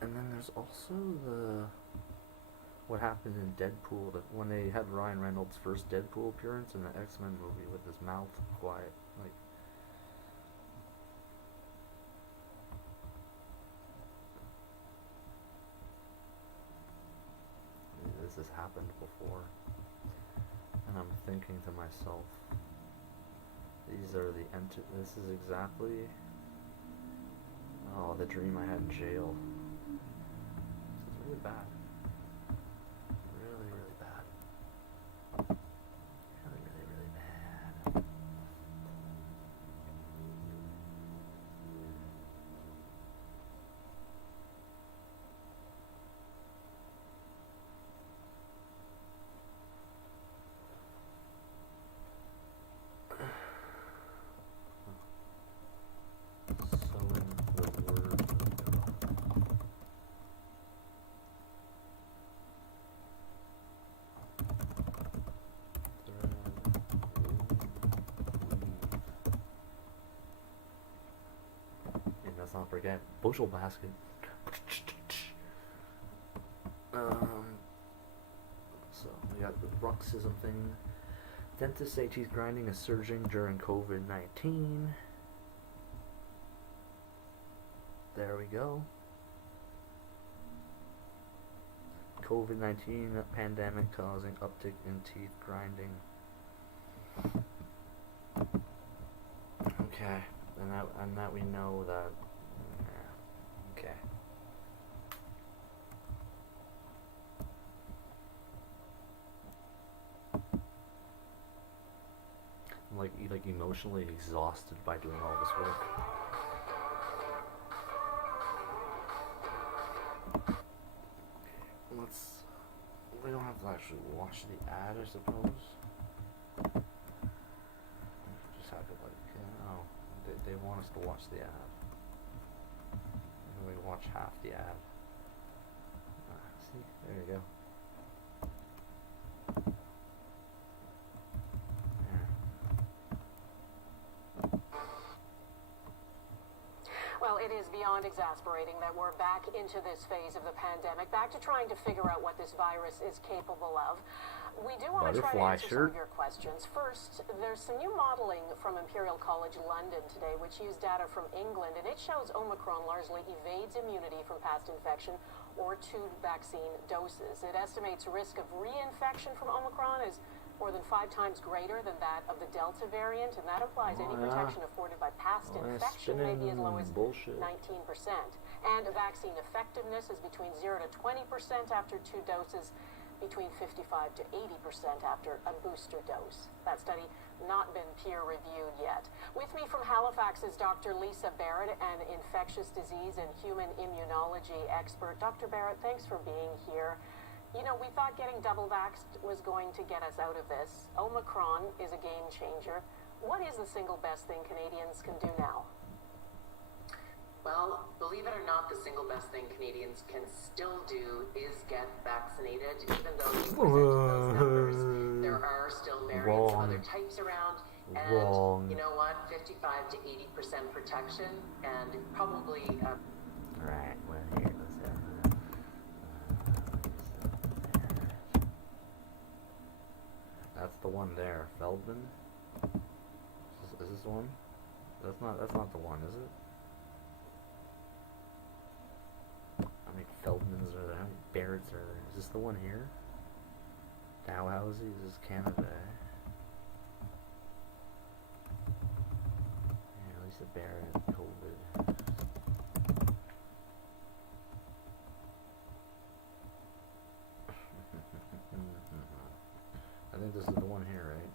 And then there's also what happened in Deadpool, that when they had Ryan Reynolds' first Deadpool appearance in the X-Men movie with his mouth quiet, like. This has happened before, and I'm thinking to myself, these are the this is exactly, the dream I had in jail. This is really bad. Really, really bad. Really, really, really bad. Sowing the word of God. And let's not forget bushel basket. So we got the bruxism thing. Dentists say teeth grinding is surging during COVID-19. There we go. COVID-19 pandemic causing uptick in teeth grinding. Okay, and that we know that. Okay. I'm like emotionally exhausted by doing all this work. We don't have to actually watch the ad, I suppose. Just have it they want us to watch the ad. watch half the ad. See, there you go. Well, it is beyond exasperating that we're back into this phase of the pandemic, back to trying to figure out what this virus is capable of. We do want to try to answer some of your questions. First, there's some new modeling from Imperial College London today, which used data from England, and it shows Omicron largely evades immunity from past infection or two vaccine doses. It estimates risk of reinfection from Omicron is more than 5 times greater than that of the Delta variant, and that implies any protection afforded by past infection may be as low as 19%. And vaccine effectiveness is between 0 to 20% after 2 doses, between 55 to 80% after a booster dose. That study not been peer-reviewed yet. With me from Halifax is Dr. Lisa Barrett, an infectious disease and human immunology expert. Dr. Barrett, thanks for being here. You know, we thought getting double vaxxed was going to get us out of this. Omicron is a game changer. What is the single best thing Canadians can do now? Well, believe it or not, the single best thing Canadians can still do is get vaccinated. Even though you presented those numbers, there are still variants of other types around. And you know what? 55 to 80% protection, and probably... Right, well, here, let's have that's the one there, Feldman. Is this the one? That's not the one, is it? How many Feldmans are there? How many Barretts are there? Is this the one here? Dalhousie? Is this Canada? Yeah, Lisa Barrett, COVID. I think this is the one here, right?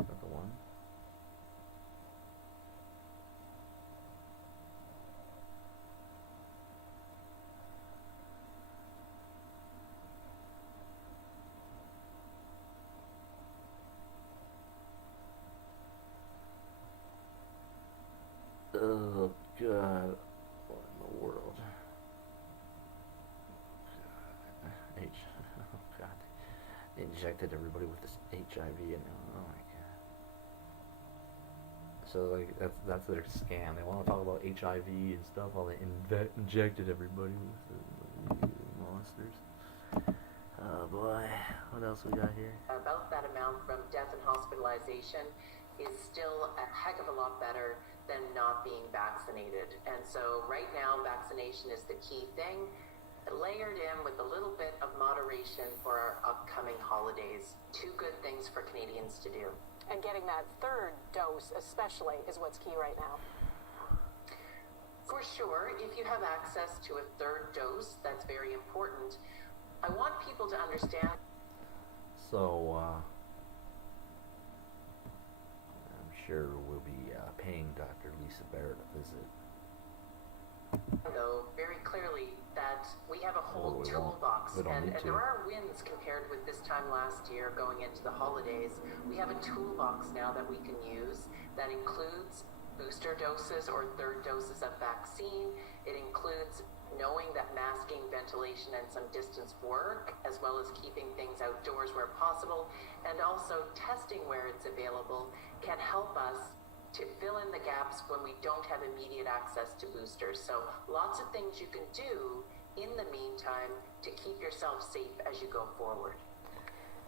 Is that the one? Oh God, what in the world? Oh God, they injected everybody with this HIV and oh my God. So like that's their scam. They want to talk about HIV and stuff while they injected everybody with monsters. Oh boy, what else we got here? About that amount from death and hospitalization is still a heck of a lot better than not being vaccinated. And so right now, vaccination is the key thing, layered in with a little bit of moderation for our upcoming holidays. 2 good things for Canadians to do. And getting that 3rd dose especially is what's key right now. For sure, if you have access to a 3rd dose, that's very important. I want people to understand. So, I'm sure we'll be paying Dr. Lisa Barrett a visit. Though very clearly that we have a whole toolbox, and there are wins compared with this time last year going into the holidays. We have a toolbox now that we can use that includes booster doses or 3rd doses of vaccine. It includes knowing that masking, ventilation, and some distance work, as well as keeping things outdoors where possible, and also testing where it's available can help us to fill in the gaps when we don't have immediate access to boosters. So lots of things you can do in the meantime to keep yourself safe as you go forward.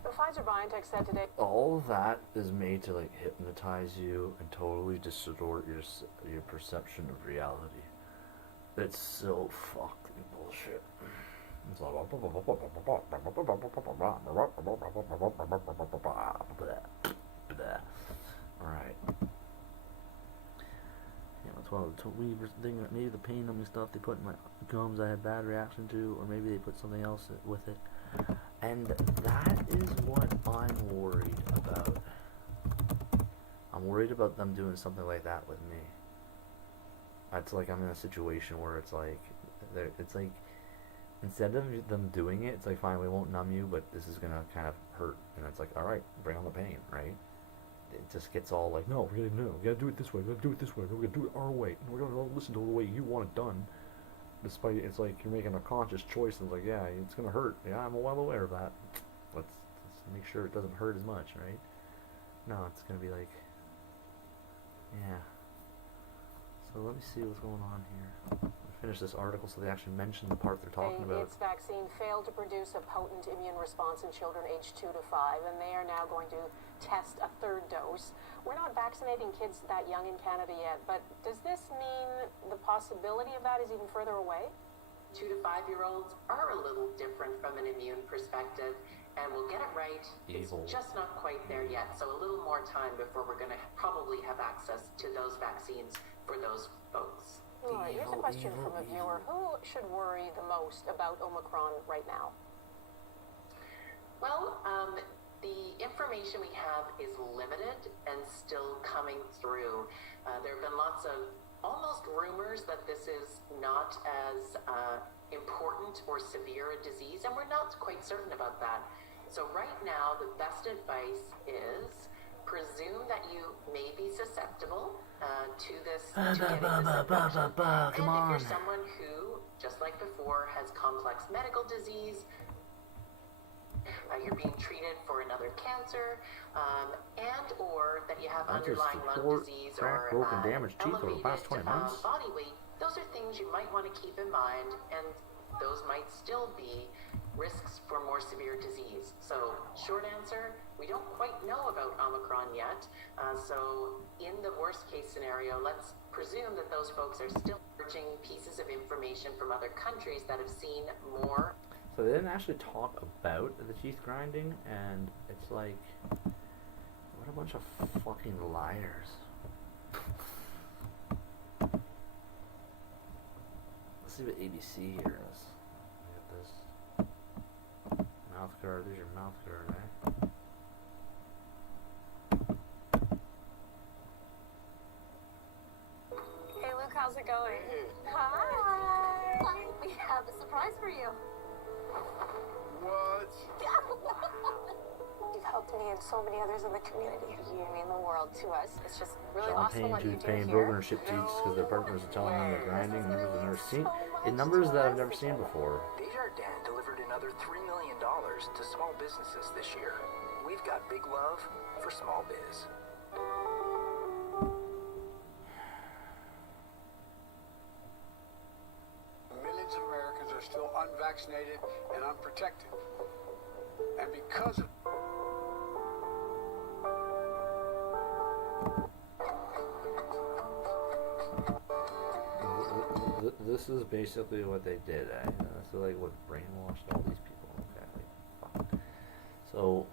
The Pfizer-BioNTech said today... All that is made to like hypnotize you and totally distort your perception of reality. It's so fucking bullshit. It's all Alright. Well, the weird thing, maybe the pain numbing stuff they put in my gums I had bad reaction to, or maybe they put something else with it. And that is what I'm worried about. I'm worried about them doing something like that with me. It's like I'm in a situation where it's like, instead of them doing it, it's like, fine, we won't numb you, but this is gonna kind of hurt. And it's like, alright, bring on the pain, right? it just gets all like, no, we gotta do it this way, we gotta do it this way, we're gonna do it our way, and we're gonna listen to the way you want it done. Despite it's like you're making a conscious choice, and it's like, yeah, it's gonna hurt. Yeah, I'm well aware of that. Let's make sure it doesn't hurt as much, right? No, it's gonna be like, yeah. So let me see what's going on here. Finish this article so they actually mention the part they're talking about. Its vaccine failed to produce a potent immune response in children aged 2 to 5, and they are now going to test a third dose. We're not vaccinating kids that young in Canada yet, but does this mean the possibility of that is even further away? 2 to 5-year-olds are a little different from an immune perspective, and we'll get it right. Evil. It's just not quite there yet, so a little more time before we're going to probably have access to those vaccines for those folks. All right, here's a question from a viewer. Who should worry the most about Omicron right now? Well, the information we have is limited and still coming through. There have been lots of almost rumors that this is not as important or severe a disease, and we're not quite certain about that. So right now, the best advice is presume that you may be susceptible to this, to getting this infection. Come on. And if you're someone who, just like before, has complex medical disease, you're being treated for another cancer, and or that you have underlying lung disease or broken, damaged teeth over the past 20 months. Body weight, those are things you might want to keep in mind, and those might still be risks for more severe disease. So, short answer, we don't quite know about Omicron yet. So, in the worst case scenario, let's presume that those folks are still searching pieces of information from other countries that have seen more. So they didn't actually talk about the teeth grinding, and it's like, what a bunch of fucking liars. Let's see what ABC here is. Look at this. Mouth guard, there's your mouth guard, eh? Hey Luke, how's it going? Hi! We have a surprise for you. What? You've helped me and so many others in the community. You mean the world to us. It's just really Sean awesome Payne, what you Jude do Payne, here. broken or shipped teeth because their partners are telling them they're grinding numbers I've never seen. In numbers that I've never seen before. Desjardins delivered another $3 million to small businesses this year. We've got big love for small biz. Millions of Americans are still unvaccinated and unprotected. And because of This is basically what they did, eh? So like what brainwashed all these people. Okay, like, fuck. So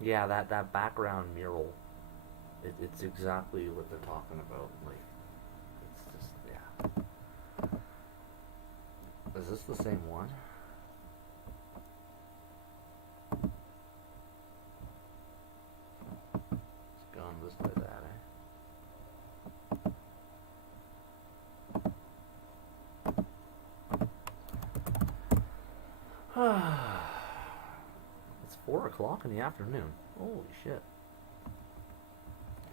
yeah, that background mural, it's exactly what they're talking about. Like, it's just, yeah. Is this the same one? It's gone this way, that, eh? It's 4 o'clock in the afternoon. Holy shit.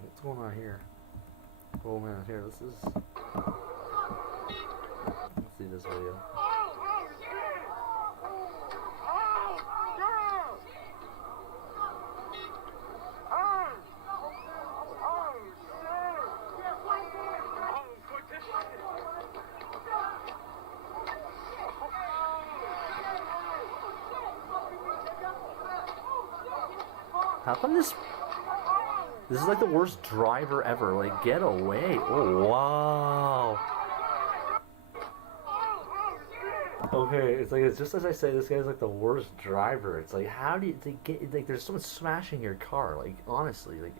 What's going on here? Oh man, here, this is... Let's see this video. How come this is like the worst driver ever? Like, get away. Oh, wow. Okay, it's like, it's just as I say, this guy's like the worst driver. It's like, how do you get, like, there's someone smashing your car. Like, honestly, like,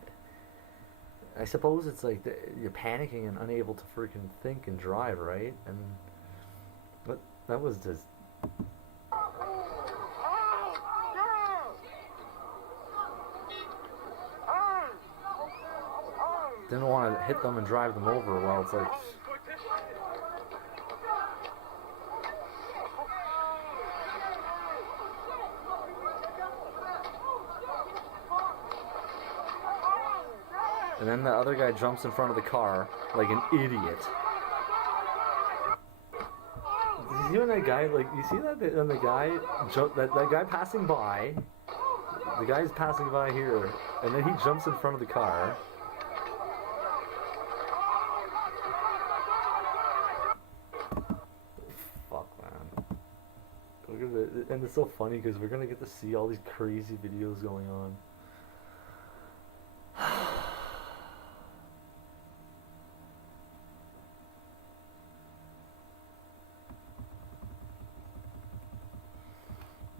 I suppose it's like you're panicking and unable to freaking think and drive, right? And but that was just... Didn't want to hit them and drive them over while it's like... And then the other guy jumps in front of the car like an idiot. You see when that guy, like, you see that when the guy, that guy passing by, the guy's passing by here, and then he jumps in front of the car. Fuck, man. Look at it, and it's so funny because we're gonna get to see all these crazy videos going on.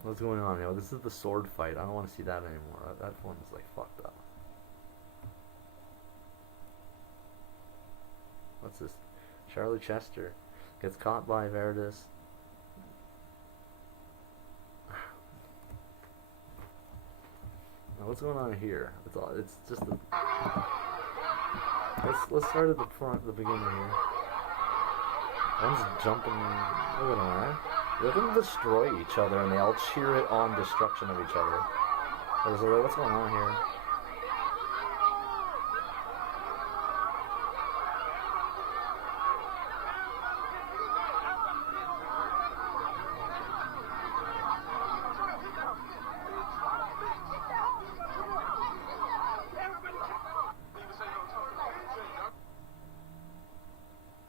What's going on here? This is the sword fight. I don't want to see that anymore. That one is like fucked up. What's this? Charlie Chester gets caught by Veritas. Now what's going on here? It's just the. Let's start at the front, the beginning here. One's jumping. Look at them, Let them destroy each other, and they all cheer it on destruction of each other. What's going on here?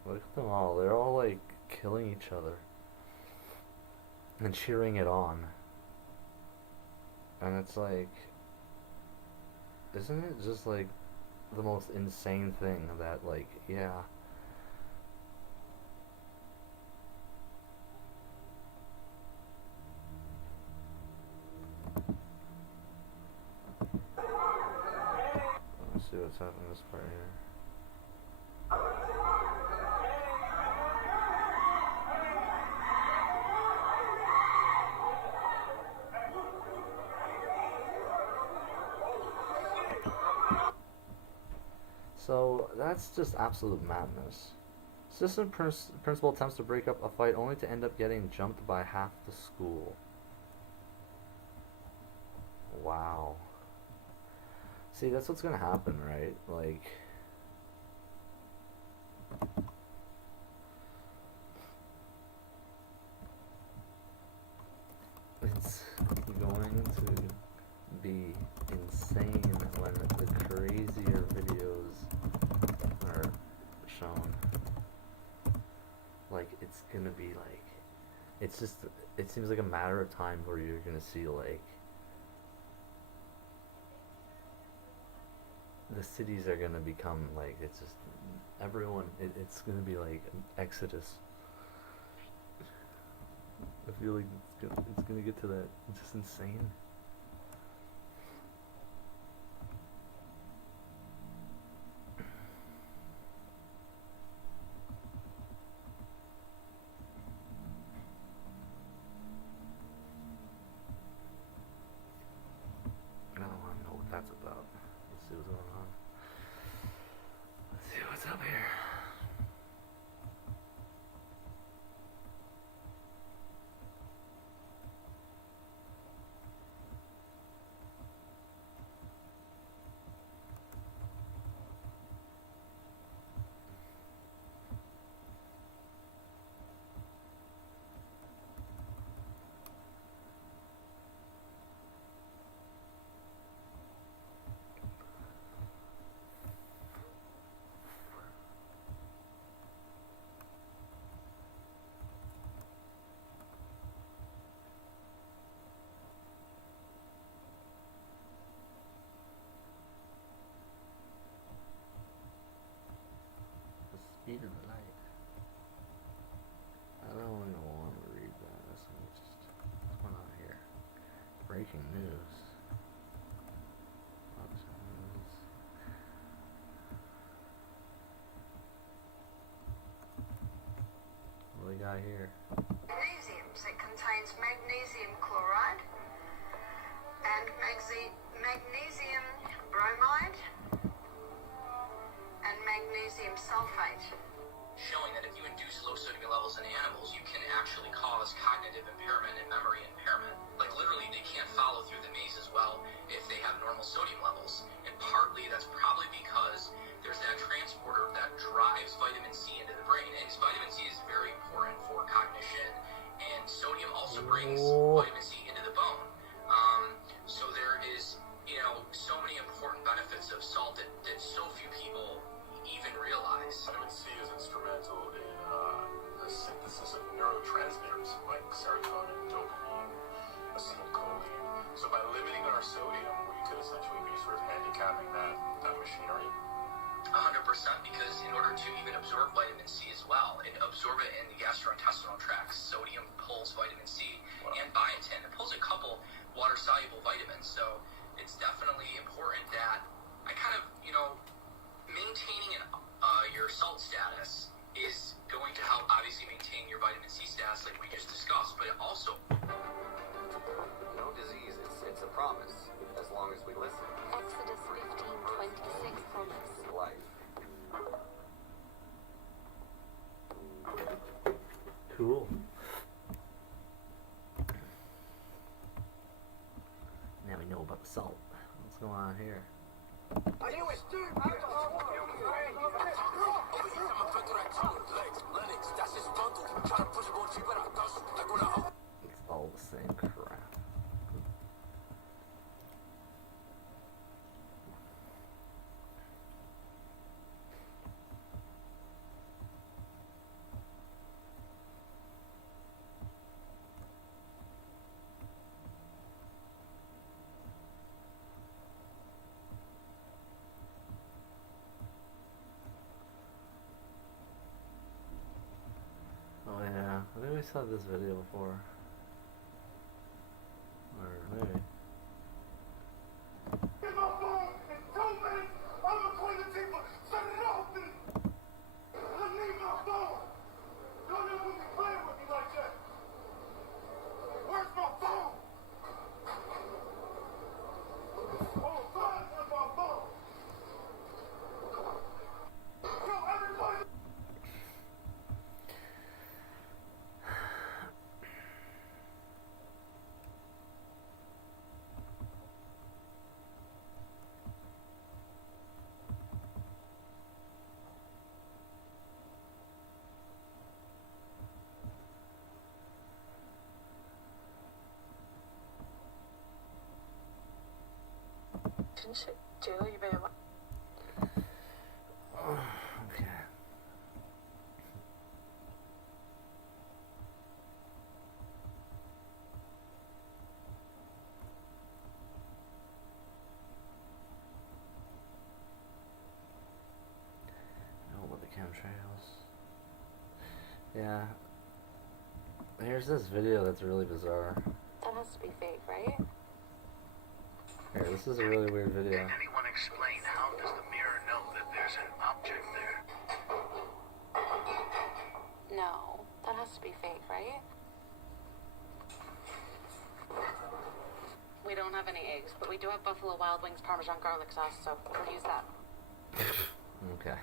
Look at them all. They're all like killing each other and cheering it on. And it's like, isn't it just like the most insane thing that, like, yeah, let's see what's happening this part here. So that's just absolute madness. Assistant principal attempts to break up a fight only to end up getting jumped by half the school. Wow. See, that's what's gonna happen, right? Like, it's going to be insane when the crazier videos are shown. Like, it's gonna be like, it's just, it seems like a matter of time where you're gonna see, like, the cities are gonna become like, it's just everyone, it's gonna be like an exodus. I feel like it's gonna get to that. It's just insane. I don't want to know what that's about. Let's see what's going on. Let's see what's up here. Speed of the light. I don't even want to read that. That's just what's going on here. Breaking news. Fox News. What do we got here? Magnesiums. It contains magnesium chloride and magnesium bromide and magnesium sulfate. Showing that if you induce low sodium levels in animals, you can actually cause cognitive impairment and memory impairment. Like, literally, they can't follow through the maze as well if they have normal sodium levels. And partly that's probably because brings vitamin C into the bone. So there is, so many important benefits of salt that so few people even realize. Vitamin C is instrumental in the synthesis of neurotransmitters like serotonin, dopamine, acetylcholine. So by limiting our sodium, we could essentially be sort of handicapping that machinery. 100%, because in order to even absorb vitamin C as well, and absorb it in the gastrointestinal tract, sodium pulls vitamin C and biotin. It pulls a couple water-soluble vitamins, so it's definitely important that I kind of, maintaining your salt status is going to help obviously maintain your vitamin C status like we just discussed, but it also... No disease, it's a promise, as long as we listen. Exodus 15:26 promise. Life. Cool. Now we know about the salt. What's going on here? It's all the same crap. Oh yeah, I think we saw this video before. Or maybe. Get my phone in 2 minutes. I'm a toilet paper. Shut it off. I need my phone. Don't ever be playing with me like that. Where's my phone? Oh, God, where's my phone? Yo, everybody. Okay. Know about the chemtrails. Yeah. Here's this video that's really bizarre. That has to be fake, right? Here, this is a really weird video. Can anyone explain how does the mirror know that there's an object there? No, that has to be fake, right? We don't have any eggs, but we do have Buffalo Wild Wings Parmesan garlic sauce, so we'll use that. Okay.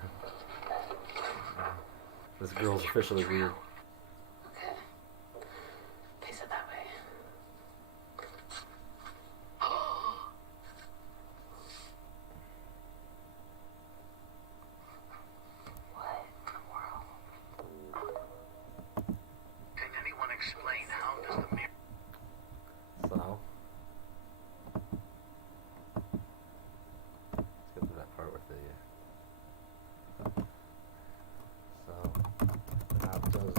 This girl's officially weird. Okay. Place it that way. What in the world? Can anyone explain how does the mirror... So. Let's get to that part with the. So, how does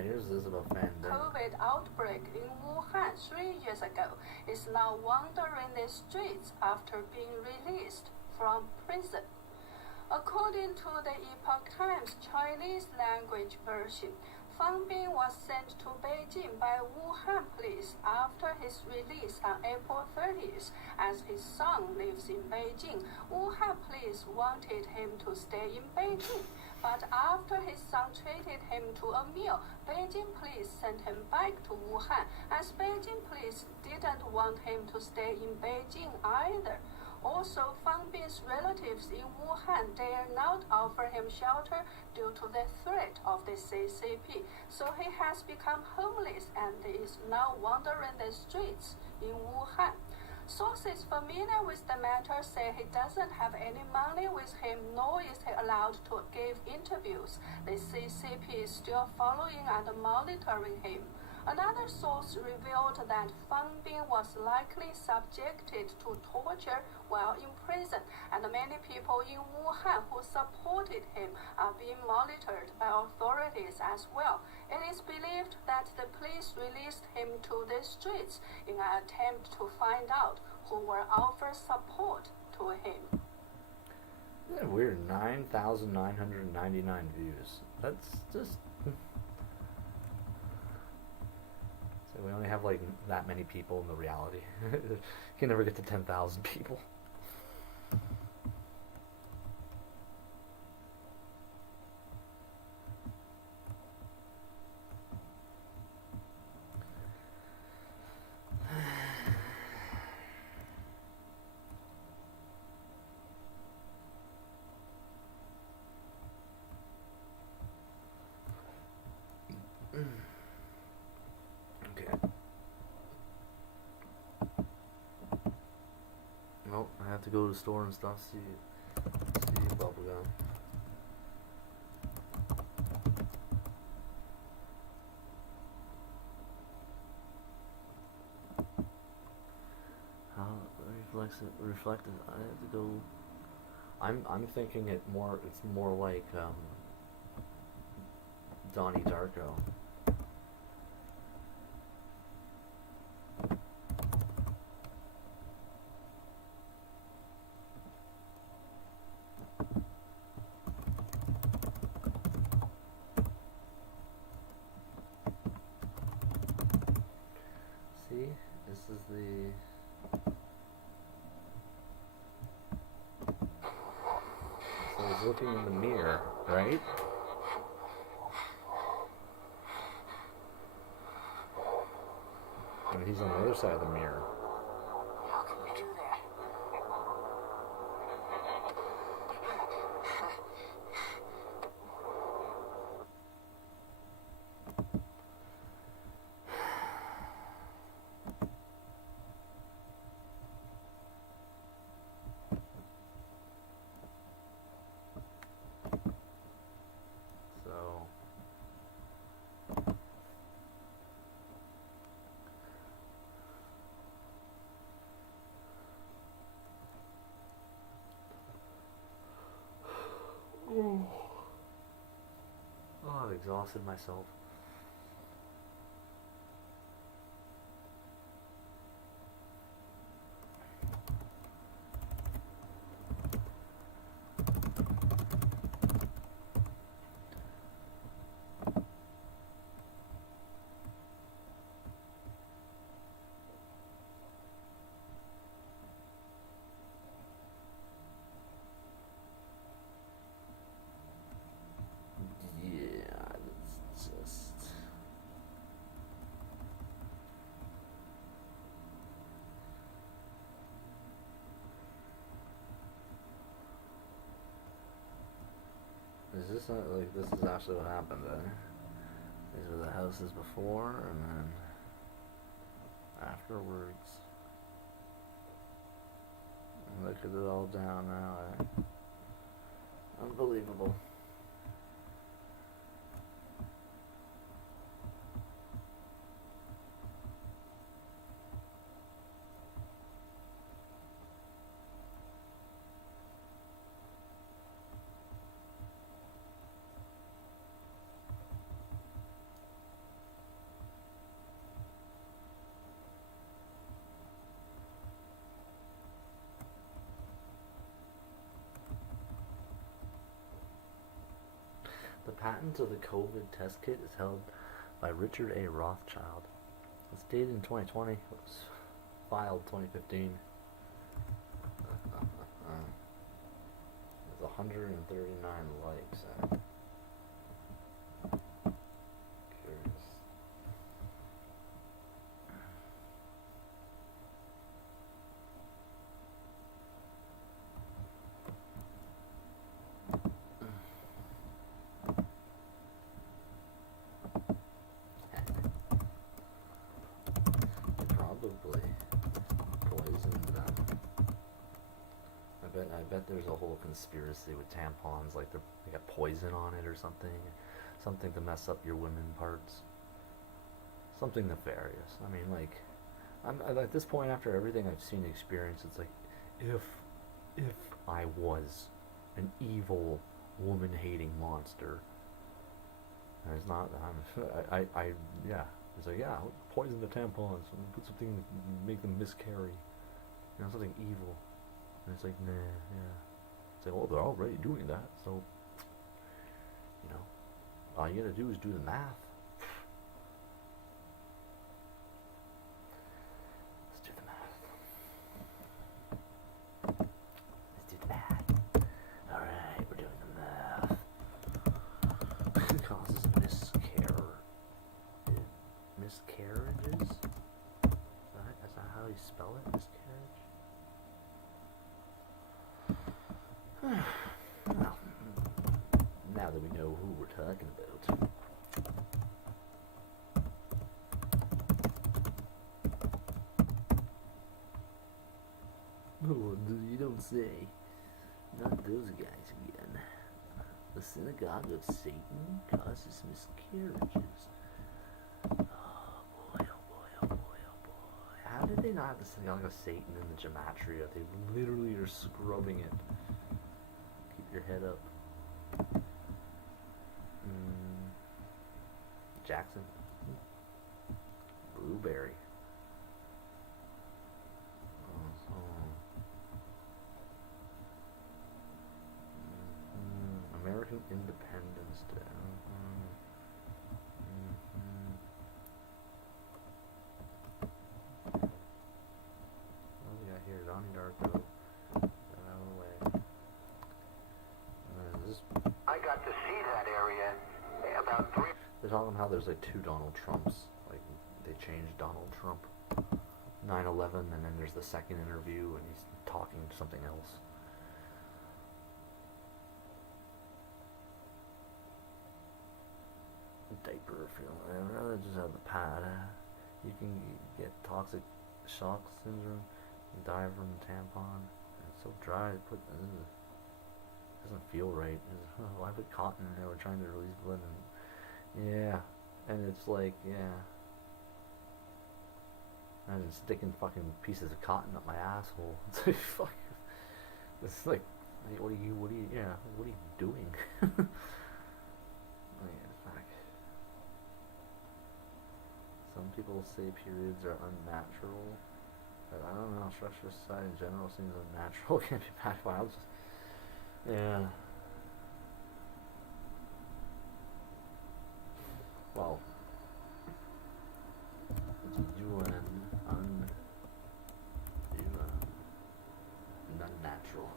here's Isabel Fan. COVID outbreak in Wuhan 3 years ago is now wandering the streets after being released from prison. According to the Epoch Times Chinese language version, Fang Bin was sent to Beijing by Wuhan police after his release on April 30th. As his son lives in Beijing, Wuhan police wanted him to stay in Beijing. But after his son treated him to a meal, Beijing police sent him back to Wuhan, as Beijing police didn't want him to stay in Beijing either. Also, Fang Bin's relatives in Wuhan dare not offer him shelter due to the threat of the CCP, so he has become homeless and is now wandering the streets in Wuhan. Sources familiar with the matter say he doesn't have any money with him, nor is he allowed to give interviews. The CCP is still following and monitoring him. Another source revealed that Fang Bin was likely subjected to torture while in prison, and many people in Wuhan who supported him are being monitored by authorities as well. It is believed that the police released him to the streets in an attempt to find out who will offer support to him. Yeah, weird. 9,999 views. That's just... So we only have like that many people in the reality. You can never get to 10,000 people. Well, I have to go to the store and stuff. See bubblegum. How reflective? I have to go. I'm thinking it's more like Donnie Darko. This is so he's looking in the mirror, right? And he's on the other side of the mirror. How can you do that? Oh, I've exhausted myself. Is this like this is actually what happened then? These were the houses before and then afterwards. Look at it all down now. Unbelievable. patent to the COVID test kit is held by Richard A. Rothschild. It's dated in 2020. It was filed 2015. There's 139 likes. Curious. Probably poisoned them. I bet there's a whole conspiracy with tampons, like they got poison on it or something to mess up your women parts. Something nefarious. I mean, like, I'm at this point, after everything I've seen and experienced, it's like, if I was an evil woman-hating monster, and it's not. Yeah. It's like, yeah, poison the tampons, put something to make them miscarry, something evil. And it's like, nah, yeah. It's like, well, they're already doing that, so, all you gotta do is do the math. Let's do the math. Let's do the math. Alright, we're doing the math. It causes miscarriages? Is that how you spell it? Miscarriage? Well, now that we know who we're talking about. Oh, you don't say. Not those guys again. The synagogue of Satan causes miscarriages. How did they not have the synagogue of Satan in the gematria? They literally are scrubbing it. Keep your head up. Jackson. Blueberry. American Independence Day. What do we got here? Donnie Darko. Got out of the way. I got to see that area about 3. They're talking how there's like 2 Donald Trumps. Like they changed Donald Trump. 9/11, and then there's the second interview, and he's talking something else. Diaper feeling. I'd rather just have the pad. You can get toxic shock syndrome, die from tampon. It's so dry. It doesn't feel right. Why put cotton in there? We're trying to release blood. Yeah, and it's like, yeah. Imagine sticking fucking pieces of cotton up my asshole. It's like, fuck. It's like, what are you doing? Some people say periods are unnatural, but I don't know. Structure of society in general seems unnatural. Can't be backed by. Yeah. Well, unnatural.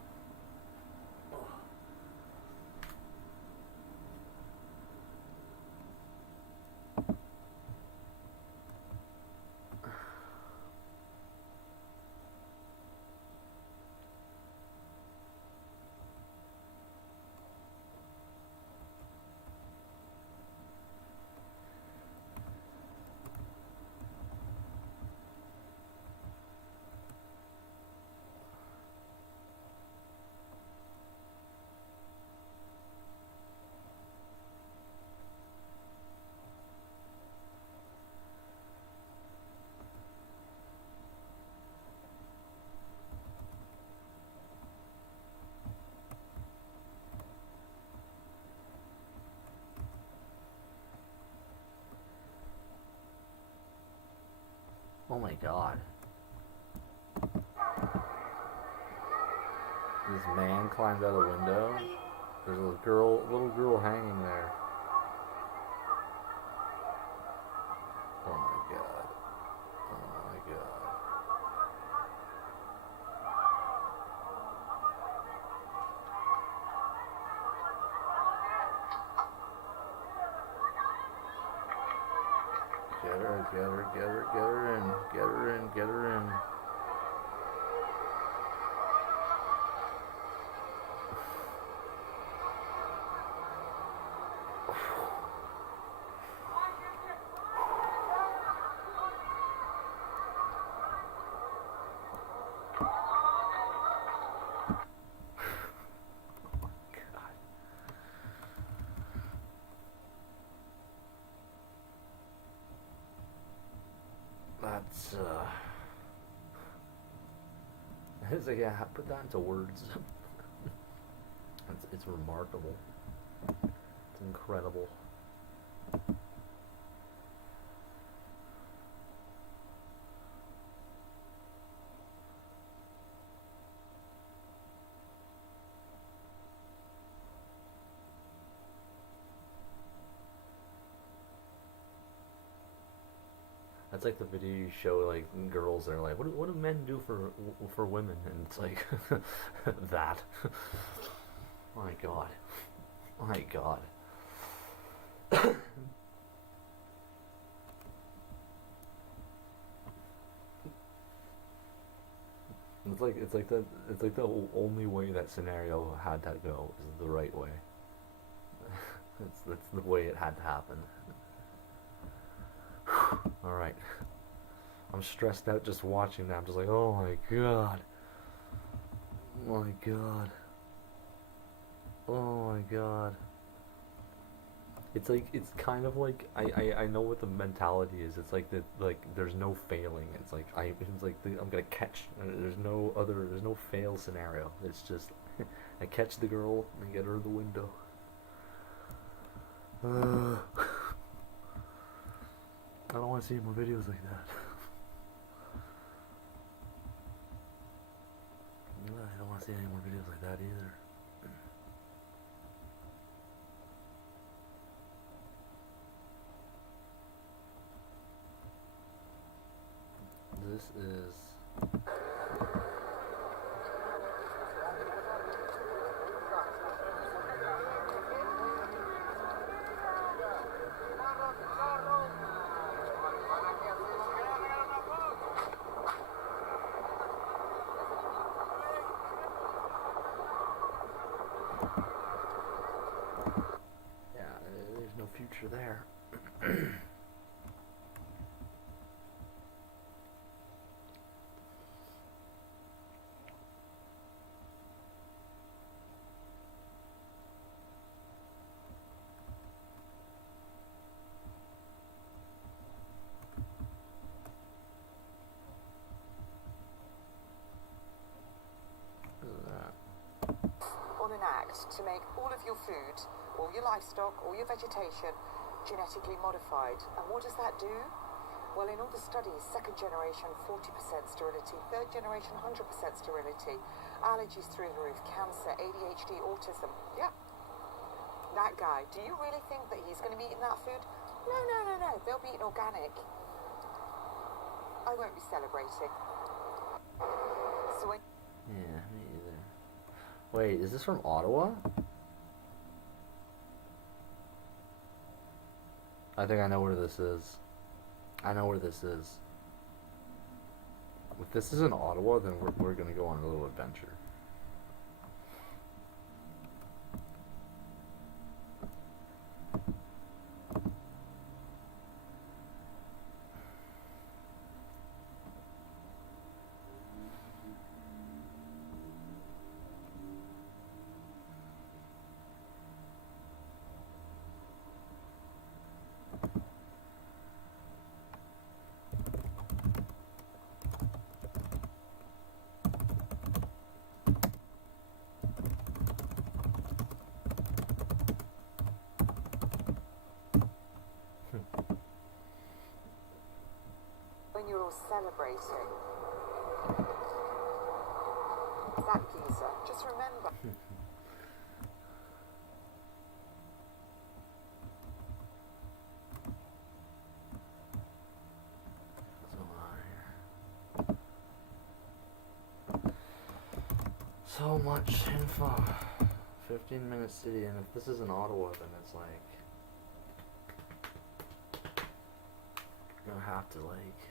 Oh my god. This man climbed out of the window. There's a little girl hanging there. Get her, get her, get her, get her in, get her in, get her in. That's it's like, yeah, put that into words. It's remarkable. It's incredible. That's like the video you show like girls. They're like, what do men do for women? And it's like that. My God, my God. It's like the only way that scenario had to go is the right way. That's the way it had to happen. Alright. I'm stressed out just watching that. I'm just like, oh my God. Oh my God. Oh my God. It's like, it's kind of like, I know what the mentality is. It's like that, like there's no failing. It's like I'm gonna catch. There's no fail scenario. It's just I catch the girl and get her the window. I don't want to see more videos like that. I don't want to see any more videos like that either. This is... future there. On an act to make all of your food, all your livestock, all your vegetation genetically modified. And what does that do? Well, in all the studies, second generation 40% sterility, third generation 100% sterility, allergies through the roof, cancer, ADHD, autism. Yeah. That guy, do you really think that he's going to be eating that food? No, no, no, no. They'll be eating organic. I won't be celebrating. So when... Yeah, me either. Wait, is this from Ottawa? I think I know where this is. I know where this is. If this is in Ottawa, then we're gonna go on a little adventure. When you're all celebrating, that geezer, just remember. So much info. 15-minute city, and if this is in Ottawa, then it's like... have to like.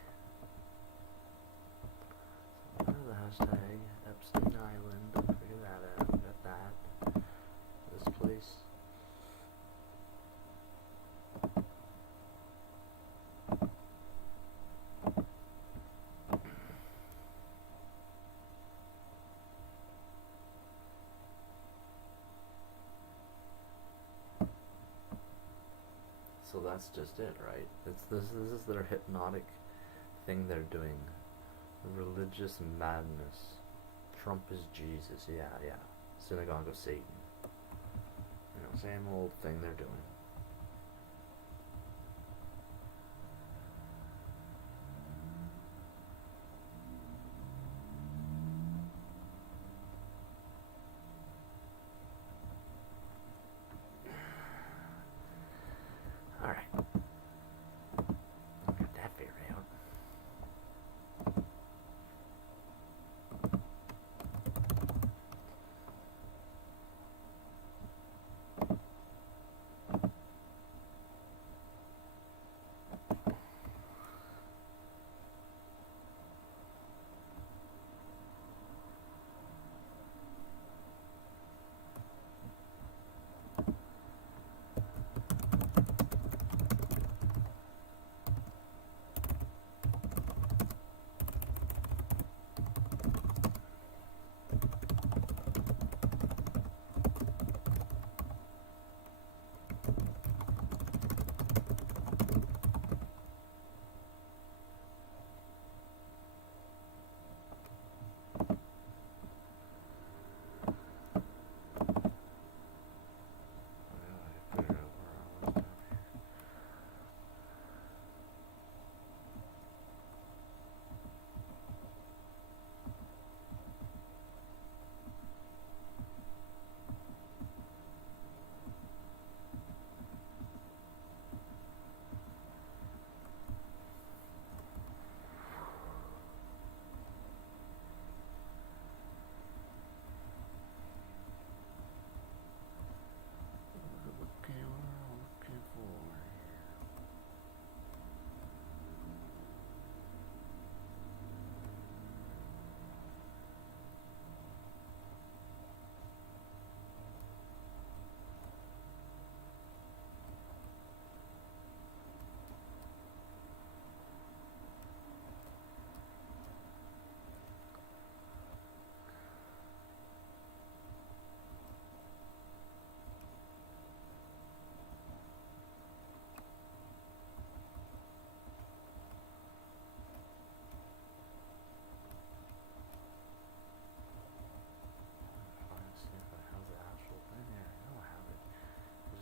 So what is the hashtag? Epstein Island. Figure that out. Got that. This place. So that's just it, right? This is their hypnotic thing they're doing. Religious madness. Trump is Jesus. Yeah. Synagogue of Satan. You know, same old thing they're doing.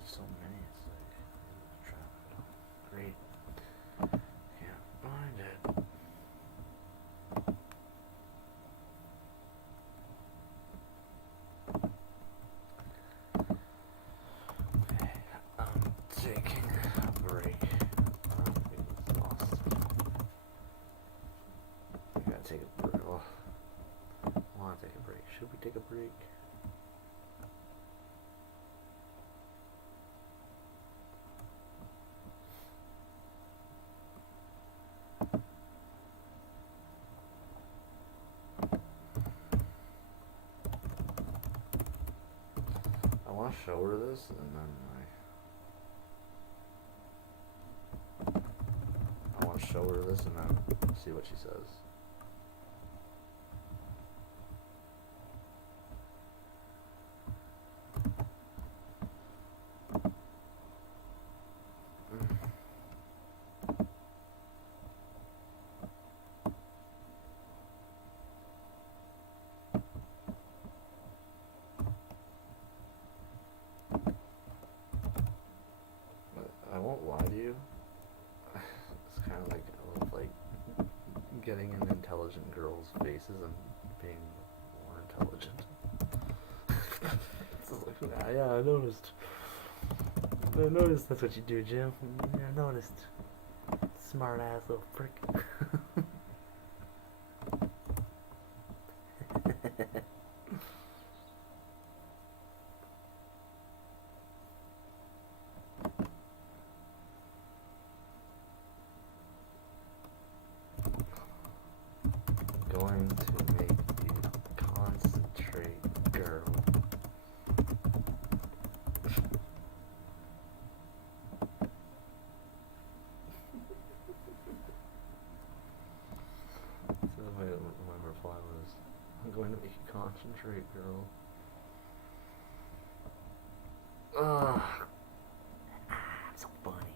So many, it's like traffic. Great. Can't find it. Okay, I'm taking a break. I'm lost. I gotta take a break. Well, I wanna take a break. Should we take a break? I want to show her this, and then I want to show her this, and then see what she says. I won't lie to you. It's kind of like I love like getting in intelligent girls' faces and being more intelligent. It's like, yeah, I noticed. I noticed that's what you do, Jim. Yeah, I noticed. Smart ass little prick. going to make you concentrate, girl. So my reply was, I'm going to make you concentrate, girl. I'm so funny,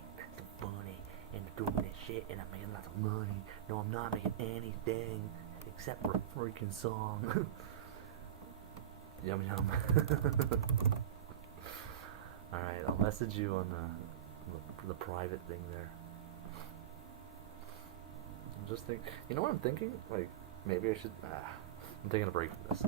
and doing this shit, and I'm making lots of money. No, I'm not making anything except for a freaking song. Yum yum. Alright, I'll message you on the private thing there. I'm just thinking, you know what I'm thinking? Like, maybe I should, I'm taking a break from this.